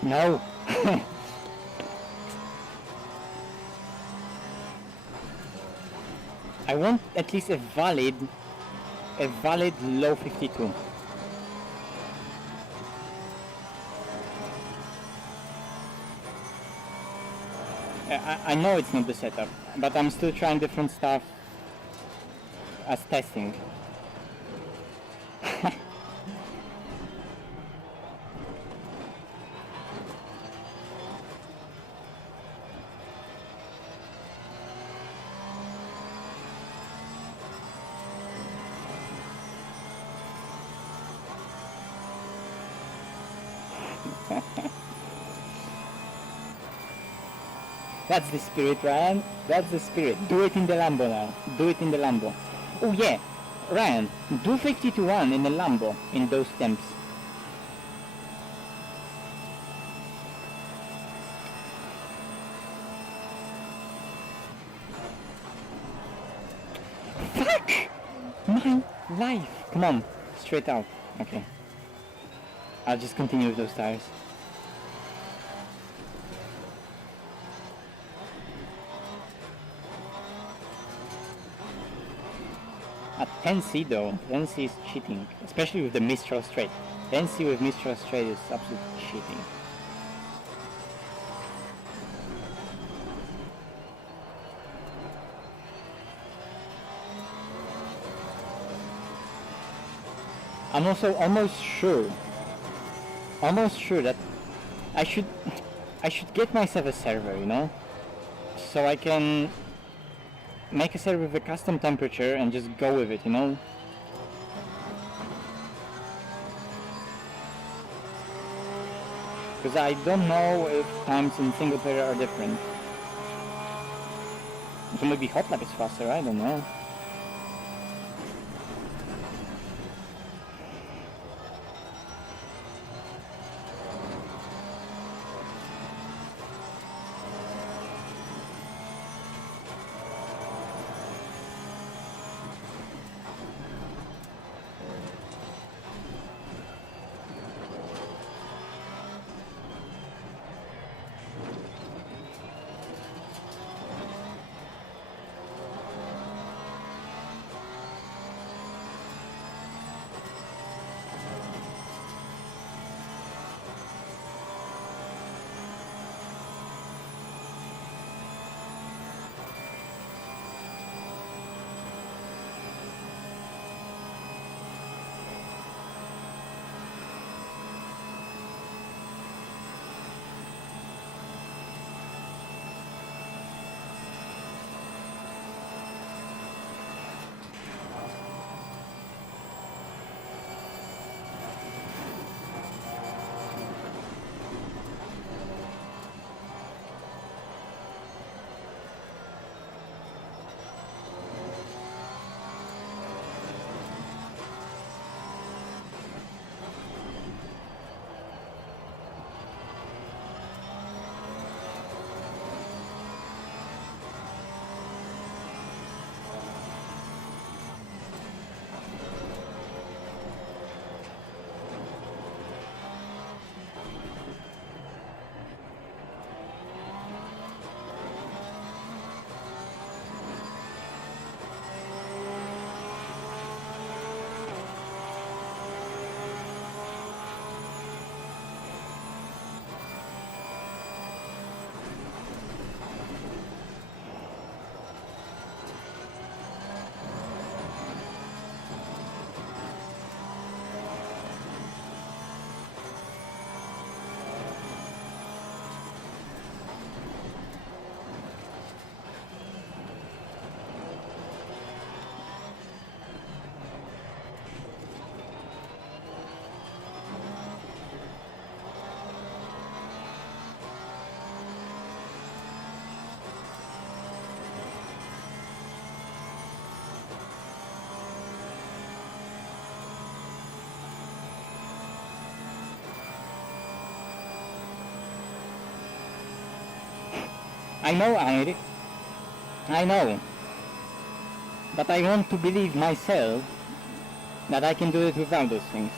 No. I want at least a valid low 52. I know it's not the setup, but I'm still trying different stuff as testing. That's the spirit, Ryan. That's the spirit. Do it in the Lambo now. Do it in the Lambo. Oh yeah, Ryan, do 50 to 1 in the Lambo in those temps. Fuck! My life. Come on, straight out. Okay. I'll just continue with those tires. At 10C though, 10C is cheating, especially with the Mistral straight. 10C with Mistral straight is absolutely cheating. I'm also almost sure that I should get myself a server, you know, so I can make a server with a custom temperature and just go with it, you know. Because I don't know if times in single player are different. So maybe hot lap is faster, I don't know. I know, Heinrich. I know. But I want to believe myself that I can do it without those things.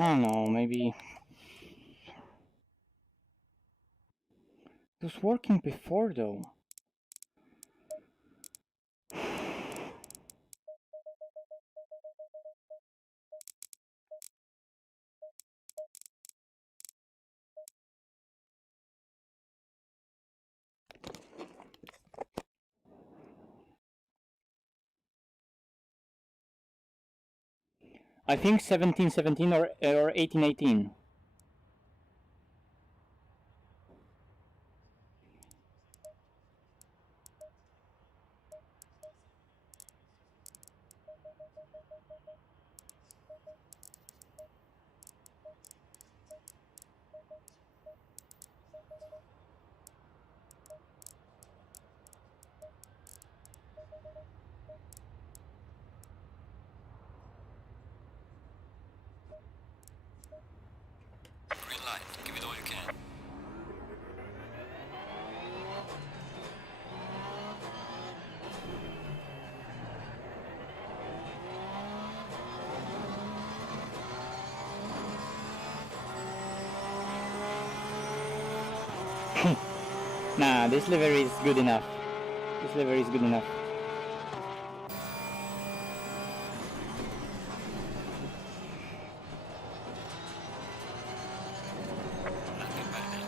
I don't know, maybe it was working before though. I think 1717 or 1818. Green light, give it all you can. Nah, this livery is good enough. This livery is good enough. Landing validated.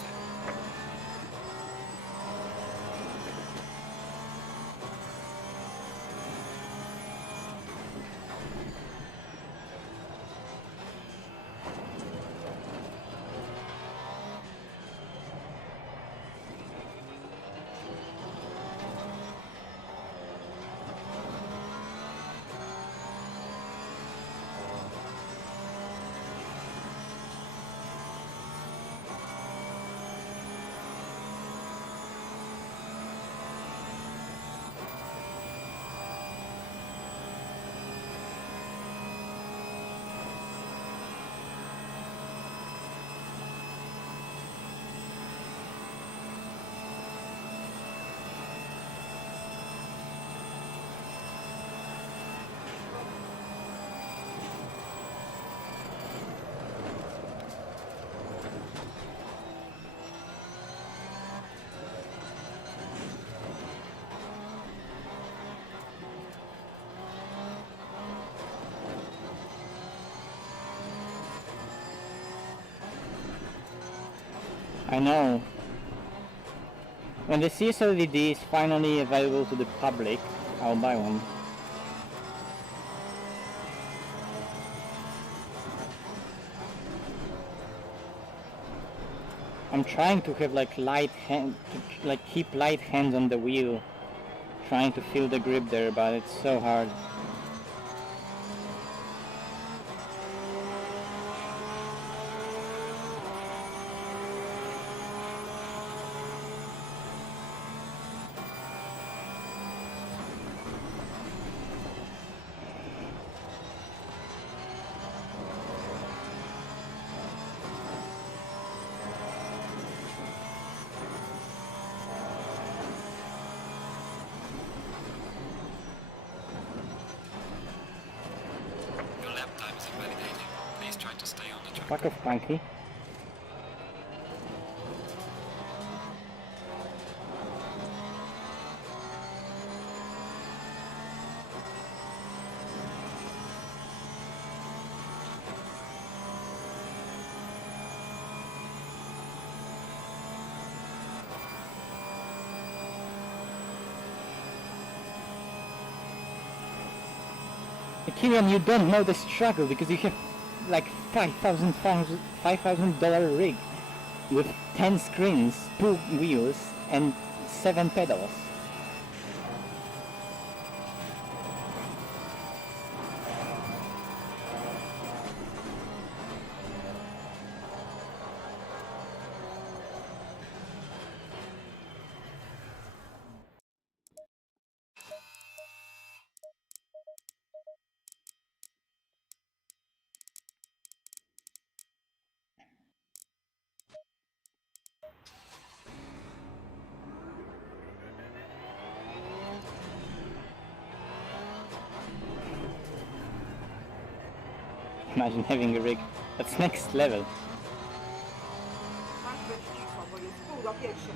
I know. When the CSLED is finally available to the public, I'll buy one. I'm trying to have like keep light hands on the wheel, trying to feel the grip there, but it's so hard. Your lap time is invalidating. Please try to stay on the track. Fuck off, Cranky. Kilian, you don't know the struggle because you have like $5,000 rig with 10 screens, 2 wheels and 7 pedals. Imagine having a rig. That's next level. Masz być cicho, bo jest pół do pierwszej.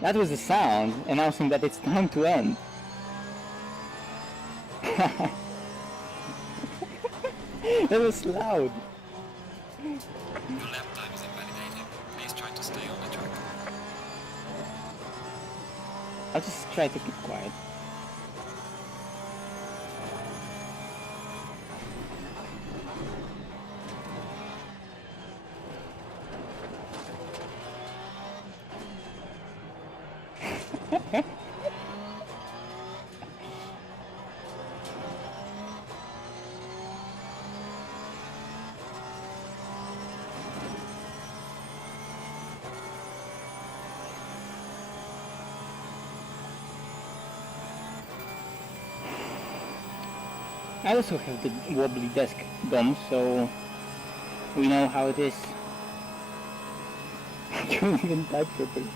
That was the sound announcing that it's time to end. That was loud. Your lap time is invalidated. Please try to stay on the track. I'll just try to keep quiet. I also have the wobbly desk DOM, so we know how it is. You can't even type properly.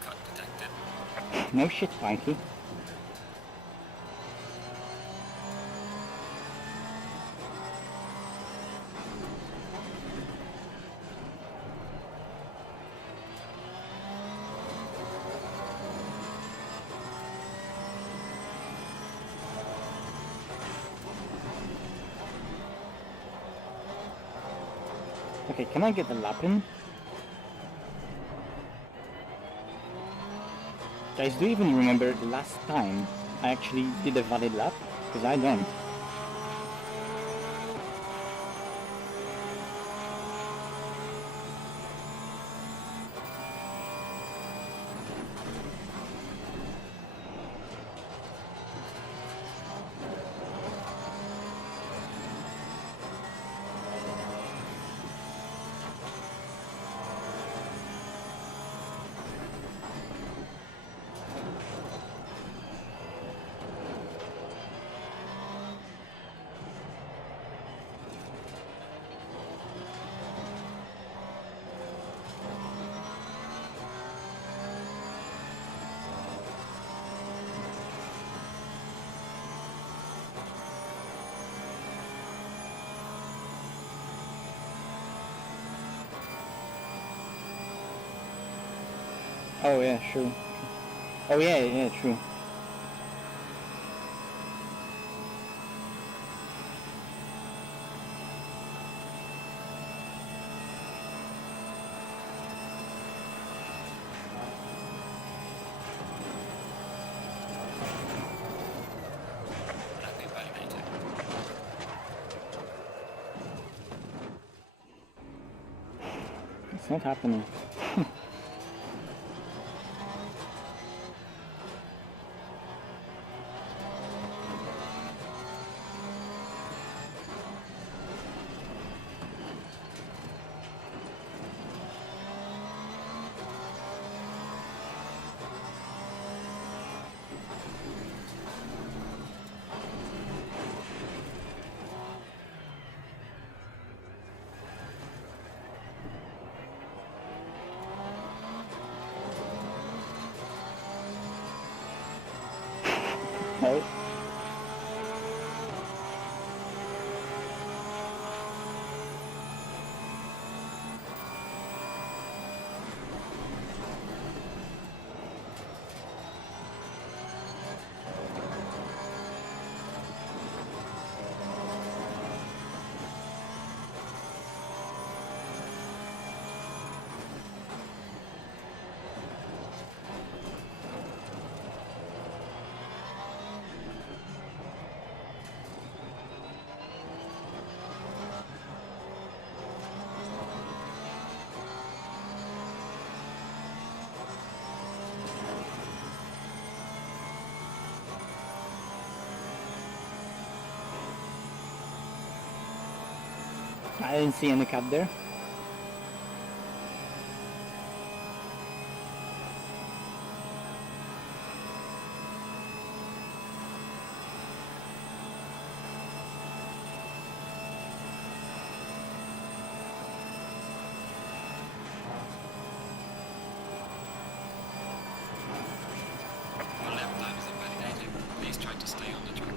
Cut detected. No shit, Mikey. Okay, can I get a lap in? Guys, do you even remember the last time I actually did a valid lap? Because I don't. Oh yeah, true. Oh yeah, yeah, true. It's not happening. Right? I didn't see any cut there. Your lap time is invalidated. Please try to stay on the track.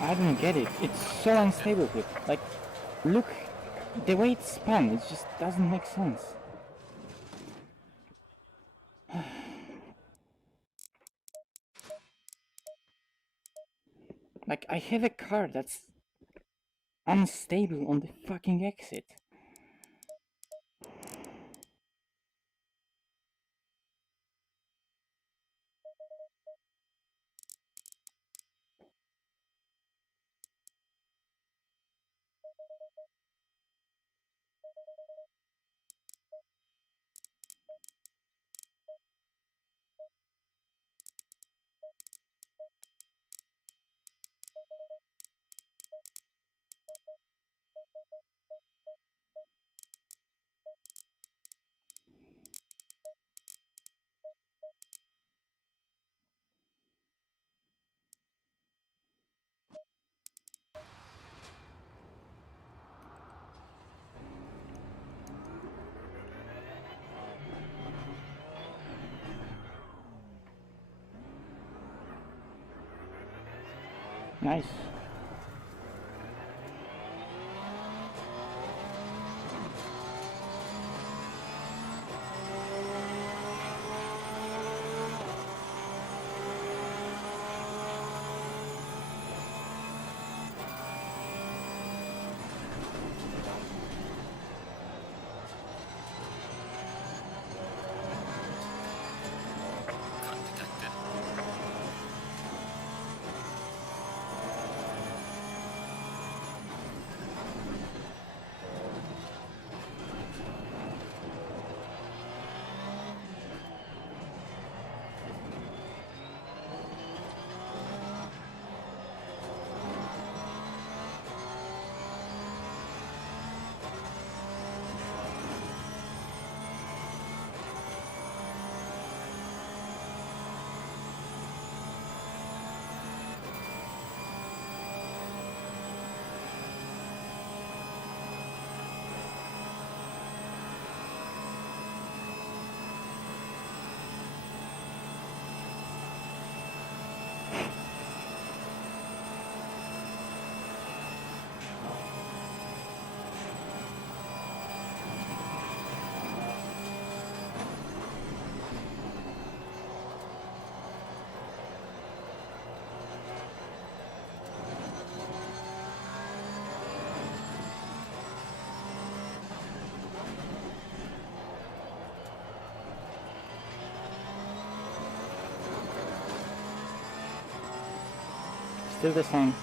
I don't get it. It's so unstable here. Like, look, the way it's spun, it just doesn't make sense. Like, I have a car that's unstable on the fucking exit. Nice. still the same.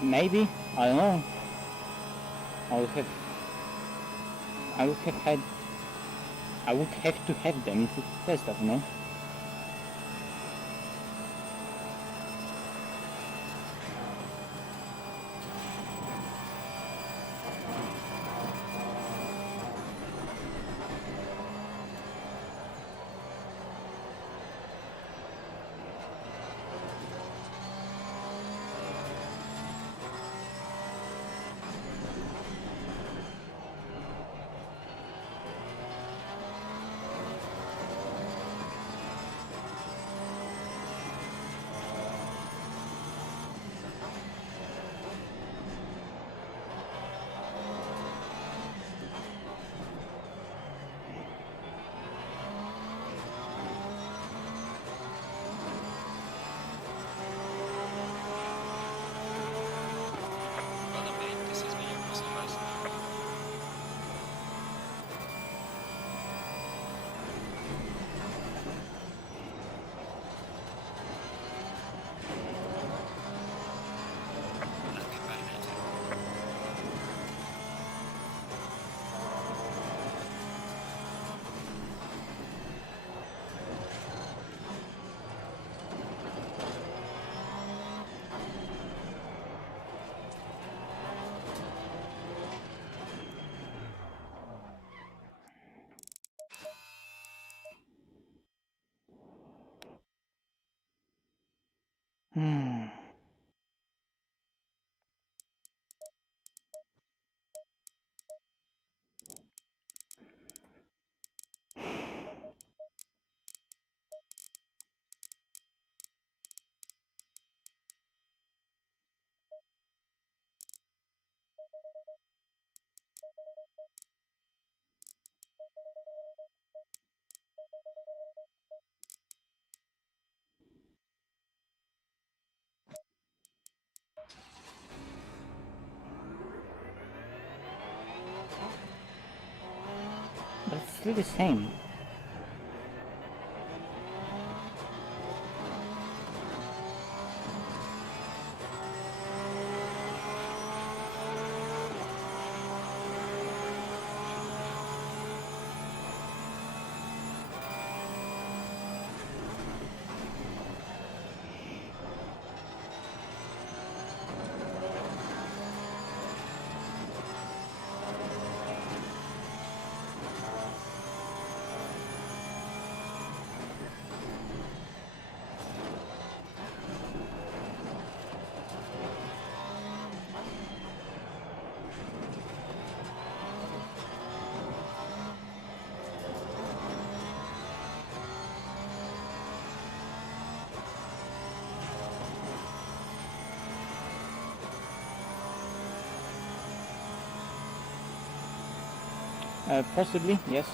Maybe, I don't know. I would have had, I would have to have them to test that, no? Hmm. But it's still the same. Possibly, yes.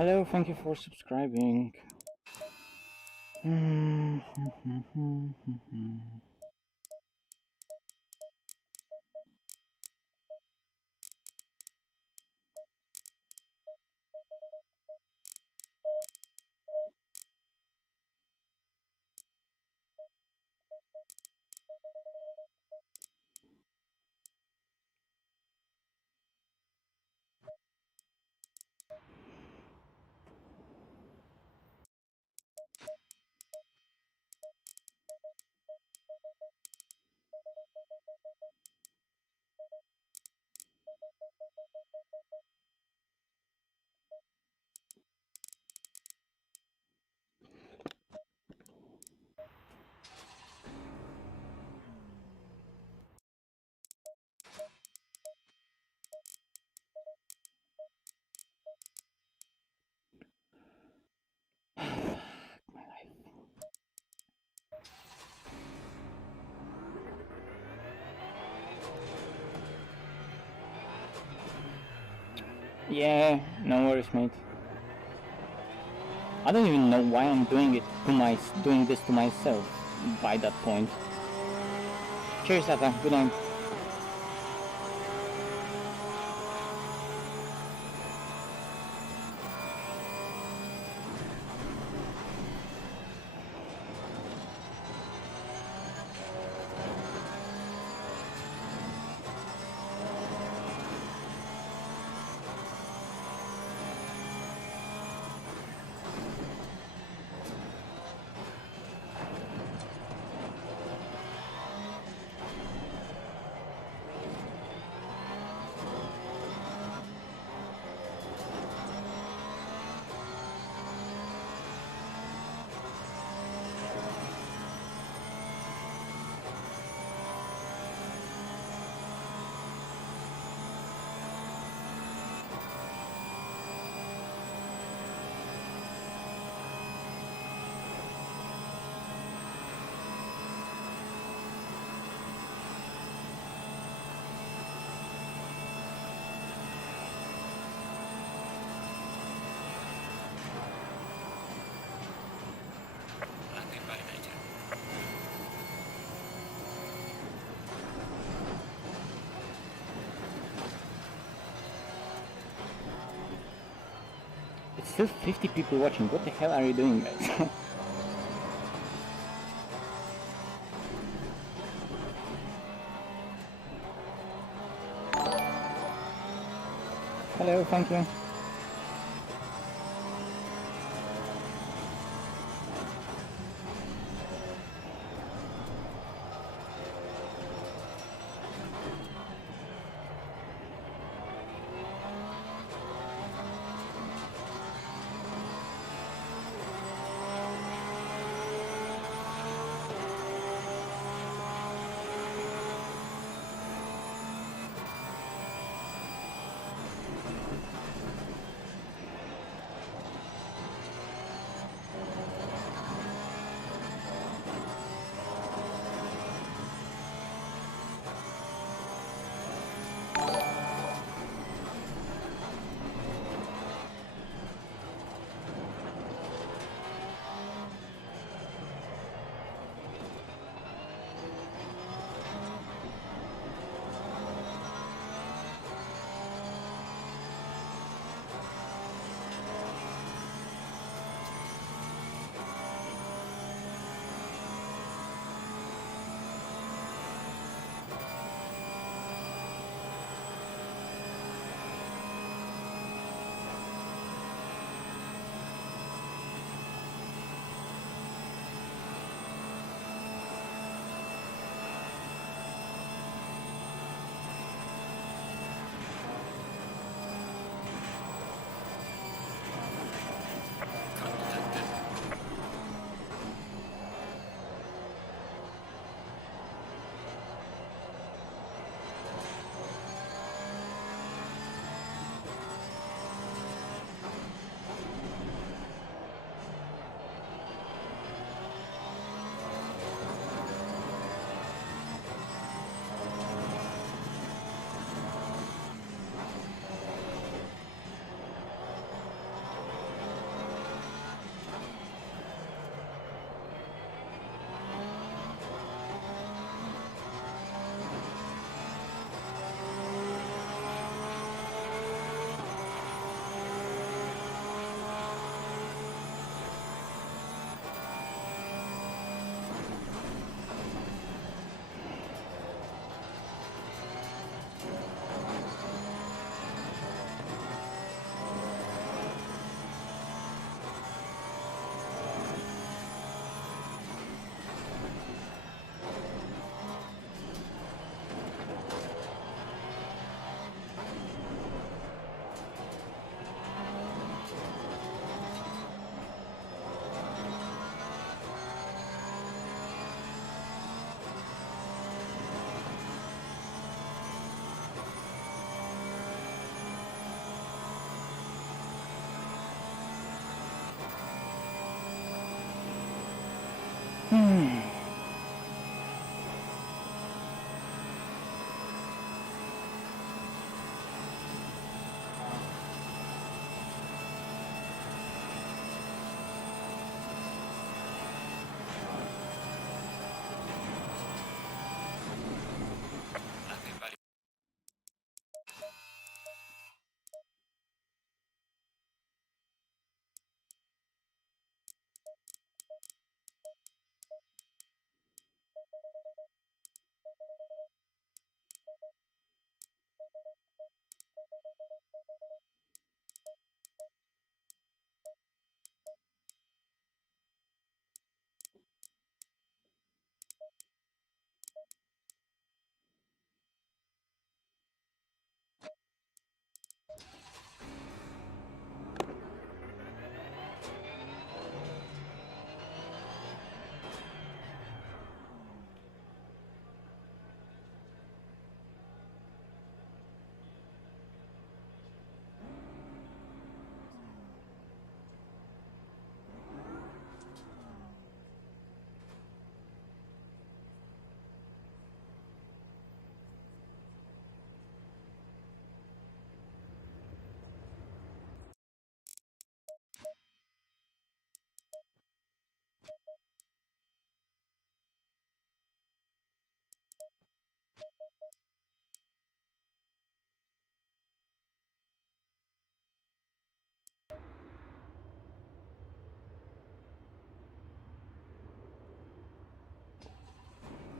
Hello, thank you for subscribing. Yeah, no worries, mate. I don't even know why I'm doing this to myself by that point. Cheers, Tata. Good night. still 50 people watching. What the hell are you doing, guys? Hello, thank you.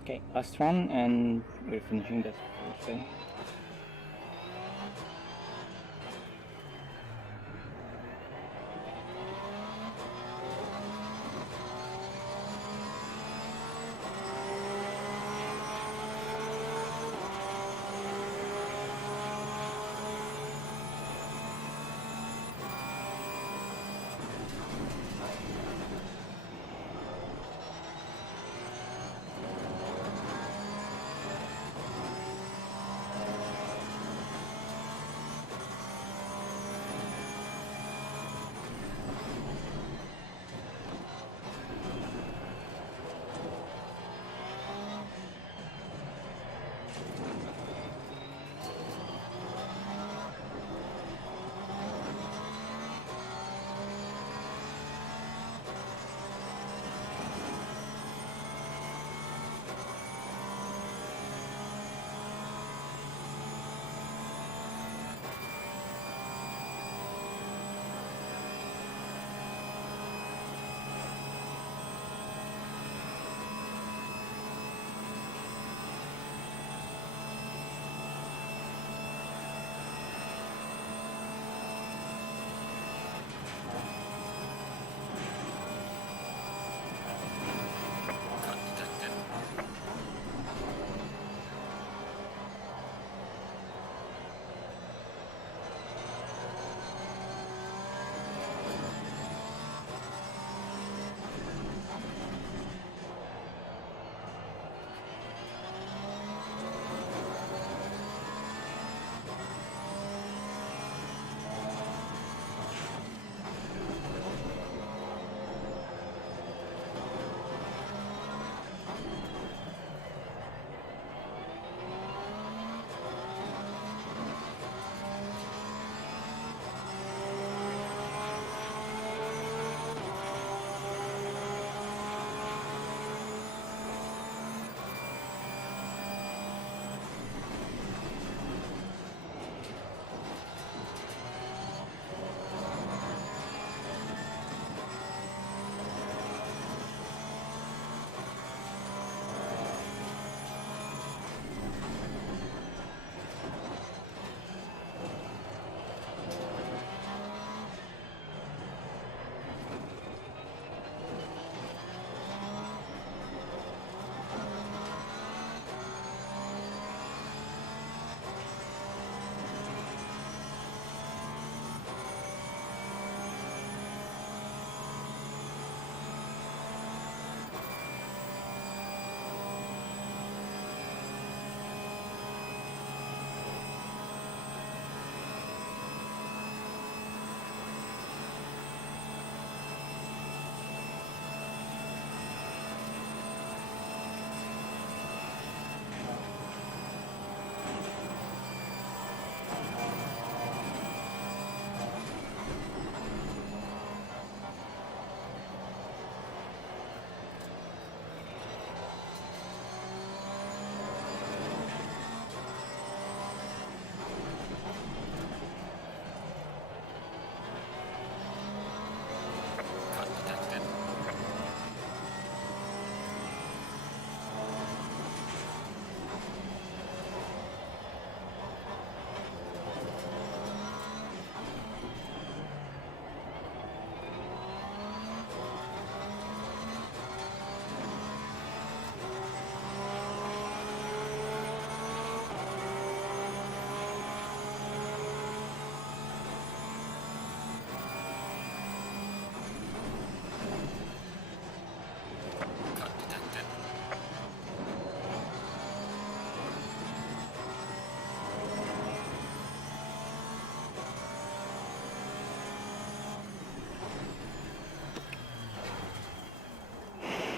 Okay, last one, and we're finishing that for today.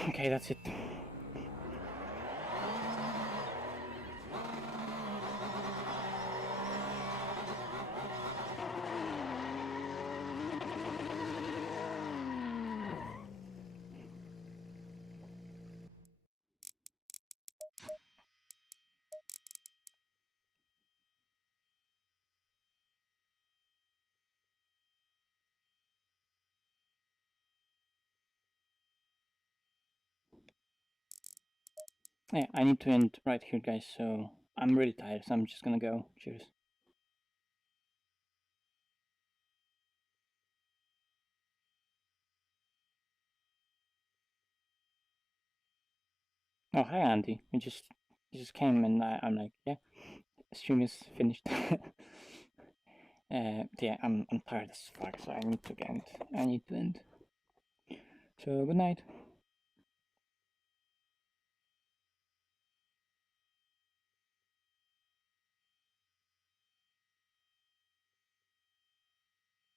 Okay, that's it. Yeah, I need to end right here, guys, so I'm really tired, so I'm just gonna go. Cheers. Oh, hi, Andy. You just came, and I'm like, yeah, stream is finished. Yeah, I'm tired as fuck, so I need to end. I need to end. So good night.